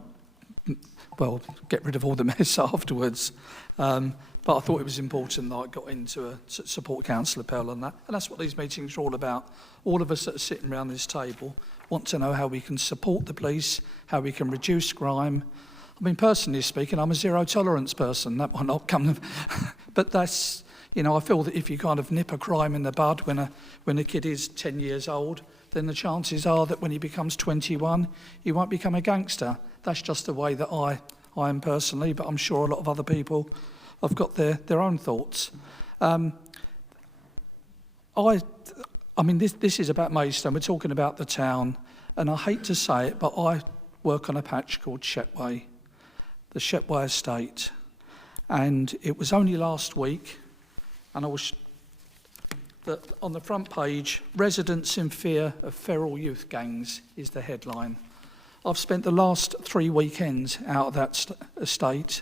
well, get rid of all the mess afterwards. But I thought it was important that I got in to support Councillor Pell on that. And that's what these meetings are all about. All of us that are sitting around this table want to know how we can support the police, how we can reduce crime. I mean, personally speaking, I'm a zero tolerance person. That might not come, but that's, you know, I feel that if you kind of nip a crime in the bud when a kid is 10 years old, then the chances are that when he becomes 21, he won't become a gangster. That's just the way that I am personally, but I'm sure a lot of other people have got their own thoughts. I mean, this is about Maidstone. We're talking about the town, and I hate to say it, but I work on a patch called Shepway, the Shepway estate. And it was only last week, and I was that on the front page, residents in fear of feral youth gangs is the headline. I've spent the last 3 weekends out of that estate,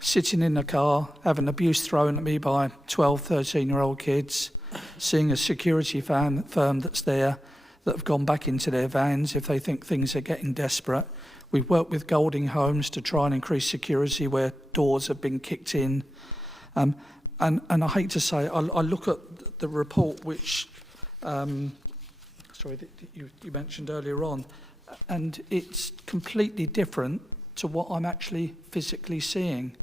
sitting in the car, having abuse thrown at me by 12, 13-year-old kids, seeing a security firm that's there that have gone back into their vans if they think things are getting desperate. We've worked with Golding Homes to try and increase security where doors have been kicked in. And I hate to say, I look at the report which, that you mentioned earlier on, and it's completely different to what I'm actually physically seeing.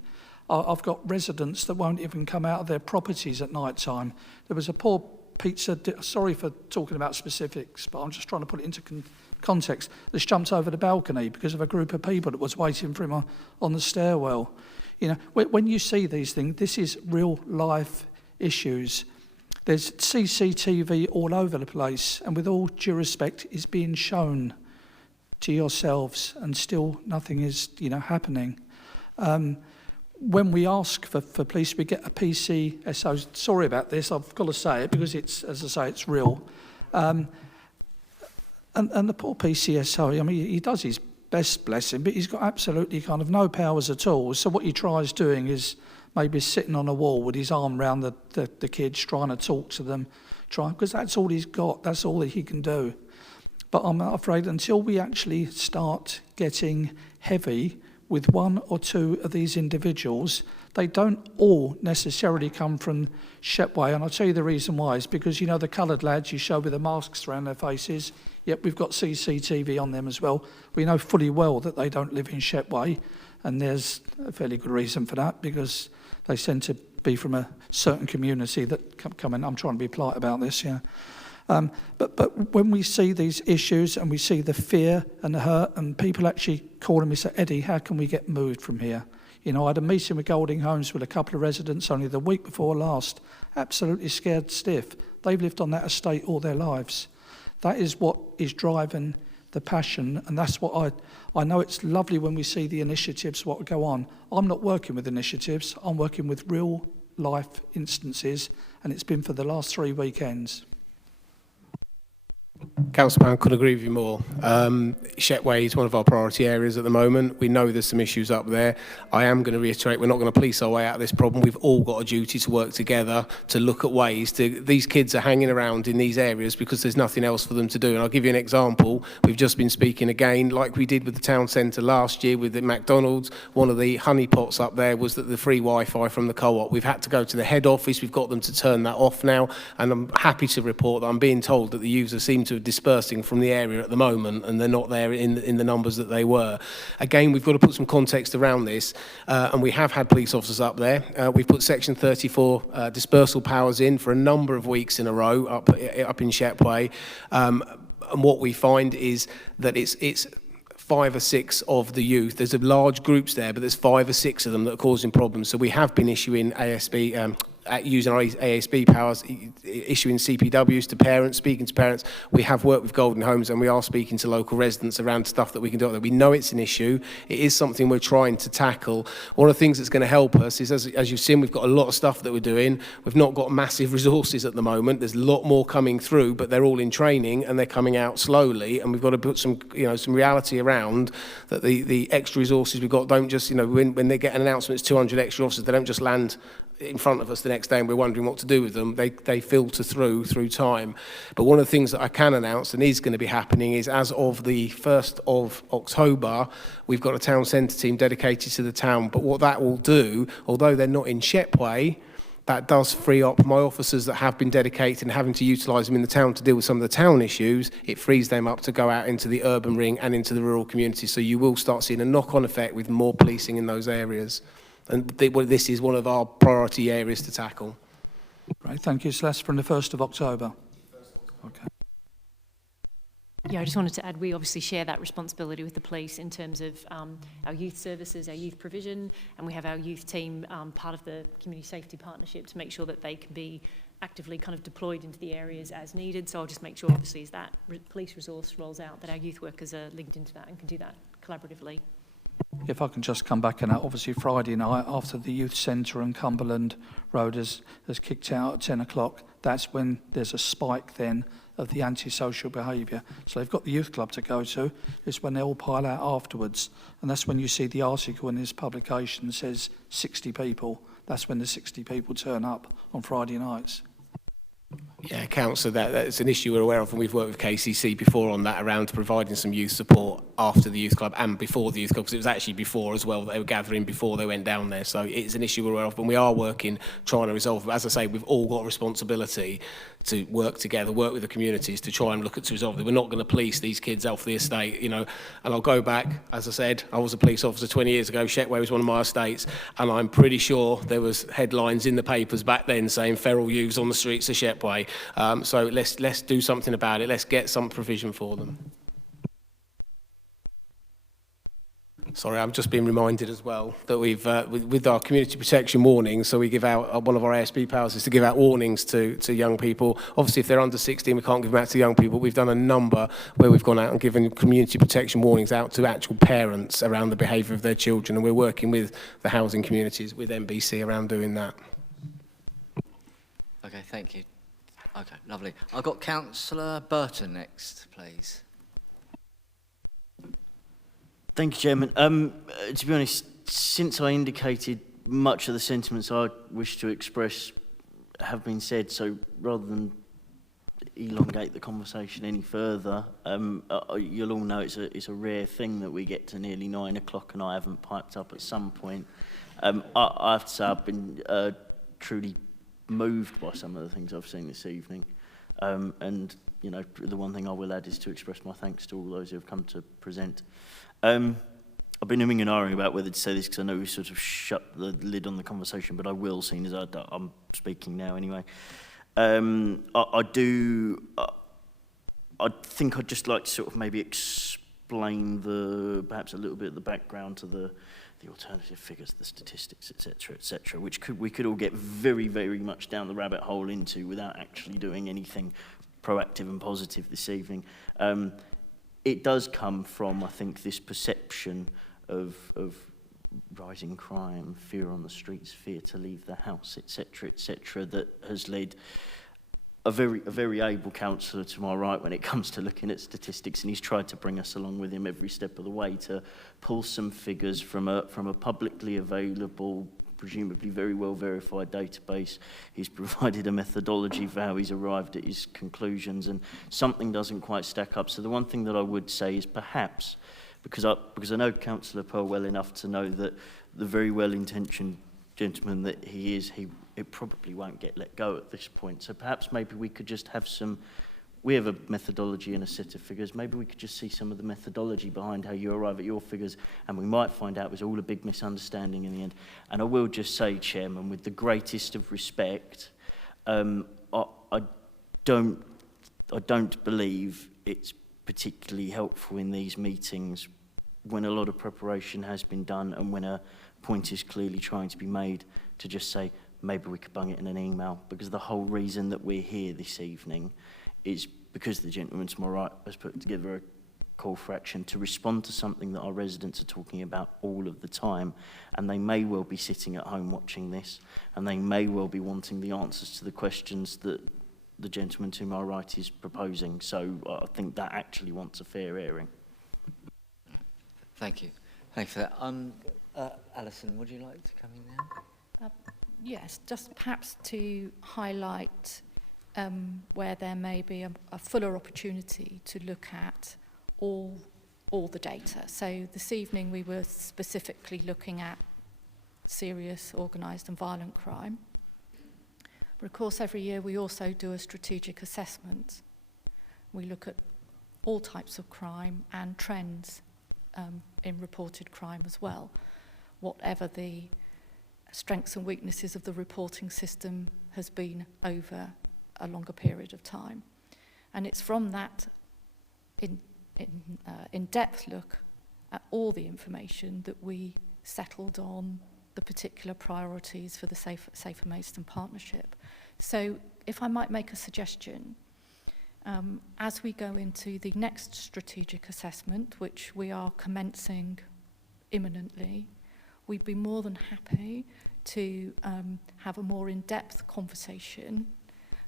I've got residents that won't even come out of their properties at night time. There was a poor pizza, sorry for talking about specifics, but I'm just trying to put it into context, that's jumped over the balcony because of a group of people that was waiting for him on the stairwell. You know, when you see these things, this is real life issues. There's CCTV all over the place, and with all due respect, it's being shown to yourselves, and still nothing is, happening. When we ask for police, we get a PCSO. Sorry about this, I've got to say it because it's, as I say, it's real. And the poor PCSO, I mean, he does his best, bless him, but he's got absolutely kind of no powers at all. So what he tries doing is maybe sitting on a wall with his arm around the kids, trying to talk to them, because that's all he's got, that's all that he can do. But I'm afraid until we actually start getting heavy with one or two of these individuals, they don't all necessarily come from Shepway. And I'll tell you the reason why is because, the coloured lads you show with the masks around their faces, yep, we've got CCTV on them as well. We know fully well that they don't live in Shepway, and there's a fairly good reason for that, because they tend to be from a certain community that come in. I'm trying to be polite about this, yeah. But when we see these issues and we see the fear and the hurt, and people actually calling me, say, Eddie, how can we get moved from here? I had a meeting with Golding Homes with a couple of residents only the week before last, absolutely scared stiff. They've lived on that estate all their lives. That is what is driving the passion, and that's what I know. It's lovely when we see the initiatives, what go on. I'm not working with initiatives, I'm working with real life instances, and it's been for the last 3 weekends. Councillor Pound, could agree with you more. Shetway is one of our priority areas at the moment. We know there's some issues up there. I am going to reiterate, we're not going to police our way out of this problem. We've all got a duty to work together to look at ways to... These kids are hanging around in these areas because there's nothing else for them to do. And I'll give you an example. We've just been speaking again, like we did with the town centre last year with the McDonald's. One of the honeypots up there was that the free Wi-Fi from the co-op. We've had to go to the head office. We've got them to turn that off now. And I'm happy to report that I'm being told that the users seem to have dispersing from the area at the moment, and they're not there in the numbers that they were. Again, we've got to put some context around this, and we have had police officers up there. We've put Section 34 dispersal powers in for a number of weeks in a row up in Shetway, and what we find is that it's 5 or 6 of the youth. There's large groups there, but there's 5 or 6 of them that are causing problems. So we have been issuing ASB, using our ASB powers, issuing CPWs to parents, speaking to parents. We have worked with Golden Homes, and we are speaking to local residents around stuff that we can do out there. We know it's an issue. It is something we're trying to tackle. One of the things that's going to help us is, as you've seen, we've got a lot of stuff that we're doing. We've not got massive resources at the moment. There's a lot more coming through, but they're all in training, and they're coming out slowly, and we've got to put some reality around that the extra resources we've got don't just, when they get an announcement, it's 200 extra officers, they don't just land in front of us the next day and we're wondering what to do with them. They filter through time. But one of the things that I can announce and is going to be happening is, as of the 1st of October, we've got a town centre team dedicated to the town. But what that will do, although they're not in Shetway, that does free up my officers that have been dedicated and having to utilise them in the town to deal with some of the town issues. It frees them up to go out into the urban ring and into the rural communities. So you will start seeing a knock-on effect with more policing in those areas. And this is one of our priority areas to tackle. Right, thank you. So that's from the 1st of October. Okay. Yeah, I just wanted to add, we obviously share that responsibility with the police in terms of our youth services, our youth provision, and we have our youth team part of the community safety partnership to make sure that they can be actively kind of deployed into the areas as needed. So I'll just make sure, obviously, as that police resource rolls out, that our youth workers are linked into that and can do that collaboratively. If I can just come back, and obviously Friday night after the youth centre and Cumberland Road has kicked out at 10 o'clock, that's when there's a spike then of the antisocial behaviour. So they've got the youth club to go to. It's when they all pile out afterwards. And that's when you see the article in this publication says 60 people. That's when the 60 people turn up on Friday nights. Yeah, Councillor, that's an issue we're aware of, and we've worked with KCC before on that, around providing some youth support after the youth club and before the youth club, because it was actually before as well that they were gathering before they went down there. So it's an issue we're aware of, and we are working, trying to resolve it. But as I say, we've all got a responsibility to work together, work with the communities to try and look at to resolve it. We're not going to police these kids off the estate, And I'll go back, as I said, I was a police officer 20 years ago. Shetway was one of my estates, and I'm pretty sure there was headlines in the papers back then saying feral youths on the streets of Shetway. So let's do something about it. Let's get some provision for them. Sorry, I'm just being reminded as well that we've, with our community protection warnings, so we give out, one of our ASB powers is to give out warnings to young people. Obviously, if they're under 16, we can't give them out to young people. We've done a number where we've gone out and given community protection warnings out to actual parents around the behaviour of their children, and we're working with the housing communities, with MBC, around doing that. Okay, thank you. Okay, lovely. I've got Councillor Burton next, please. Thank you, Chairman. To be honest, since I indicated much of the sentiments I wish to express have been said, so rather than elongate the conversation any further, you'll all know it's a rare thing that we get to nearly 9 o'clock and I haven't piped up at some point. I have to say I've been truly moved by some of the things I've seen this evening. And, the one thing I will add is to express my thanks to all those who have come to present. I've been umming and ahhing about whether to say this because I know we sort of shut the lid on the conversation, but I will, seeing as I'm speaking now anyway. I think I'd just like to sort of maybe explain perhaps a little bit of the background to the alternative figures, the statistics, etc., which we could all get very, very much down the rabbit hole into without actually doing anything proactive and positive this evening. It does come from, I think, this perception of rising crime, fear on the streets, fear to leave the house, etc., that has led a very able councillor to my right when it comes to looking at statistics, and he's tried to bring us along with him every step of the way to pull some figures from a publicly available, presumably very well verified database. He's provided a methodology for how he's arrived at his conclusions, and something doesn't quite stack up. So the one thing that I would say is perhaps, because I know Councillor Pearl well enough to know that the very well-intentioned gentleman that he is, it probably won't get let go at this point. So perhaps maybe we could just have we have a methodology and a set of figures. Maybe we could just see some of the methodology behind how you arrive at your figures, and we might find out it was all a big misunderstanding in the end. And I will just say, Chairman, with the greatest of respect, I don't believe it's particularly helpful in these meetings when a lot of preparation has been done and when a point is clearly trying to be made to just say, maybe we could bung it in an email, because the whole reason that we're here this evening is because the gentleman to my right has put together a call for action to respond to something that our residents are talking about all of the time, and they may well be sitting at home watching this, and they may well be wanting the answers to the questions that the gentleman to my right is proposing. So I think that actually wants a fair airing. Thank you. Thanks for that. Alison, would you like to come in now? Yes, just perhaps to highlight where there may be a fuller opportunity to look at all the data. So this evening we were specifically looking at serious, organised and violent crime. But of course every year we also do a strategic assessment. We look at all types of crime and trends in reported crime as well, whatever the strengths and weaknesses of the reporting system has been over a longer period of time. And it's from that in-depth look at all the information that we settled on the particular priorities for the Safer Maidstone Partnership. So if I might make a suggestion, as we go into the next strategic assessment, which we are commencing imminently, we'd be more than happy to have a more in-depth conversation.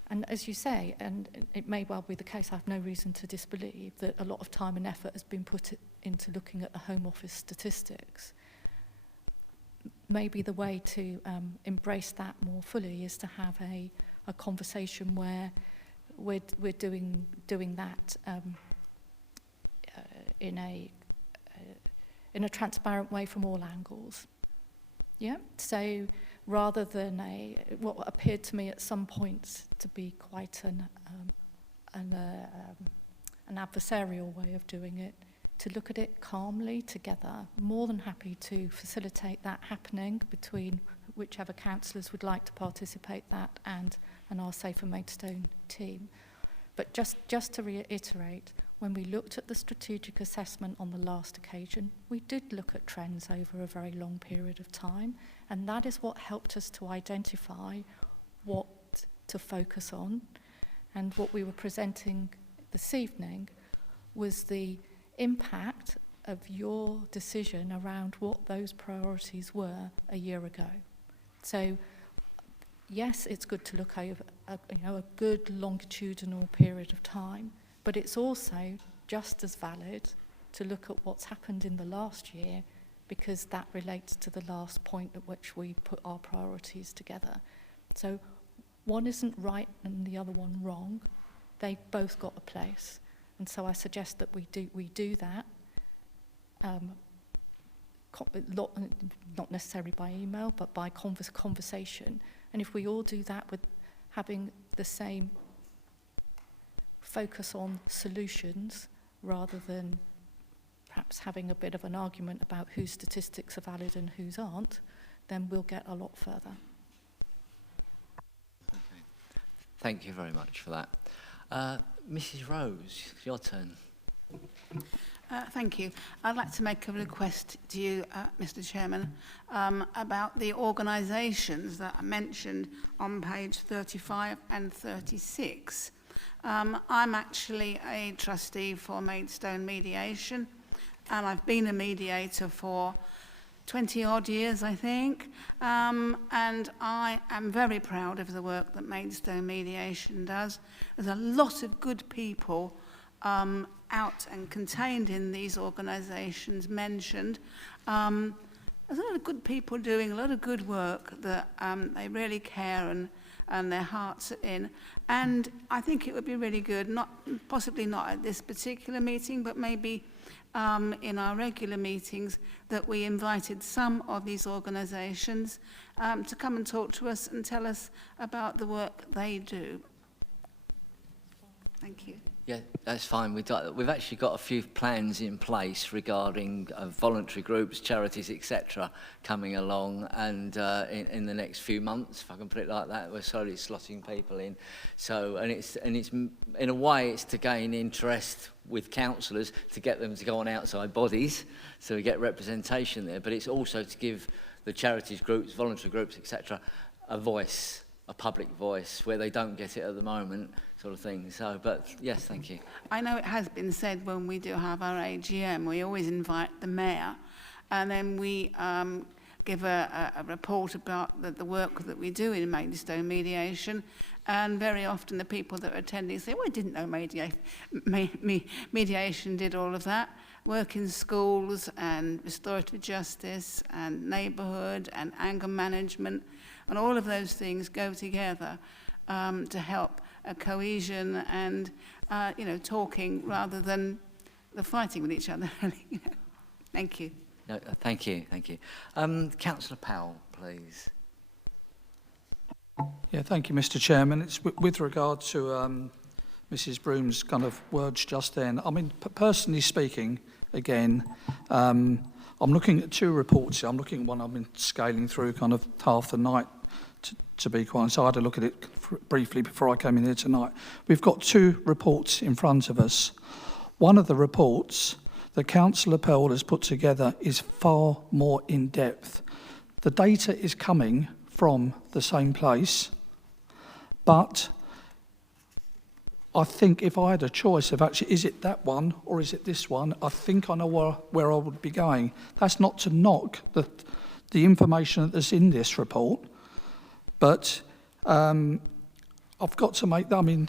And as you say, and it may well be the case, I have no reason to disbelieve that a lot of time and effort has been put into looking at the Home Office statistics. Maybe the way to embrace that more fully is to have a conversation where we're doing that in a transparent way from all angles. Yeah. So rather than what appeared to me at some points to be quite an adversarial way of doing it, to look at it calmly together, more than happy to facilitate that happening between whichever councillors would like to participate that and our Safer Maidstone team. But just to reiterate, when we looked at the strategic assessment on the last occasion, we did look at trends over a very long period of time, and that is what helped us to identify what to focus on. And what we were presenting this evening was the impact of your decision around what those priorities were a year ago. So yes, it's good to look over a good longitudinal period of time, but it's also just as valid to look at what's happened in the last year, because that relates to the last point at which we put our priorities together. So one isn't right and the other one wrong. They've both got a place. And so I suggest that we do that, not necessarily by email, but by conversation. And if we all do that with having the same focus on solutions rather than perhaps having a bit of an argument about whose statistics are valid and whose aren't, then we'll get a lot further. Okay. Thank you very much for that. Mrs. Rose, your turn. Thank you. I'd like to make a request to you, Mr. Chairman, about the organisations that are mentioned on page 35 and 36. I'm actually a trustee for Maidstone Mediation, and I've been a mediator for 20-odd years, I think, and I am very proud of the work that Maidstone Mediation does. There's a lot of good people out and contained in these organisations mentioned. There's a lot of good people doing a lot of good work that they really care and their hearts are in. And I think it would be really good, possibly not at this particular meeting, but maybe in our regular meetings, that we invited some of these organisations to come and talk to us and tell us about the work they do. Thank you. Yeah, that's fine. We've actually got a few plans in place regarding voluntary groups, charities, etc., coming along, and in the next few months, if I can put it like that, we're slowly slotting people in. So, and it's in a way, it's to gain interest with councillors, to get them to go on outside bodies, so we get representation there. But it's also to give the charities groups, voluntary groups, etc., a voice, a public voice, where they don't get it at the moment, sort of thing. So, but yes, thank you. I know it has been said when we do have our AGM, we always invite the mayor, and then we give a report about the work that we do in Maidstone Mediation, and very often the people that are attending say, well, I didn't know mediation did all of that. Work in schools and restorative justice and neighbourhood and anger management, and all of those things go together to help a cohesion and, talking rather than the fighting with each other. Thank you. No, thank you. Councillor Powell, please. Yeah, thank you, Mr. Chairman. It's with regard to Mrs. Broom's kind of words just then. I mean, personally speaking, again, I'm looking at two reports here. I'm looking at one I've been scaling through kind of half the night, to be quite honest. So I had to look at it briefly before I came in here tonight. We've got two reports in front of us. One of the reports that Councillor Pearl has put together is far more in-depth. The data is coming from the same place, but I think if I had a choice of actually, is it that one or is it this one, I think I know where I would be going. That's not to knock the information that's in this report, but I've got to make that. I mean,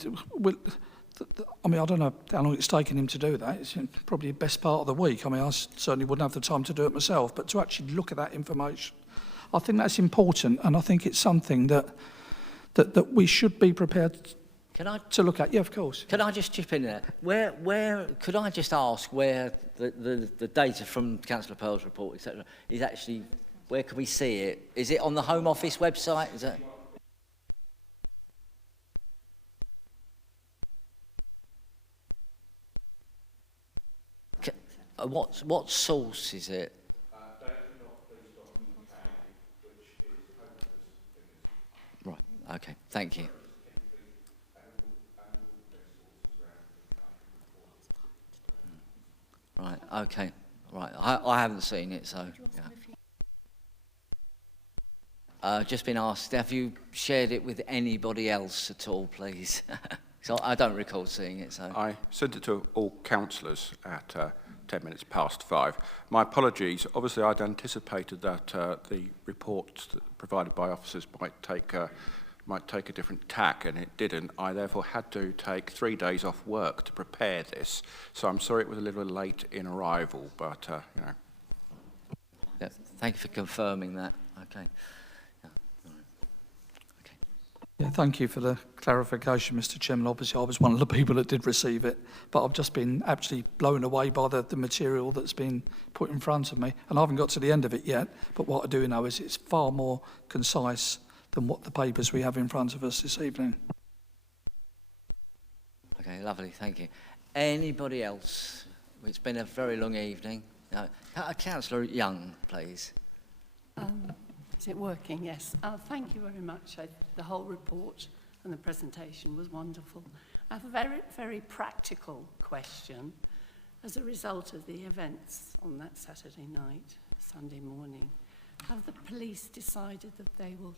I don't know how long it's taken him to do that. It's probably the best part of the week. I mean, I certainly wouldn't have the time to do it myself, but to actually look at that information, I think that's important, and I think it's something that we should be prepared to look at. Yeah, of course. Can I just chip in there? Where could I just ask where the data from Councillor Pearl's report, etc., is actually? Where can we see it? Is it on the Home Office website? Is it? What source is it? Right. Okay. Thank you. Right. Okay. Right. I haven't seen it, so yeah. Just been asked, have you shared it with anybody else at all, please? So I don't recall seeing it. So I sent it to all councillors at 10 minutes past 5. My apologies. Obviously, I'd anticipated that the reports provided by officers might take a different tack, and it didn't. I therefore had to take 3 days off work to prepare this. So I'm sorry it was a little late in arrival, but Yeah, thank you for confirming that. Okay. Yeah, thank you for the clarification, Mr. Chairman. Obviously, I was one of the people that did receive it, but I've just been absolutely blown away by the material that's been put in front of me, and I haven't got to the end of it yet, but what I do know is it's far more concise than what the papers we have in front of us this evening. Okay, lovely, thank you. Anybody else? It's been a very long evening. Councillor Young, please. Is it working? Yes. Thank you very much. The whole report and the presentation was wonderful. I have a very, very practical question. As a result of the events on that Saturday night, Sunday morning, have the police decided that they will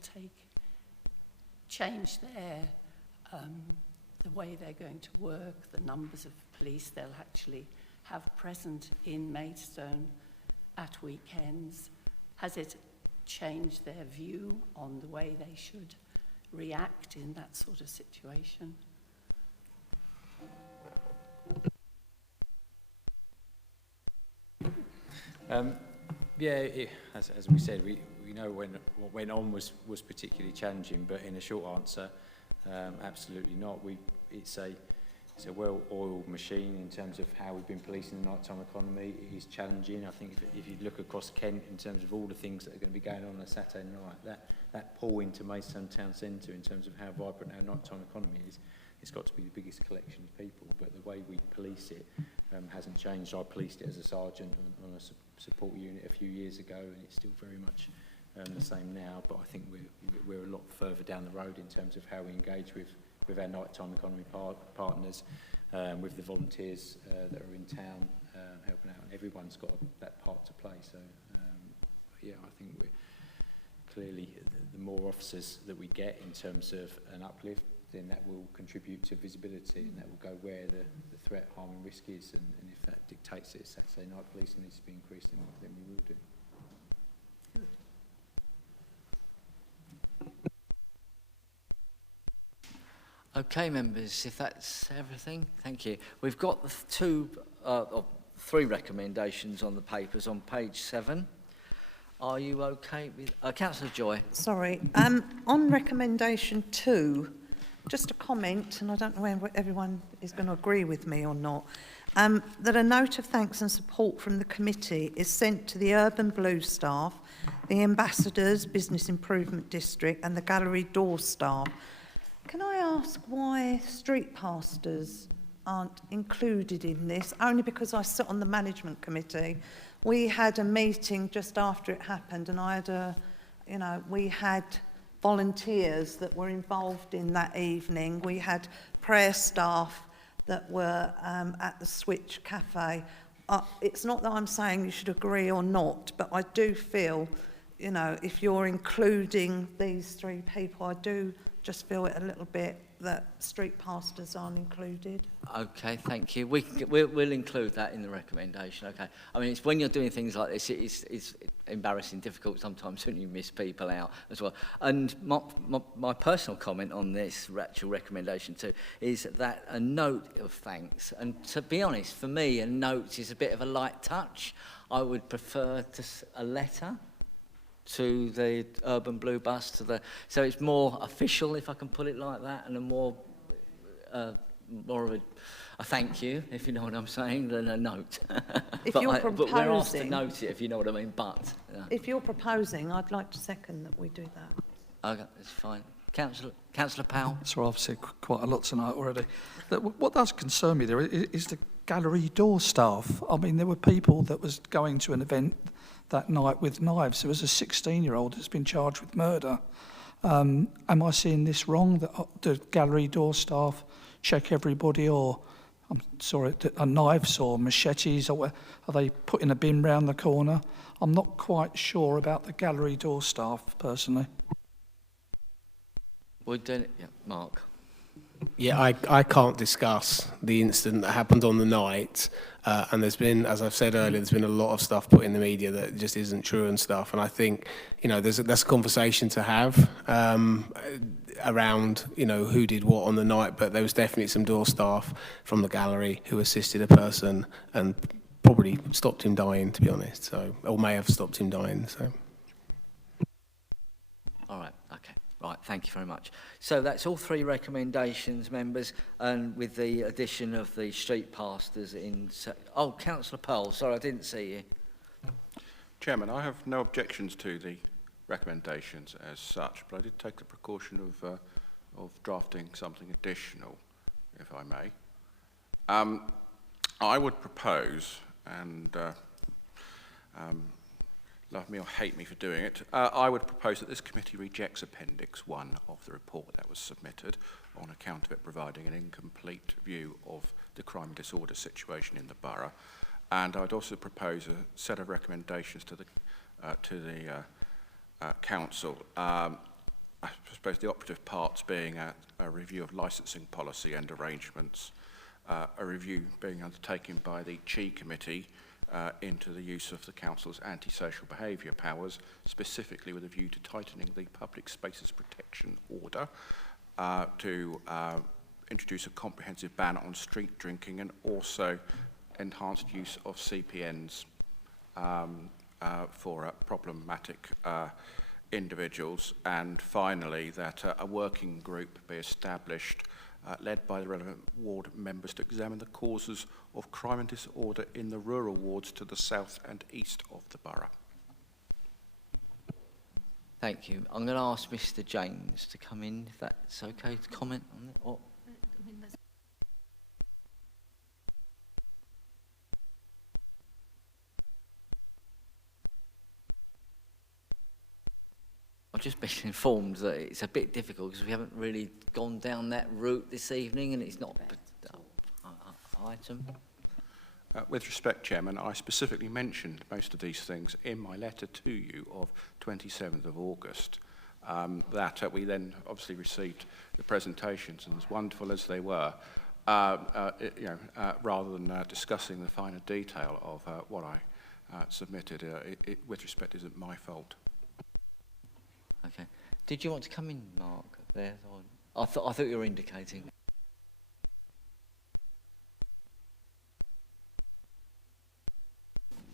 change their the way they're going to work, the numbers of police they'll actually have present in Maidstone at weekends, has it changed their view on the way they should react in that sort of situation? As we said, we know when what went on was particularly challenging, but in a short answer, absolutely not. It's a well-oiled machine in terms of how we've been policing the nighttime economy. It is challenging. I think if you look across Kent in terms of all the things that are going to be going on Saturday night, that pull into Maidstone town centre in terms of how vibrant our nighttime economy is, it's got to be the biggest collection of people. But the way we police it hasn't changed. I policed it as a sergeant on a support unit a few years ago, and it's still very much the same now. But I think we're a lot further down the road in terms of how we engage with our nighttime economy partners, with the volunteers that are in town helping out, and everyone's got that part to play. So I think we're clearly, the more officers that we get in terms of an uplift, then that will contribute to visibility, and that will go where the threat, harm and risk is, and if that dictates that Saturday night policing needs to be increased, then we will do. Okay, members, if that's everything, thank you. We've got the three recommendations on the papers on page 7. Are you okay with... Councillor Joy. Sorry. On recommendation 2, just a comment, and I don't know whether everyone is going to agree with me or not, that a note of thanks and support from the committee is sent to the Urban Blue staff, the Ambassadors Business Improvement District and the Gallery Door staff. Can I ask why street pastors aren't included in this? Only because I sit on the management committee. We had a meeting just after it happened, and we had volunteers that were involved in that evening. We had prayer staff that were at the Switch Cafe. It's not that I'm saying you should agree or not, but I do feel, if you're including these 3 people, I do just feel it a little bit that street pastors aren't included. Okay, thank you. We'll include that in the recommendation. Okay. I mean, it's when you're doing things like this, it's embarrassing, difficult sometimes when you miss people out as well. And my personal comment on this actual recommendation too is that a note of thanks. And to be honest, for me, a note is a bit of a light touch. I would prefer a letter to the Urban Blue bus, so it's more official, if I can put it like that, and a more of a thank you, if you know what I'm saying, than a note. If you're proposing, but we're asked to note it, if you know what I mean. But if you're proposing, I'd like to second that we do that. Okay, that's fine. Councillor Powell. So I've said quite a lot tonight already. What does concern me there is the gallery door staff. I mean, there were people that was going to an event that night with knives. There was a 16-year-old that's been charged with murder. Am I seeing this wrong, that the gallery door staff check everybody, or, I'm sorry, knives or machetes, or are they putting a bin round the corner? I'm not quite sure about the gallery door staff, personally. Mark. Yeah, I can't discuss the incident that happened on the night, and there's been, as I've said earlier, there's been a lot of stuff put in the media that just isn't true and stuff, and I think, that's a conversation to have around, who did what on the night, but there was definitely some door staff from the gallery who assisted a person and probably stopped him dying, to be honest, or may have stopped him dying, so. All right, okay. Right, thank you very much. So that's all 3 recommendations, members, and with the addition of the street pastors in... Oh, Councillor Pearl, sorry, I didn't see you. Chairman, I have no objections to the recommendations as such, but I did take the precaution of drafting something additional, if I may. I would propose, and love me or hate me for doing it, I would propose that this committee rejects Appendix 1 of the report that was submitted on account of it providing an incomplete view of the crime and disorder situation in the borough. And I'd also propose a set of recommendations to the council. I suppose the operative parts being a review of licensing policy and arrangements, a review being undertaken by the CHI committee into the use of the Council's antisocial behaviour powers, specifically with a view to tightening the Public Spaces Protection Order, to introduce a comprehensive ban on street drinking and also enhanced use of CPNs for problematic individuals, and finally that a working group be established led by the relevant ward members to examine the causes of crime and disorder in the rural wards to the south and east of the borough. Thank you. I'm going to ask Mr. James to come in, if that's okay, to comment on it. Or I've just been informed that it's a bit difficult because we haven't really gone down that route this evening and it's not an item. With respect, Chairman, I specifically mentioned most of these things in my letter to you of 27th of August. That we then obviously received the presentations, and as wonderful as they were, rather than discussing the finer detail of what I submitted, it, with respect, isn't my fault. Okay. Did you want to come in, Mark? There, I thought you were indicating.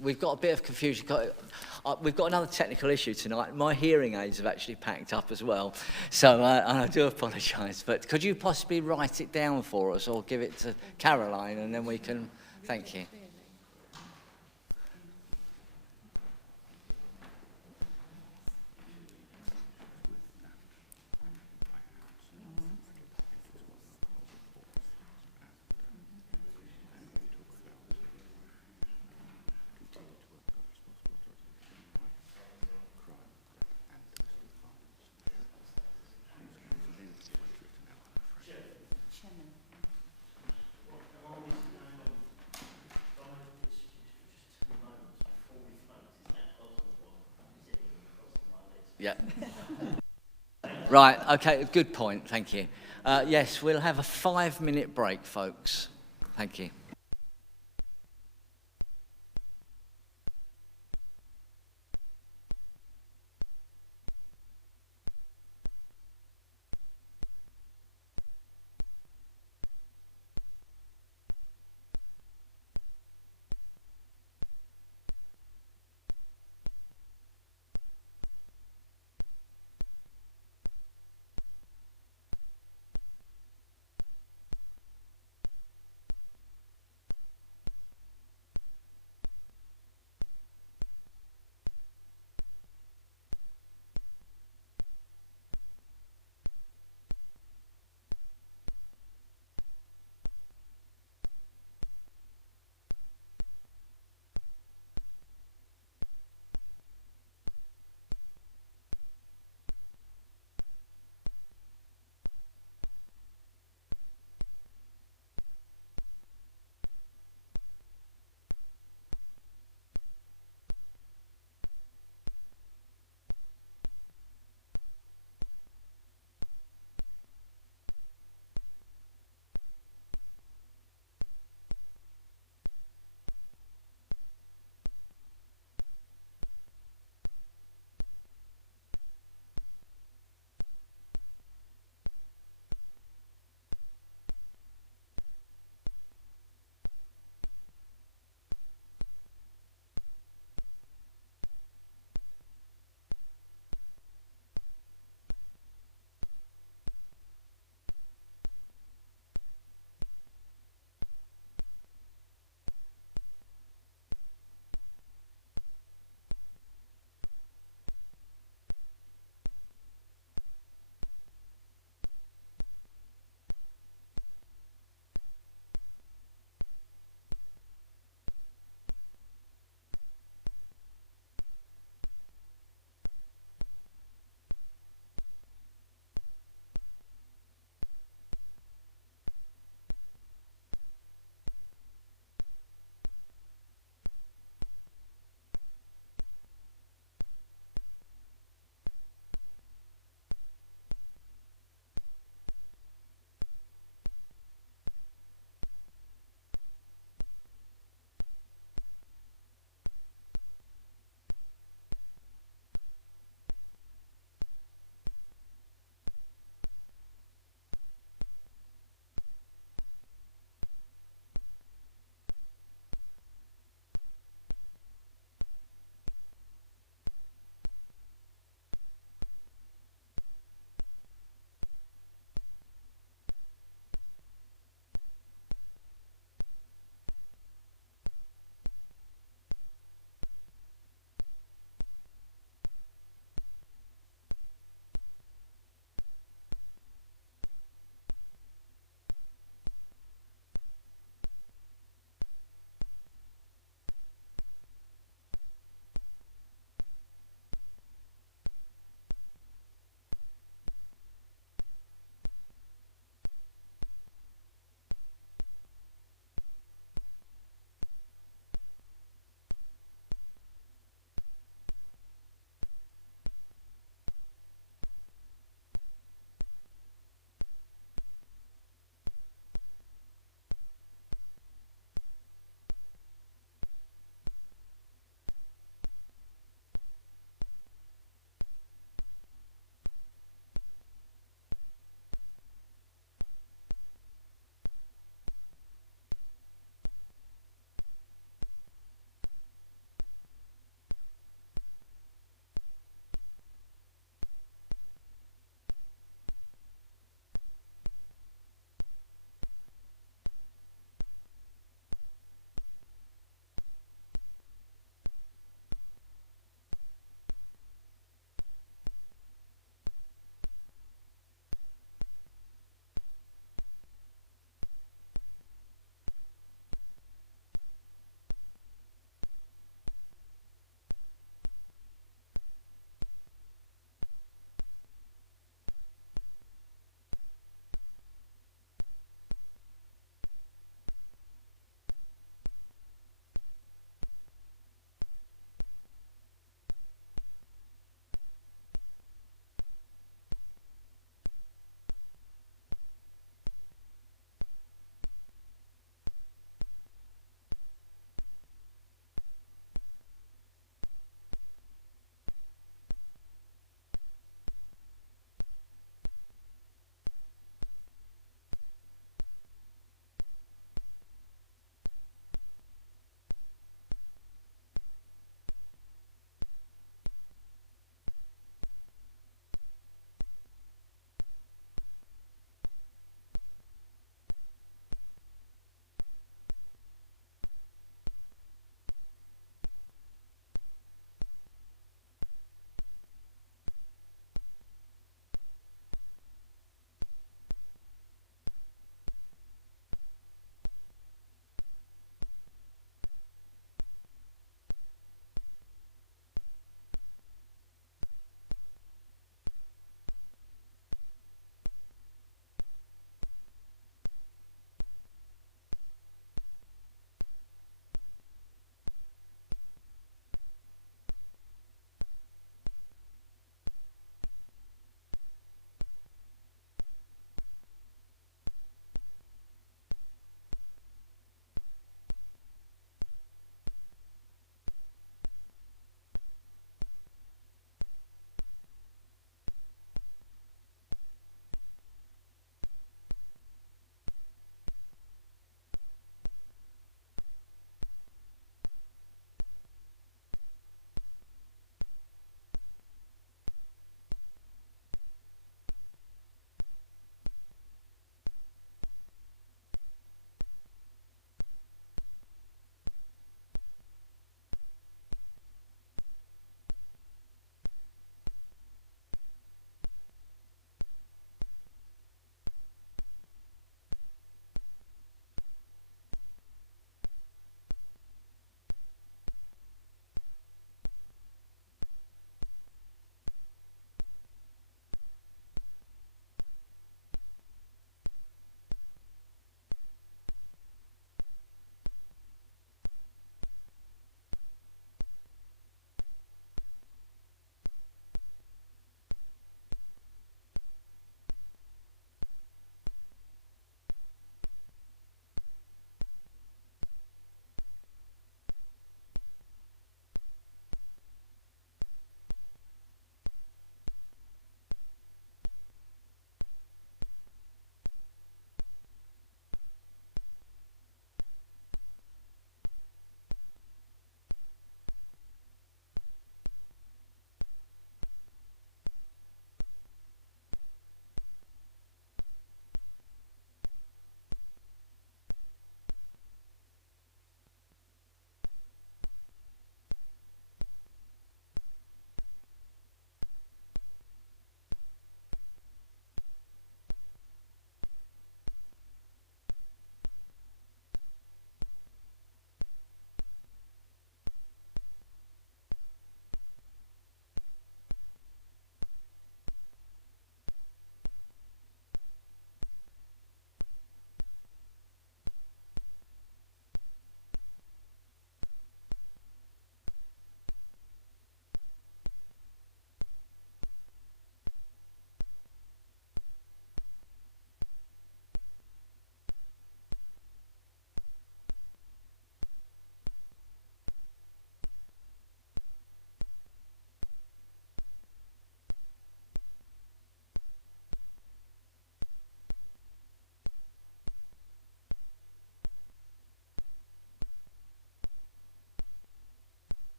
We've got a bit of confusion. We've got another technical issue tonight. My hearing aids have actually packed up as well, so and I do apologise. But could you possibly write it down for us, or give it to Caroline, and then we can. Thank you. Yeah. Right, okay, good point, thank you. Yes, we'll have a 5-minute break, folks. Thank you.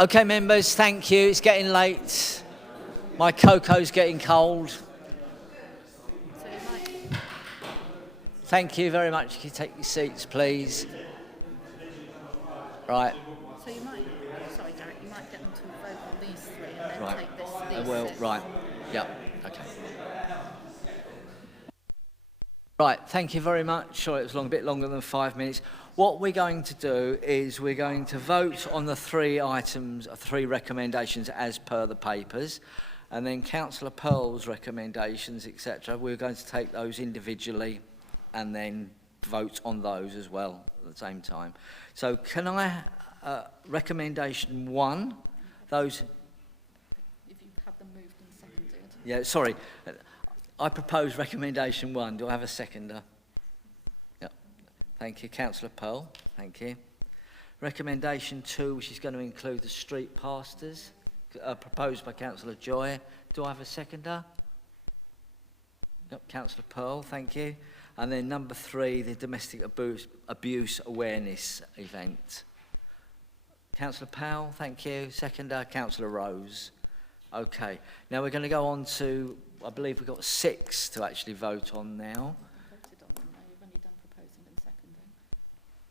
Okay, members, thank you. It's getting late. My cocoa's getting cold. Thank you very much. Can you take your seats, please? Right. So you might, sorry, Derek, you might get them to vote on these three and then Right. take these Well, six. right. Yep. Okay. Right. Thank you very much. Sorry, it was a bit longer than 5 minutes. What we're going to do is we're going to vote on the three items, three recommendations as per the papers, and then Councillor Pearl's recommendations, etc. We're going to take those individually and then vote on those as well at the same time. So can I, recommendation 1, those... If you've had them moved and seconded. Yeah, sorry. I propose recommendation 1. Do I have a seconder? Yep. Thank you, Councillor Pearl. Thank you. Recommendation 2, which is going to include the street pastors, proposed by Councillor Joy. Do I have a seconder? Yep, Councillor Pearl. Thank you. And then number 3, the domestic abuse awareness event. Councillor Powell, thank you. Seconder, Councillor Rose. Okay. Now we're going to go on to, I believe we've got 6 to actually vote on now. Voted on them now, you've only done proposing and seconding.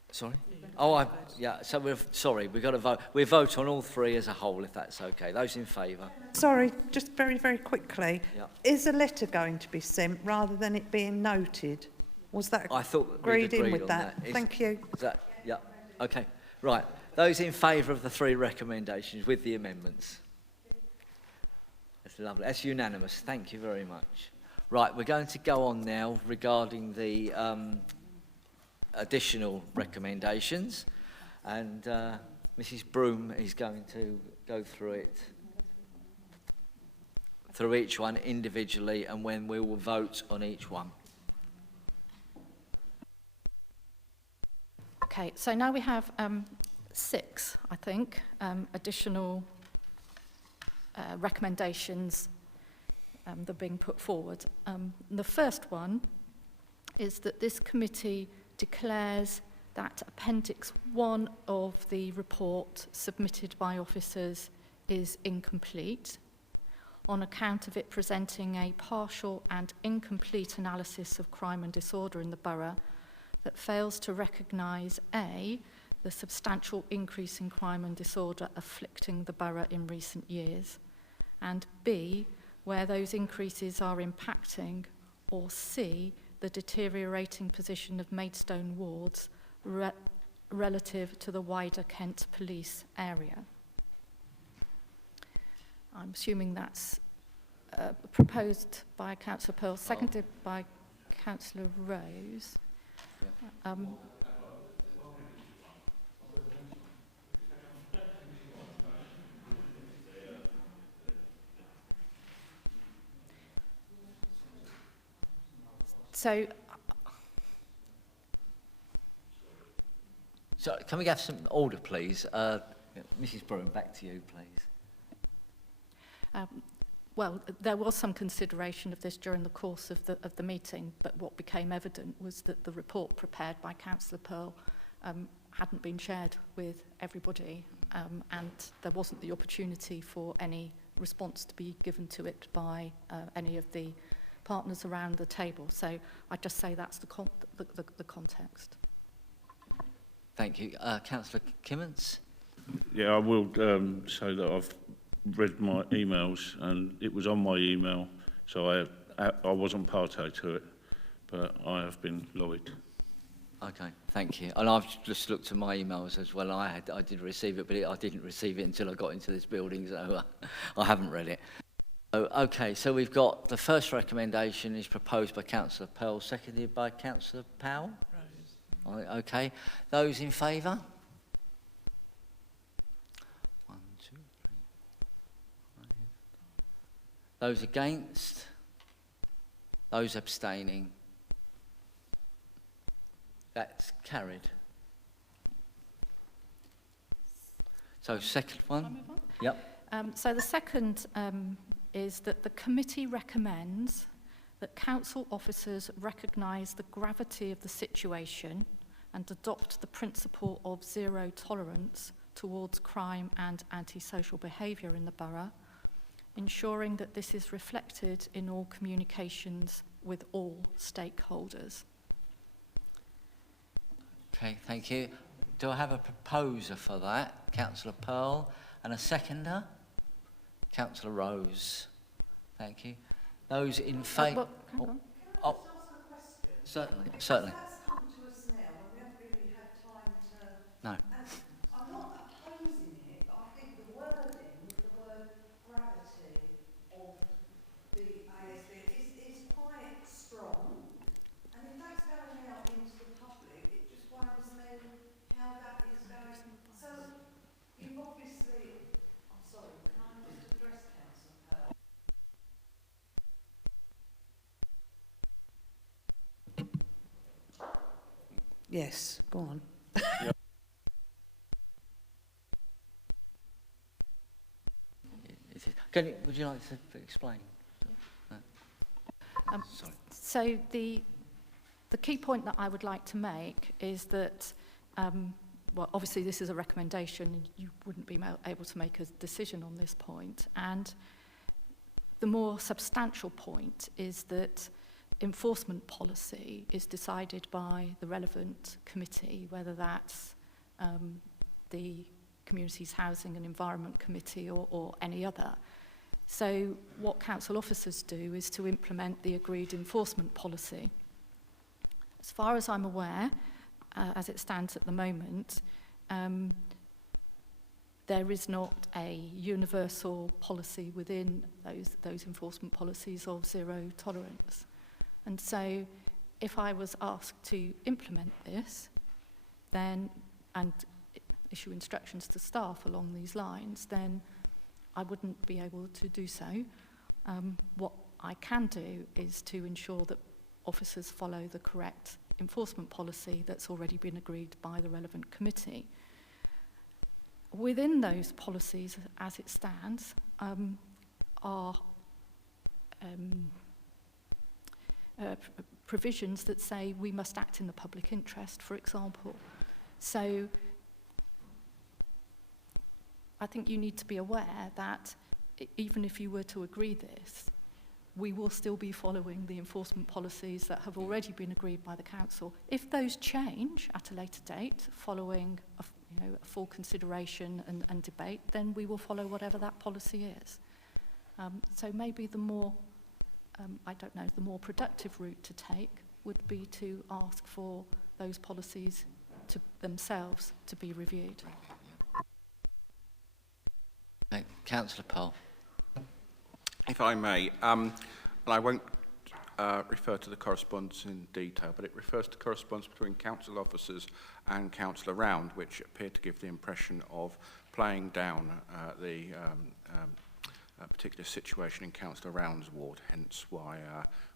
Sorry? Oh, yeah, so we've got to vote. We vote on all 3 as a whole, if that's okay. Those in favour? Sorry, just very, very quickly. Yeah. Is a letter going to be sent rather than it being noted? Was that I thought agreed we'd in agreed with on that? Is Thank you. that, yeah, okay. Right, those in favour of the 3 recommendations with the amendments? That's lovely. That's unanimous. Thank you very much. Right, we're going to go on now regarding the additional recommendations, and Mrs. Broom is going to go through it, through each one individually, and when we will vote on each one. Okay, so now we have 6, I think, additional recommendations that are being put forward. The first one is that this committee declares that Appendix 1 of the report submitted by officers is incomplete on account of it presenting a partial and incomplete analysis of crime and disorder in the borough that fails to recognise A, the substantial increase in crime and disorder afflicting the borough in recent years, and B, where those increases are impacting, or C, the deteriorating position of Maidstone wards relative to the wider Kent police area. I'm assuming that's proposed by Councillor Pearl, seconded by Councillor Rose. So can we have some order, please? Mrs. Broom, back to you, please. well, there was some consideration of this during the course of the meeting, but what became evident was that the report prepared by Councillor Pearl hadn't been shared with everybody, and there wasn't the opportunity for any response to be given to it by any of the partners around the table. So I'd just say that's the context. Thank you. Councillor Kimmins? Yeah, I will say that I've read my emails and it was on my email, so I wasn't party to it, but I have been lobbied. Okay, thank you. And I've just looked at my emails as well. I did receive it, but I didn't receive it until I got into this building, so I haven't read it. Okay, so we've got the first recommendation is proposed by Councillor Pearl, seconded by Councillor Powell. Okay, those in favour? 1, 2, 3, 5. Those against? Those abstaining? That's carried. So second one? Yep. So the second is that the committee recommends that council officers recognise the gravity of the situation and adopt the principle of zero tolerance towards crime and antisocial behaviour in the borough, ensuring that this is reflected in all communications with all stakeholders. Okay, thank you. Do I have a proposer for that? Councillor Pearl, and a seconder? Councillor Rose. Thank you. Those in favour... Oh, certainly, certainly. No. I'm not opposing it, but I think the wording with the word gravity of the ASB is quite strong. And if that's going out into the public, it just worries me how that is going. So you've obviously, I'm sorry, can I just address Councillor Pearl? Yes, go on. Would you like to explain? No. Sorry. So the key point that I would like to make is that, well, obviously this is a recommendation and you wouldn't be able to make a decision on this point. And the more substantial point is that enforcement policy is decided by the relevant committee, whether that's the Communities Housing and Environment Committee or any other. So what council officers do is to implement the agreed enforcement policy. As far as I'm aware, as it stands at the moment, there is not a universal policy within those enforcement policies of zero tolerance. And so if I was asked to implement this, then, and issue instructions to staff along these lines, then I wouldn't be able to do so. What I can do is to ensure that officers follow the correct enforcement policy that's already been agreed by the relevant committee. Within those policies, as it stands, are provisions that say we must act in the public interest, for example. So I think you need to be aware that even if you were to agree this, we will still be following the enforcement policies that have already been agreed by the council. If those change at a later date, following a full consideration and debate, then we will follow whatever that policy is. So maybe the more, I don't know, the more productive route to take would be to ask for those policies to themselves to be reviewed. Councillor Pearl. If I may, and I won't refer to the correspondence in detail, but it refers to correspondence between council officers and Councillor Round, which appeared to give the impression of playing down the particular situation in Councillor Round's ward, hence why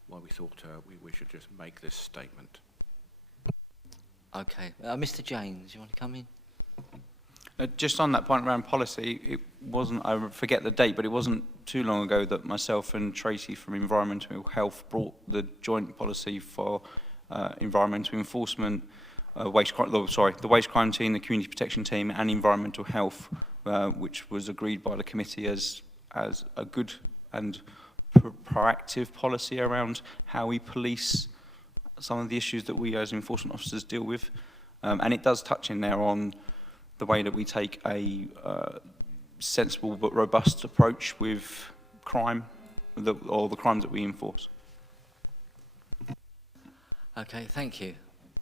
we thought we should just make this statement. Okay. Mr. James, you want to come in? Just on that point around policy, it wasn't, I forget the date, but it wasn't too long ago that myself and Tracy from Environmental Health brought the joint policy for environmental enforcement, the waste crime team, the community protection team and environmental health, which was agreed by the committee as a good and proactive policy around how we police some of the issues that we as enforcement officers deal with. And it does touch in there on the way that we take a sensible but robust approach with crime, or the crimes that we enforce. Okay, thank you.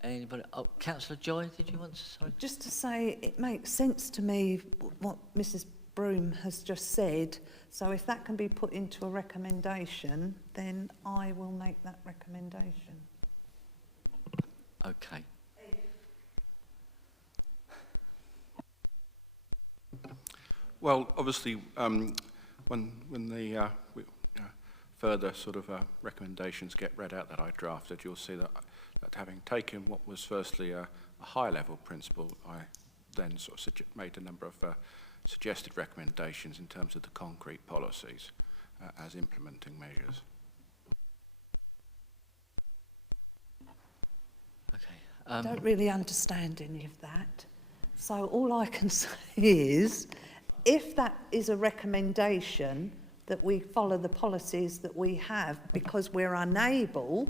Anybody? Oh, Councillor Joy, did you want to? Sorry. Just to say, it makes sense to me what Mrs. Broom has just said. So if that can be put into a recommendation, then I will make that recommendation. Okay. Well, obviously, when the further sort of recommendations get read out that I drafted, you'll see that having taken what was firstly a high-level principle, I then sort of made a number of suggested recommendations in terms of the concrete policies as implementing measures. I don't really understand any of that. So all I can say is, if that is a recommendation that we follow the policies that we have because we're unable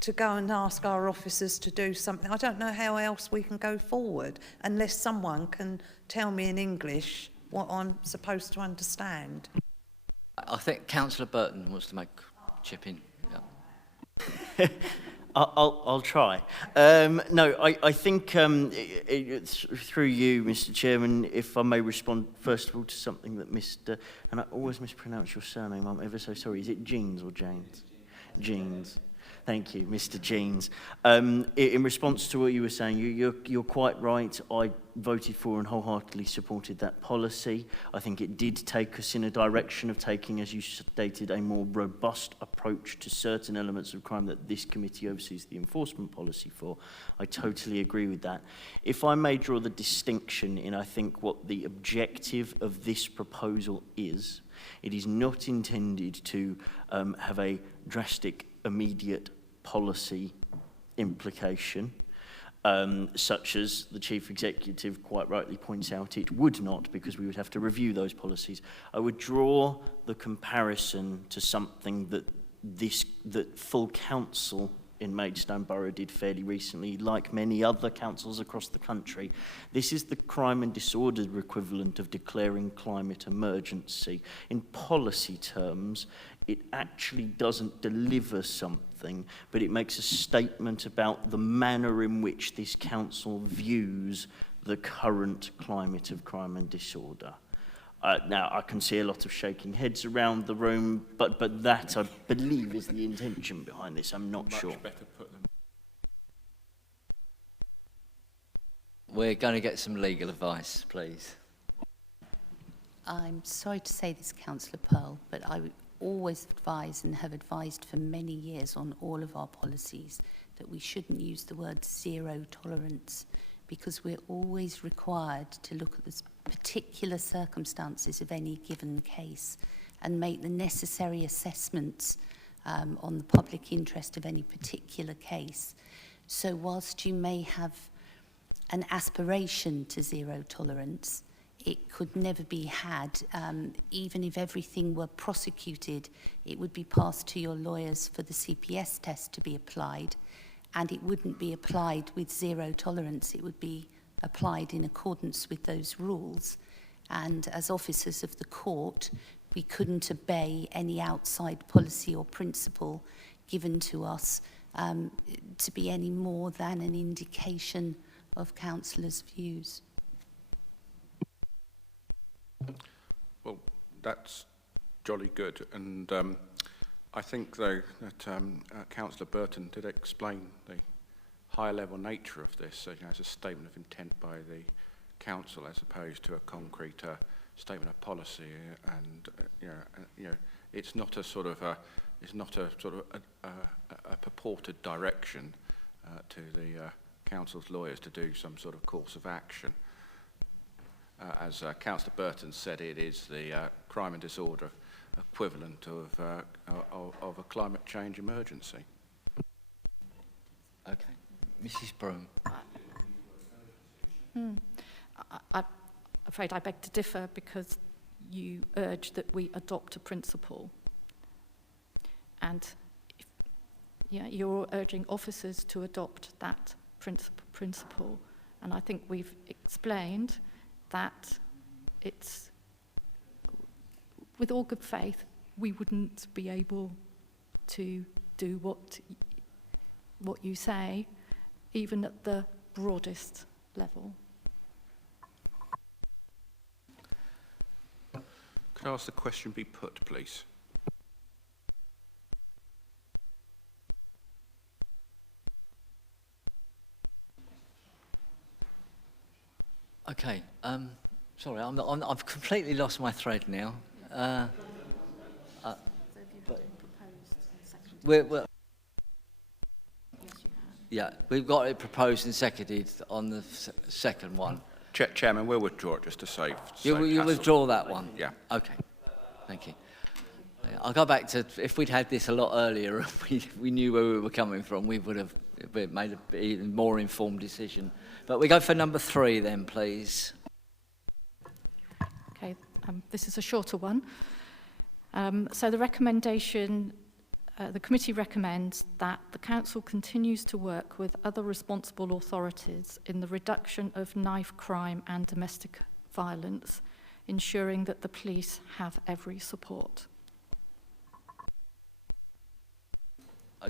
to go and ask our officers to do something, I don't know how else we can go forward unless someone can tell me in English what I'm supposed to understand. I think Councillor Burton wants to make chip in. Yeah. I'll try. No, I think through you, Mr. Chairman, if I may respond first of all to something that Mr. and I always mispronounce your surname. I'm ever so sorry. Is it Jeans or Janes? Jeans. Thank you, Mr. Jeans. In response to what you were saying, you're quite right. I voted for and wholeheartedly supported that policy. I think it did take us in a direction of taking, as you stated, a more robust approach to certain elements of crime that this committee oversees the enforcement policy for. I totally agree with that. If I may draw the distinction in, I think, what the objective of this proposal is, it is not intended to have a drastic, immediate policy implication, such as the Chief Executive quite rightly points out it would not, because we would have to review those policies. I would draw the comparison to something that full council in Maidstone Borough did fairly recently, like many other councils across the country. This is the crime and disorder equivalent of declaring climate emergency. In policy terms, it actually doesn't deliver something, but it makes a statement about the manner in which this council views the current climate of crime and disorder. Now, I can see a lot of shaking heads around the room, but that, I believe, is the intention behind this. I'm not sure. We're going to get some legal advice, please. I'm sorry to say this, Councillor Pearl, but I would always advise and have advised for many years on all of our policies that we shouldn't use the word zero tolerance, because we're always required to look at the particular circumstances of any given case and make the necessary assessments on the public interest of any particular case. So whilst you may have an aspiration to zero tolerance, it could never be had. Even if everything were prosecuted, it would be passed to your lawyers for the CPS test to be applied, and it wouldn't be applied with zero tolerance. It would be applied in accordance with those rules. And as officers of the court, we couldn't obey any outside policy or principle given to us to be any more than an indication of councillors' views. Well, that's jolly good. And I think, though, that Councillor Burton did explain the high-level nature of this as a statement of intent by the council, as opposed to a concrete statement of policy. And it's not a sort of a purported direction to the council's lawyers to do some sort of course of action. As Councillor Burton said, it is the crime and disorder equivalent of a climate change emergency. Okay. Mrs. Broome. I'm afraid I beg to differ, because you urge that we adopt a principle. And you're urging officers to adopt that principle. And I think we've explained that it's, with all good faith, we wouldn't be able to do what you say, even at the broadest level. Could I ask the question be put, please? Okay. Sorry, I've completely lost my thread now. Yeah, we've got it proposed and seconded on the second one. Chairman, we'll withdraw it just to save You withdraw that one? Yeah. Okay. Thank you. I'll go back to, if we'd had this a lot earlier and we knew where we were coming from, we would have made a even more informed decision. But we go for number 3 then, please. Okay, this is a shorter one. So the recommendation, the committee recommends that the council continues to work with other responsible authorities in the reduction of knife crime and domestic violence, ensuring that the police have every support.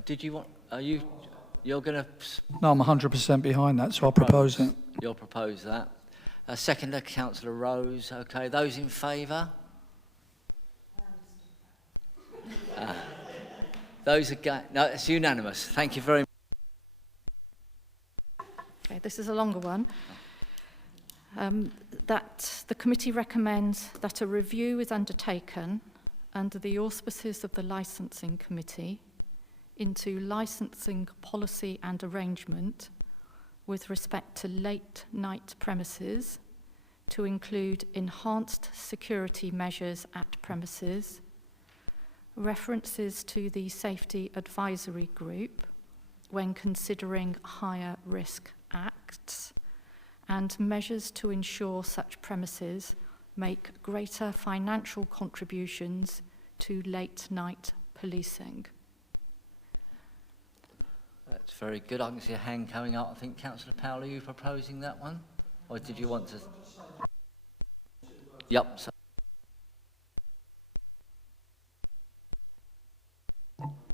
Did you want, you're going to... No, I'm 100% behind that, so I'll propose it. You'll propose that. Seconder, Councillor Rose. Okay, those in favour? Those against? No, it's unanimous. Thank you very much. Okay, this is a longer one. That the committee recommends that a review is undertaken under the auspices of the Licensing Committee into licensing policy and arrangement with respect to late night premises to include enhanced security measures at premises, references to the Safety Advisory Group when considering higher risk acts, and measures to ensure such premises make greater financial contributions to late night policing. That's very good. I can see a hand coming up. I think, Councillor Powell, are you proposing that one? Or did you want to... Yep. So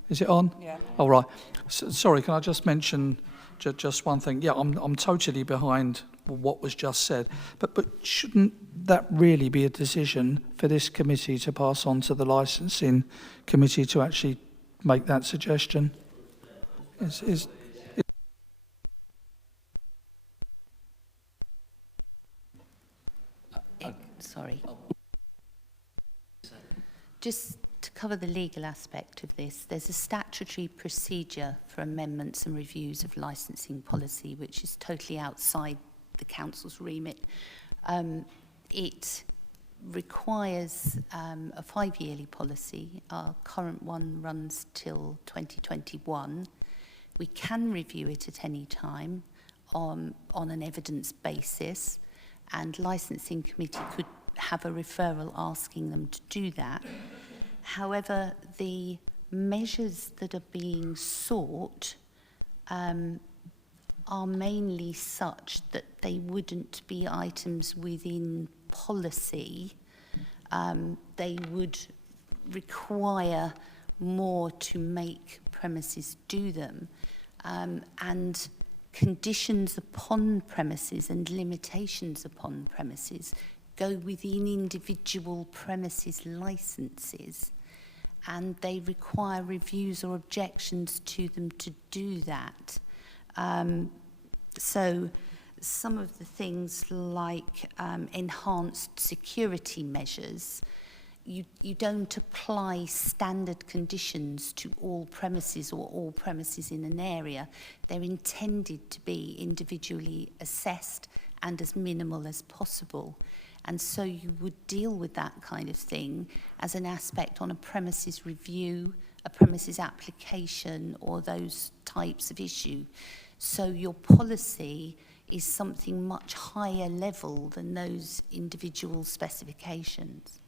Is it on? Yeah. All right. Sorry, can I just mention just one thing? Yeah, I'm totally behind what was just said, but shouldn't that really be a decision for this committee to pass on to the licensing committee to actually make that suggestion? Sorry. Just to cover the legal aspect of this, there's a statutory procedure for amendments and reviews of licensing policy, which is totally outside the council's remit. It requires a 5-yearly policy. Our current one runs till 2021. We can review it at any time on an evidence basis, and licensing committee could have a referral asking them to do that. However, the measures that are being sought are mainly such that they wouldn't be items within policy. They would require more to make premises do them. And conditions upon premises and limitations upon premises go within individual premises licenses, and they require reviews or objections to them to do that. So some of the things like enhanced security measures, you don't apply standard conditions to all premises or all premises in an area. They're intended to be individually assessed and as minimal as possible. And so you would deal with that kind of thing as an aspect on a premises review, a premises application, or those types of issue. So your policy is something much higher level than those individual specifications.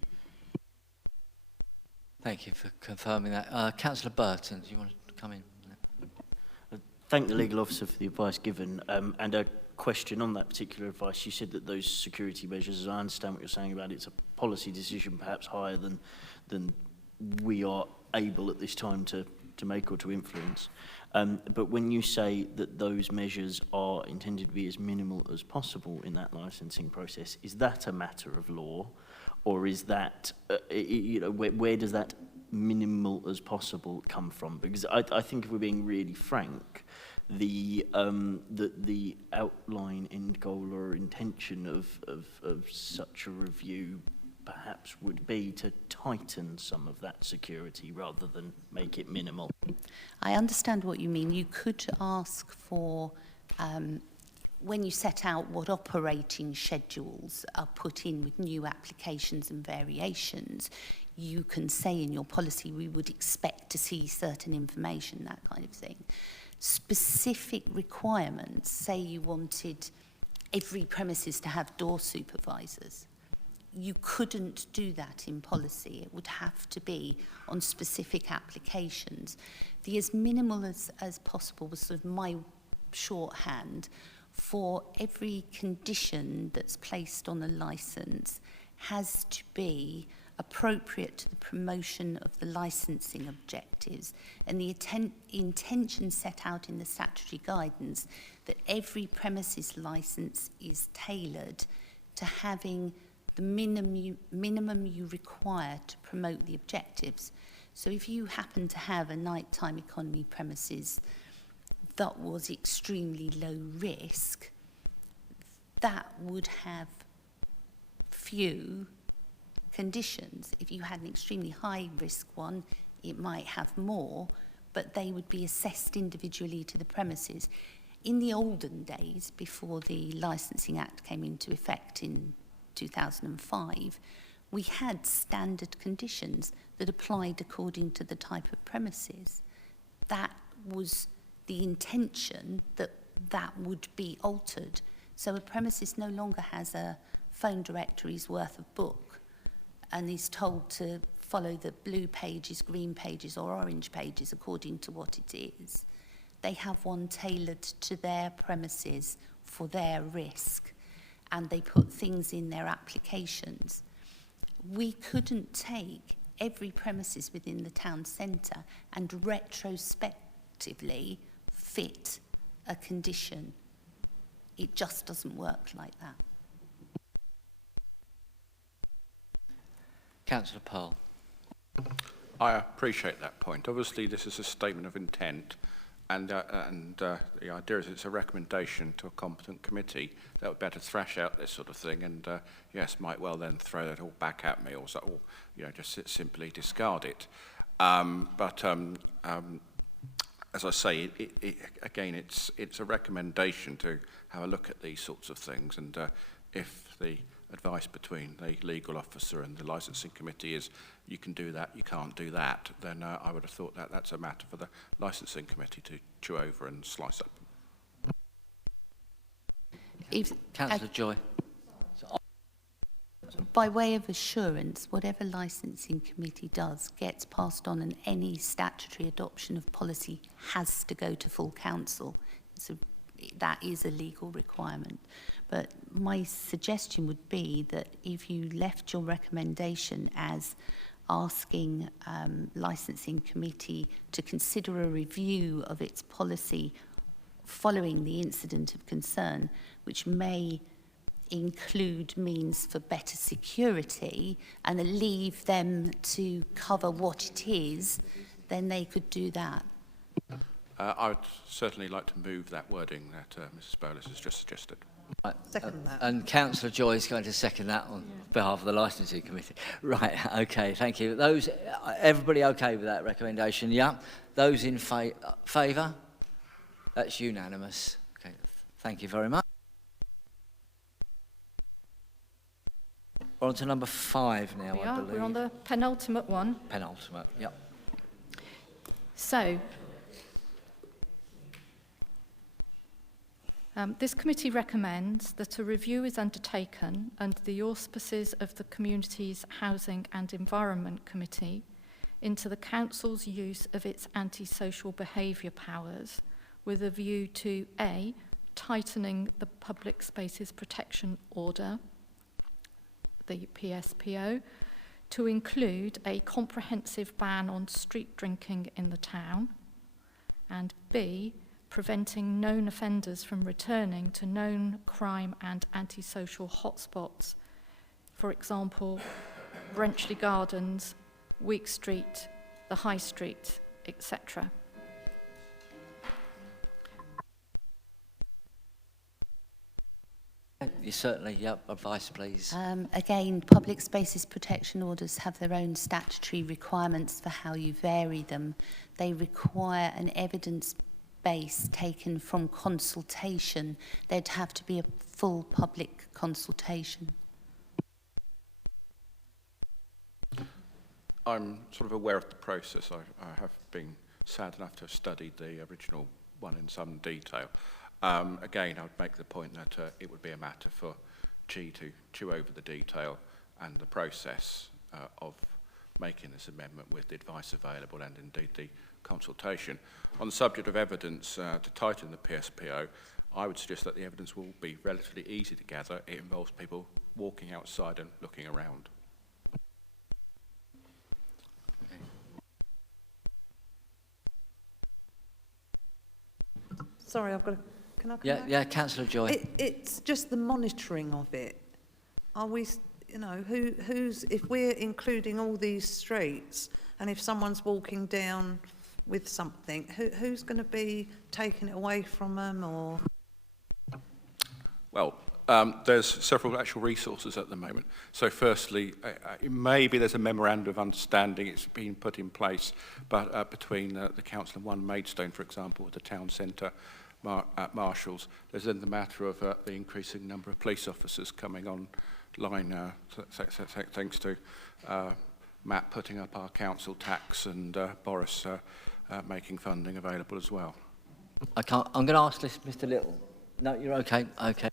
thank you for confirming that. Councillor Burton, do you want to come in? Thank the legal officer for the advice given, and a question on that particular advice. You said that those security measures, as I understand what you're saying about it, it's a policy decision perhaps higher than we are able at this time to make or to influence. But when you say that those measures are intended to be as minimal as possible in that licensing process, is that a matter of law, or is that, where does that minimal as possible come from? Because I think if we're being really frank, the outline, end goal or intention of such a review perhaps would be to tighten some of that security rather than make it minimal. I understand what you mean. You could ask for, when you set out what operating schedules are put in with new applications and variations, you can say in your policy we would expect to see certain information, that kind of thing. specific requirements, say you wanted every premises to have door supervisors, you couldn't do that in policy. It would have to be on specific applications. The as minimal as possible was sort of my shorthand for every condition that's placed on a licence has to be appropriate to the promotion of the licensing objectives and the intention set out in the statutory guidance that every premises licence is tailored to having the minimum you require to promote the objectives. So if you happen to have a nighttime economy premises that was extremely low risk, that would have few conditions. If you had an extremely high risk one, it might have more, but they would be assessed individually to the premises. In the olden days, before the Licensing Act came into effect in 2005, we had standard conditions that applied according to the type of premises. That was the intention that that would be altered. So a premises no longer has a phone directory's worth of book and is told to follow the blue pages, green pages or orange pages according to what it is. They have one tailored to their premises for their risk, and they put things in their applications. We couldn't take every premises within the town centre and retrospectively fit a condition. It just doesn't work like that. Councillor Pearl. I appreciate that point. Obviously, this is a statement of intent, and the idea is it's a recommendation to a competent committee that would better thrash out this sort of thing, and yes, might well then throw that all back at me, or just simply discard it. As I say, again, it's a recommendation to have a look at these sorts of things, and if the advice between the legal officer and the licensing committee is you can do that, you can't do that, then I would have thought that that's a matter for the licensing committee to chew over and slice up. Councillor Joy. By way of assurance, whatever licensing committee does gets passed on, and any statutory adoption of policy has to go to full council. So that is a legal requirement. But my suggestion would be that if you left your recommendation as asking licensing committee to consider a review of its policy following the incident of concern, which may include means for better security and leave them to cover what it is, then they could do that. I would certainly like to move that wording that Mrs. Bowles has just suggested. Second that. And Councillor Joy is going to second that on behalf of the licensing committee. Right, okay, thank you. Everybody okay with that recommendation? Yeah. Those in favour? That's unanimous. Okay, thank you very much. We're on to number 5 now, I believe. We're on the penultimate one. Penultimate, yep. So, this committee recommends that a review is undertaken under the auspices of the Communities, Housing and Environment Committee into the Council's use of its antisocial behaviour powers with a view to A, tightening the Public Spaces Protection Order, the PSPO, to include a comprehensive ban on street drinking in the town, and B, preventing known offenders from returning to known crime and antisocial hotspots, for example, Brenchley Gardens, Week Street, the High Street, etc. You certainly, yep, advice please. Again, public spaces protection orders have their own statutory requirements for how you vary them. They require an evidence base taken from consultation. There'd have to be a full public consultation. I'm sort of aware of the process. I have been sad enough to have studied the original one in some detail. Again, I would make the point that it would be a matter for G to chew over the detail and the process of making this amendment with the advice available and indeed the consultation. On the subject of evidence, to tighten the PSPO, I would suggest that the evidence will be relatively easy to gather. It involves people walking outside and looking around. Sorry, I've got to... Can I come Yeah, back? yeah, Councillor Joy. It's just the monitoring of it. Are we, you know, who's... If we're including all these streets, and if someone's walking down with something, who's going to be taking it away from them, or...? Well, there's several actual resources at the moment. So firstly, maybe there's a memorandum of understanding. It's been put in place but between the Council and One Maidstone, for example, with the town centre marshals. There's then the matter of the increasing number of police officers coming online now, thanks to Matt putting up our council tax and Boris making funding available as well. I'm going to ask this, Mr. Little. No, you're okay. Okay.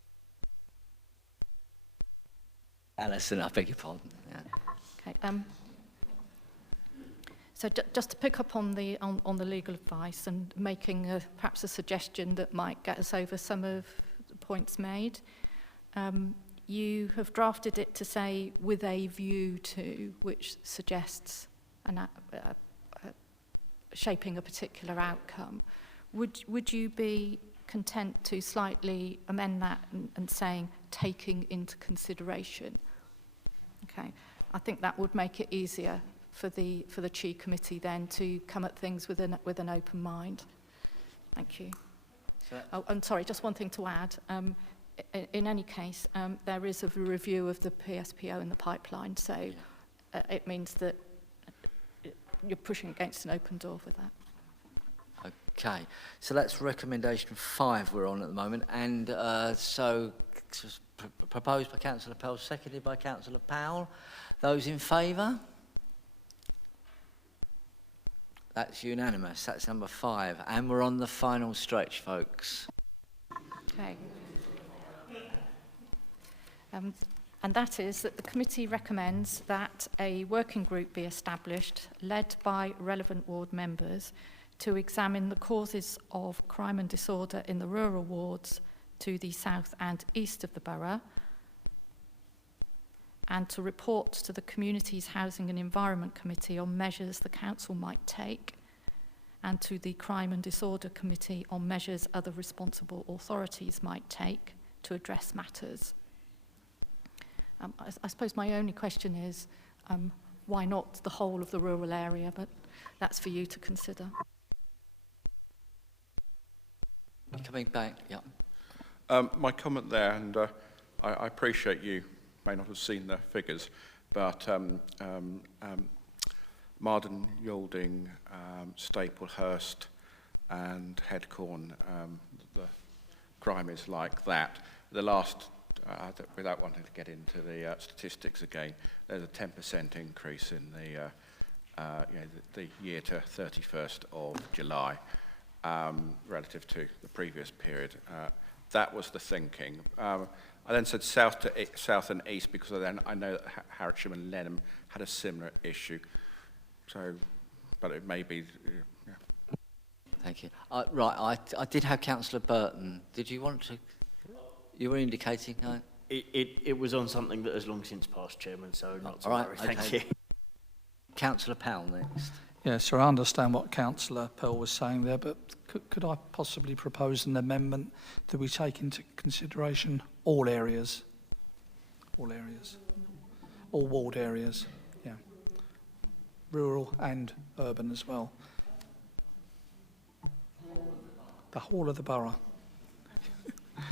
Alison, I beg your pardon. Yeah. Okay. So just to pick up on the legal advice and making perhaps a suggestion that might get us over some of the points made. You have drafted it to say with a view to, which suggests shaping a particular outcome. Would you be content to slightly amend that and saying taking into consideration? Okay, I think that would make it easier for the Chi committee then to come at things with an open mind. Thank you. Oh, and sorry, just one thing to add. In any case, there is a review of the PSPO in the pipeline, so it means that you're pushing against an open door with that. Okay, so that's recommendation 5 we're on at the moment, and so proposed by Councillor Pell, seconded by Councillor Powell. Those in favour? That's unanimous. That's number 5, and we're on the final stretch, folks. Okay. And that is that the committee recommends that a working group be established, led by relevant ward members, to examine the causes of crime and disorder in the rural wards to the south and east of the borough, and to report to the Communities Housing and Environment Committee on measures the council might take, and to the Crime and Disorder Committee on measures other responsible authorities might take to address matters. I suppose my only question is, why not the whole of the rural area? But that's for you to consider. Coming back, yeah. My comment there, and I appreciate you may not have seen the figures, but Marden, Yalding, Staplehurst and Headcorn, the crime is like that. The last, without wanting to get into the statistics again, there's a 10% increase in the year to 31st of July relative to the previous period. That was the thinking. I then said south and east because then I know that Harwich and Lenham had a similar issue. So, but it may be. Yeah. Thank you. Right, I did have Councillor Burton. Did you want to? You were indicating. It was on something that has long since passed, Chairman. So not to right, worry. okay. Thank you. Councillor Powell next. Yeah, so I understand what Councillor Pell was saying there, but could I possibly propose an amendment that we take into consideration all areas? All areas. All ward areas, yeah. Rural and urban as well. The whole of the borough. I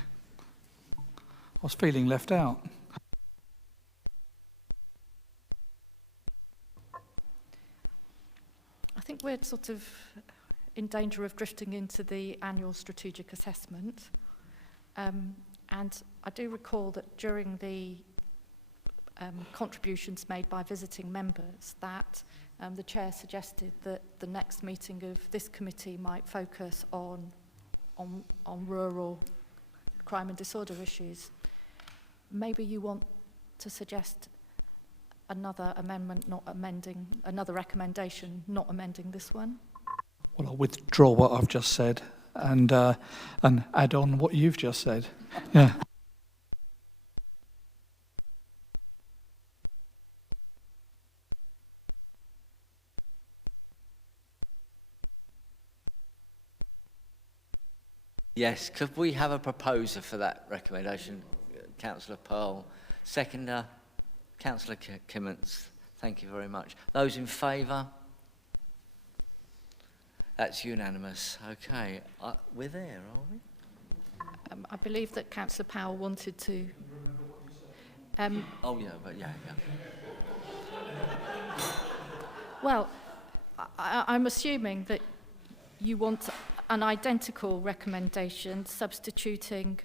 was feeling left out. I think we're sort of in danger of drifting into the annual strategic assessment. And I do recall that during the contributions made by visiting members that the chair suggested that the next meeting of this committee might focus on on rural crime and disorder issues. Maybe you want to suggest another amendment, not amending, another recommendation, not amending this one? Well, I'll withdraw what I've just said and add on what you've just said. Yeah. Yes, could we have a proposer for that recommendation? Councillor Pearl. Seconder, Councillor Kimmins. Thank you very much. Those in favour? That's unanimous. Okay, we're there, are we? I believe that Councillor Powell wanted to... Oh, yeah, but yeah. Well, I'm assuming that you want an identical recommendation substituting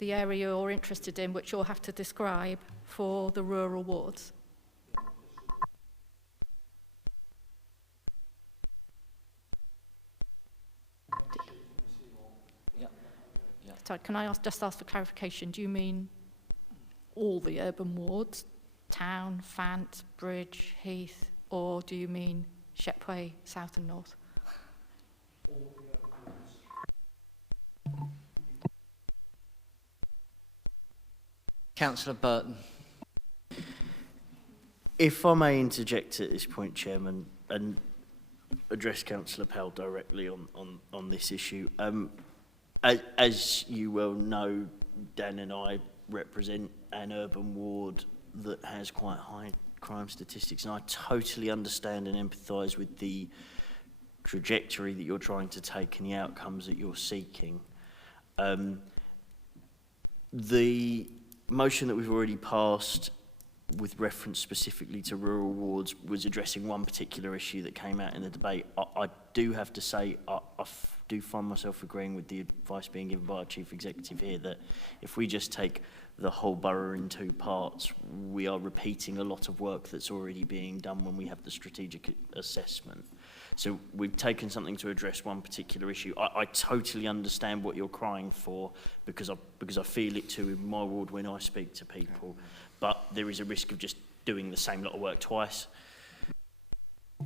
the area you're interested in, which you'll have to describe, for the rural wards. Sorry, can I just ask for clarification? Do you mean all the urban wards, Town, Fant, Bridge, Heath, or do you mean Shepway, South and North? Councillor Burton. If I may interject at this point, Chairman, and address Councillor Powell directly on this issue. As you well know, Dan and I represent an urban ward that has quite high crime statistics, and I totally understand and empathise with the trajectory that you're trying to take and the outcomes that you're seeking. The motion that we've already passed with reference specifically to rural wards was addressing one particular issue that came out in the debate. I do have to say I do find myself agreeing with the advice being given by our Chief Executive here that if we just take the whole borough in two parts, we are repeating a lot of work that's already being done when we have the strategic assessment. So we've taken something to address one particular issue. I totally understand what you're crying for because I feel it too in my ward when I speak to people. But there is a risk of just doing the same lot of work twice.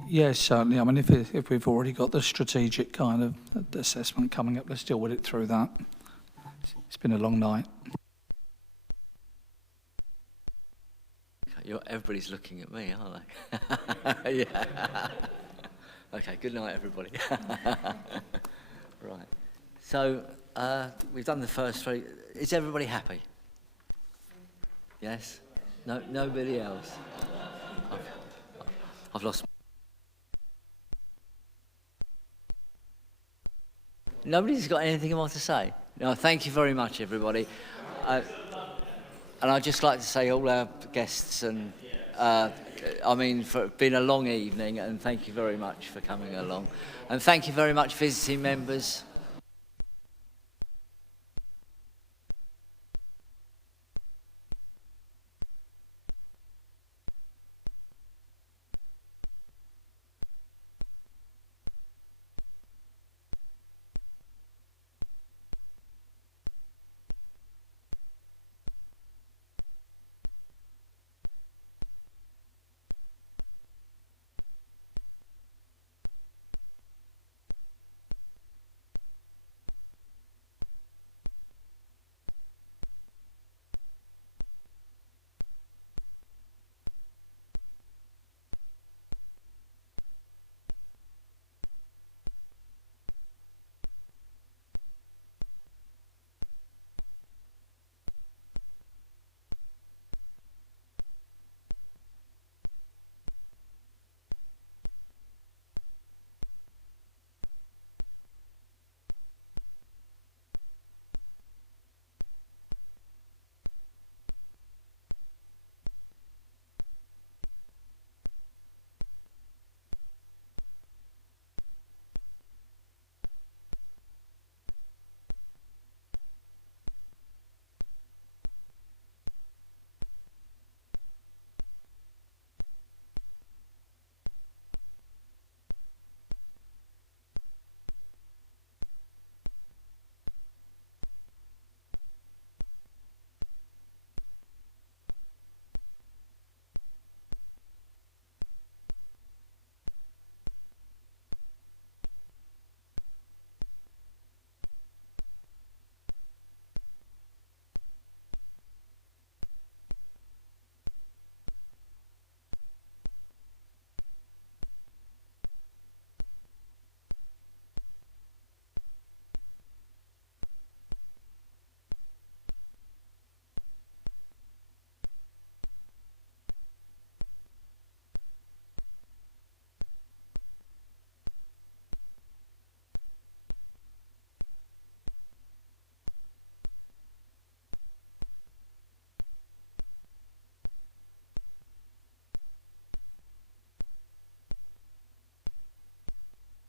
Yes, certainly. I mean, if we've already got the strategic kind of assessment coming up, let's deal with it through that. It's been a long night. Everybody's looking at me, aren't they? Yeah. Okay, good night, everybody. Right. So, we've done the first three. Is everybody happy? Yes? No, nobody else? I've lost... Nobody's got anything more to say? No, thank you very much, everybody. And I'd just like to say all our guests and, I mean, for it's been a long evening, and thank you very much for coming along. And thank you very much, visiting members.